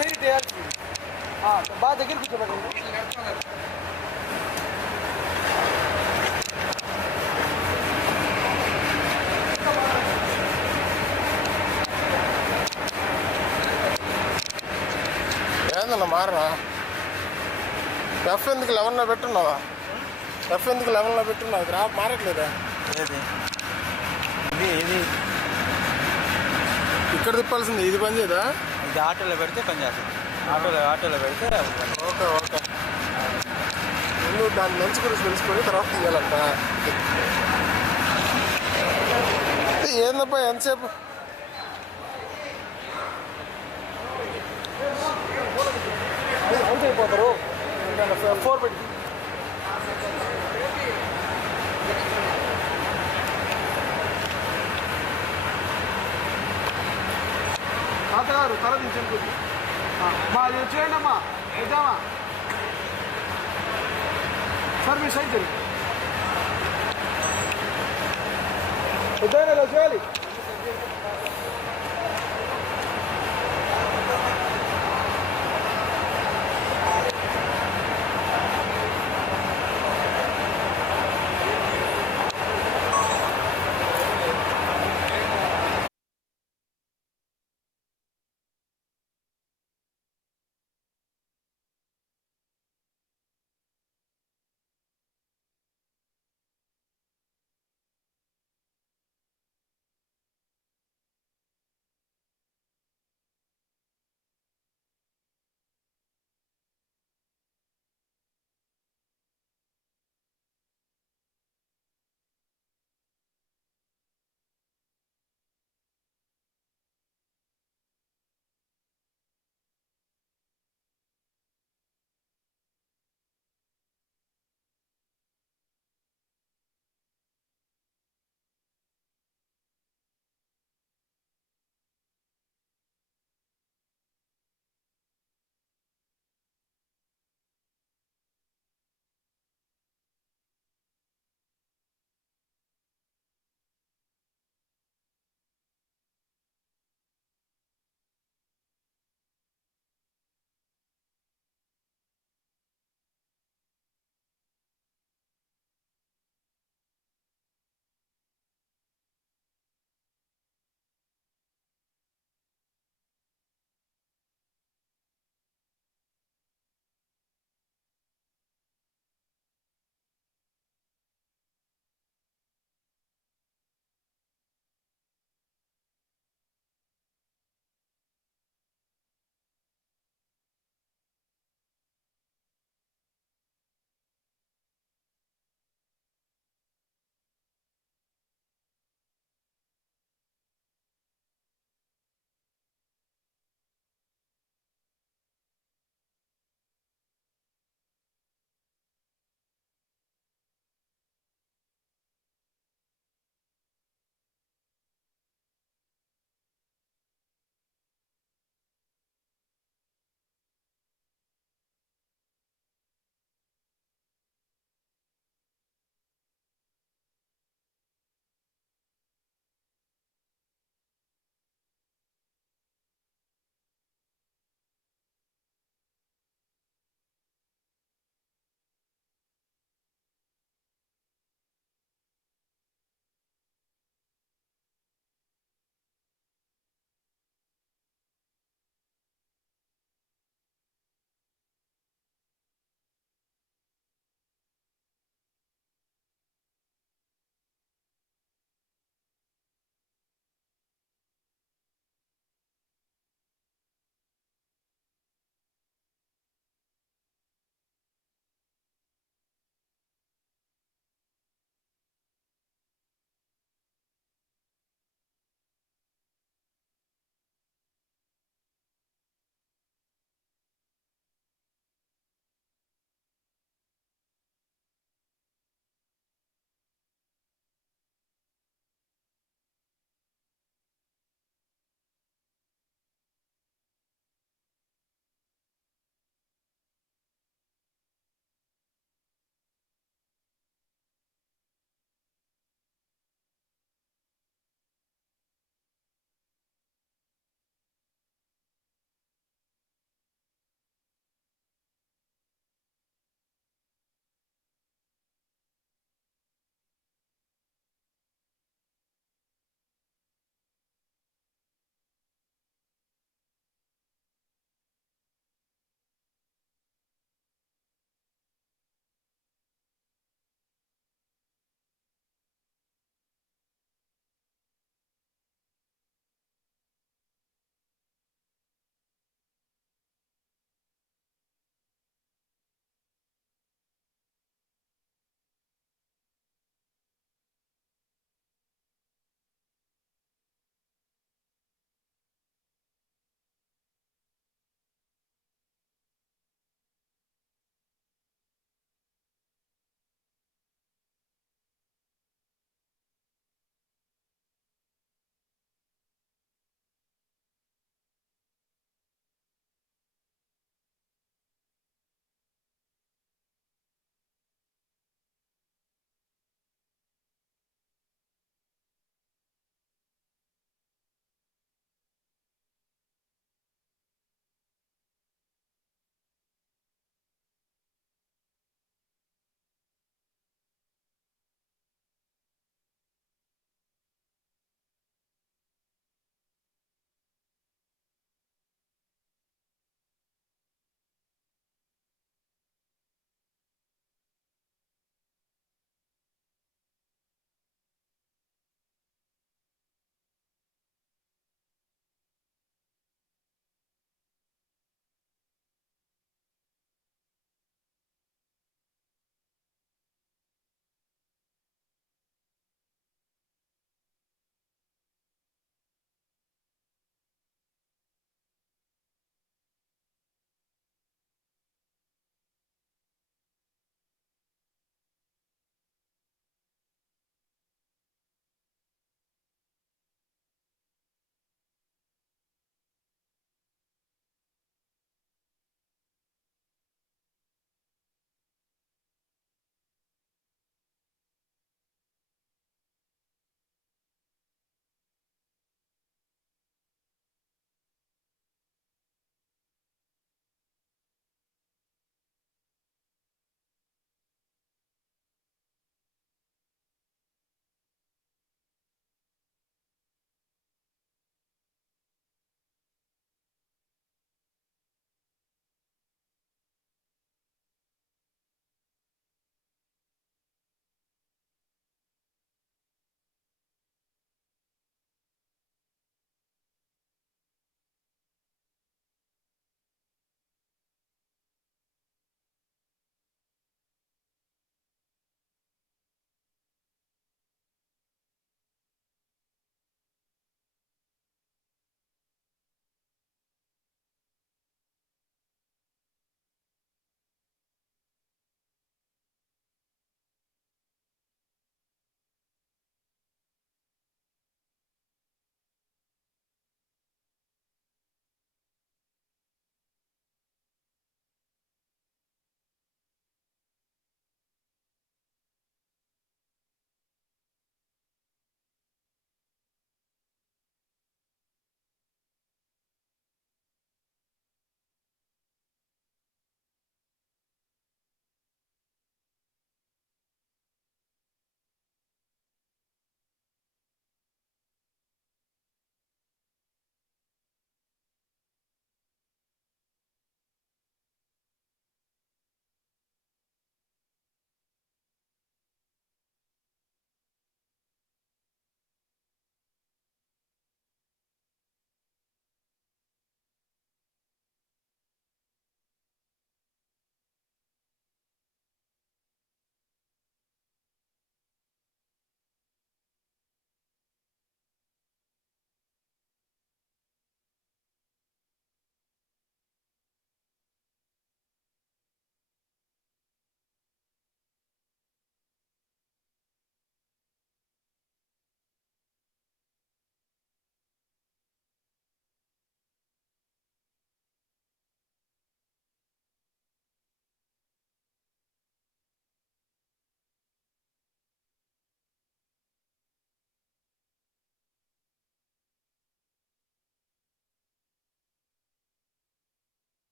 సైడ్ వేయాల్సింది బాగా దగ్గర కూర్చోబెట్టండి. ఏందన్నా మారనా ఎఫ్ ఎందుకు 11లో పెట్టున్నావా? ఎఫ్ ఎందుకు 11లో పెట్టున్నావు? ఇది మారట్లేదా? ఇది ఇక్కడ తిప్పాల్సింది ఇది పని చేయదా? ఇది ఆటోలో పెడితే పని చేస్తుంది. ఆటోలో పెడితే అది పని. Okay okay. ముందు దాని మంచి గురించి తెలుసుకొని తర్వాత తీయాలంట. ఏందబ్బా ఎంతసేపు? అవుట్ అయిపోతారు. 4 పెట్టి తాతగారు తల దించండి. మా అది వచ్చేయండి అమ్మా, ఇద్దామా సార్? మీ సైడ్ జరిగి వద్దా చేయాలి.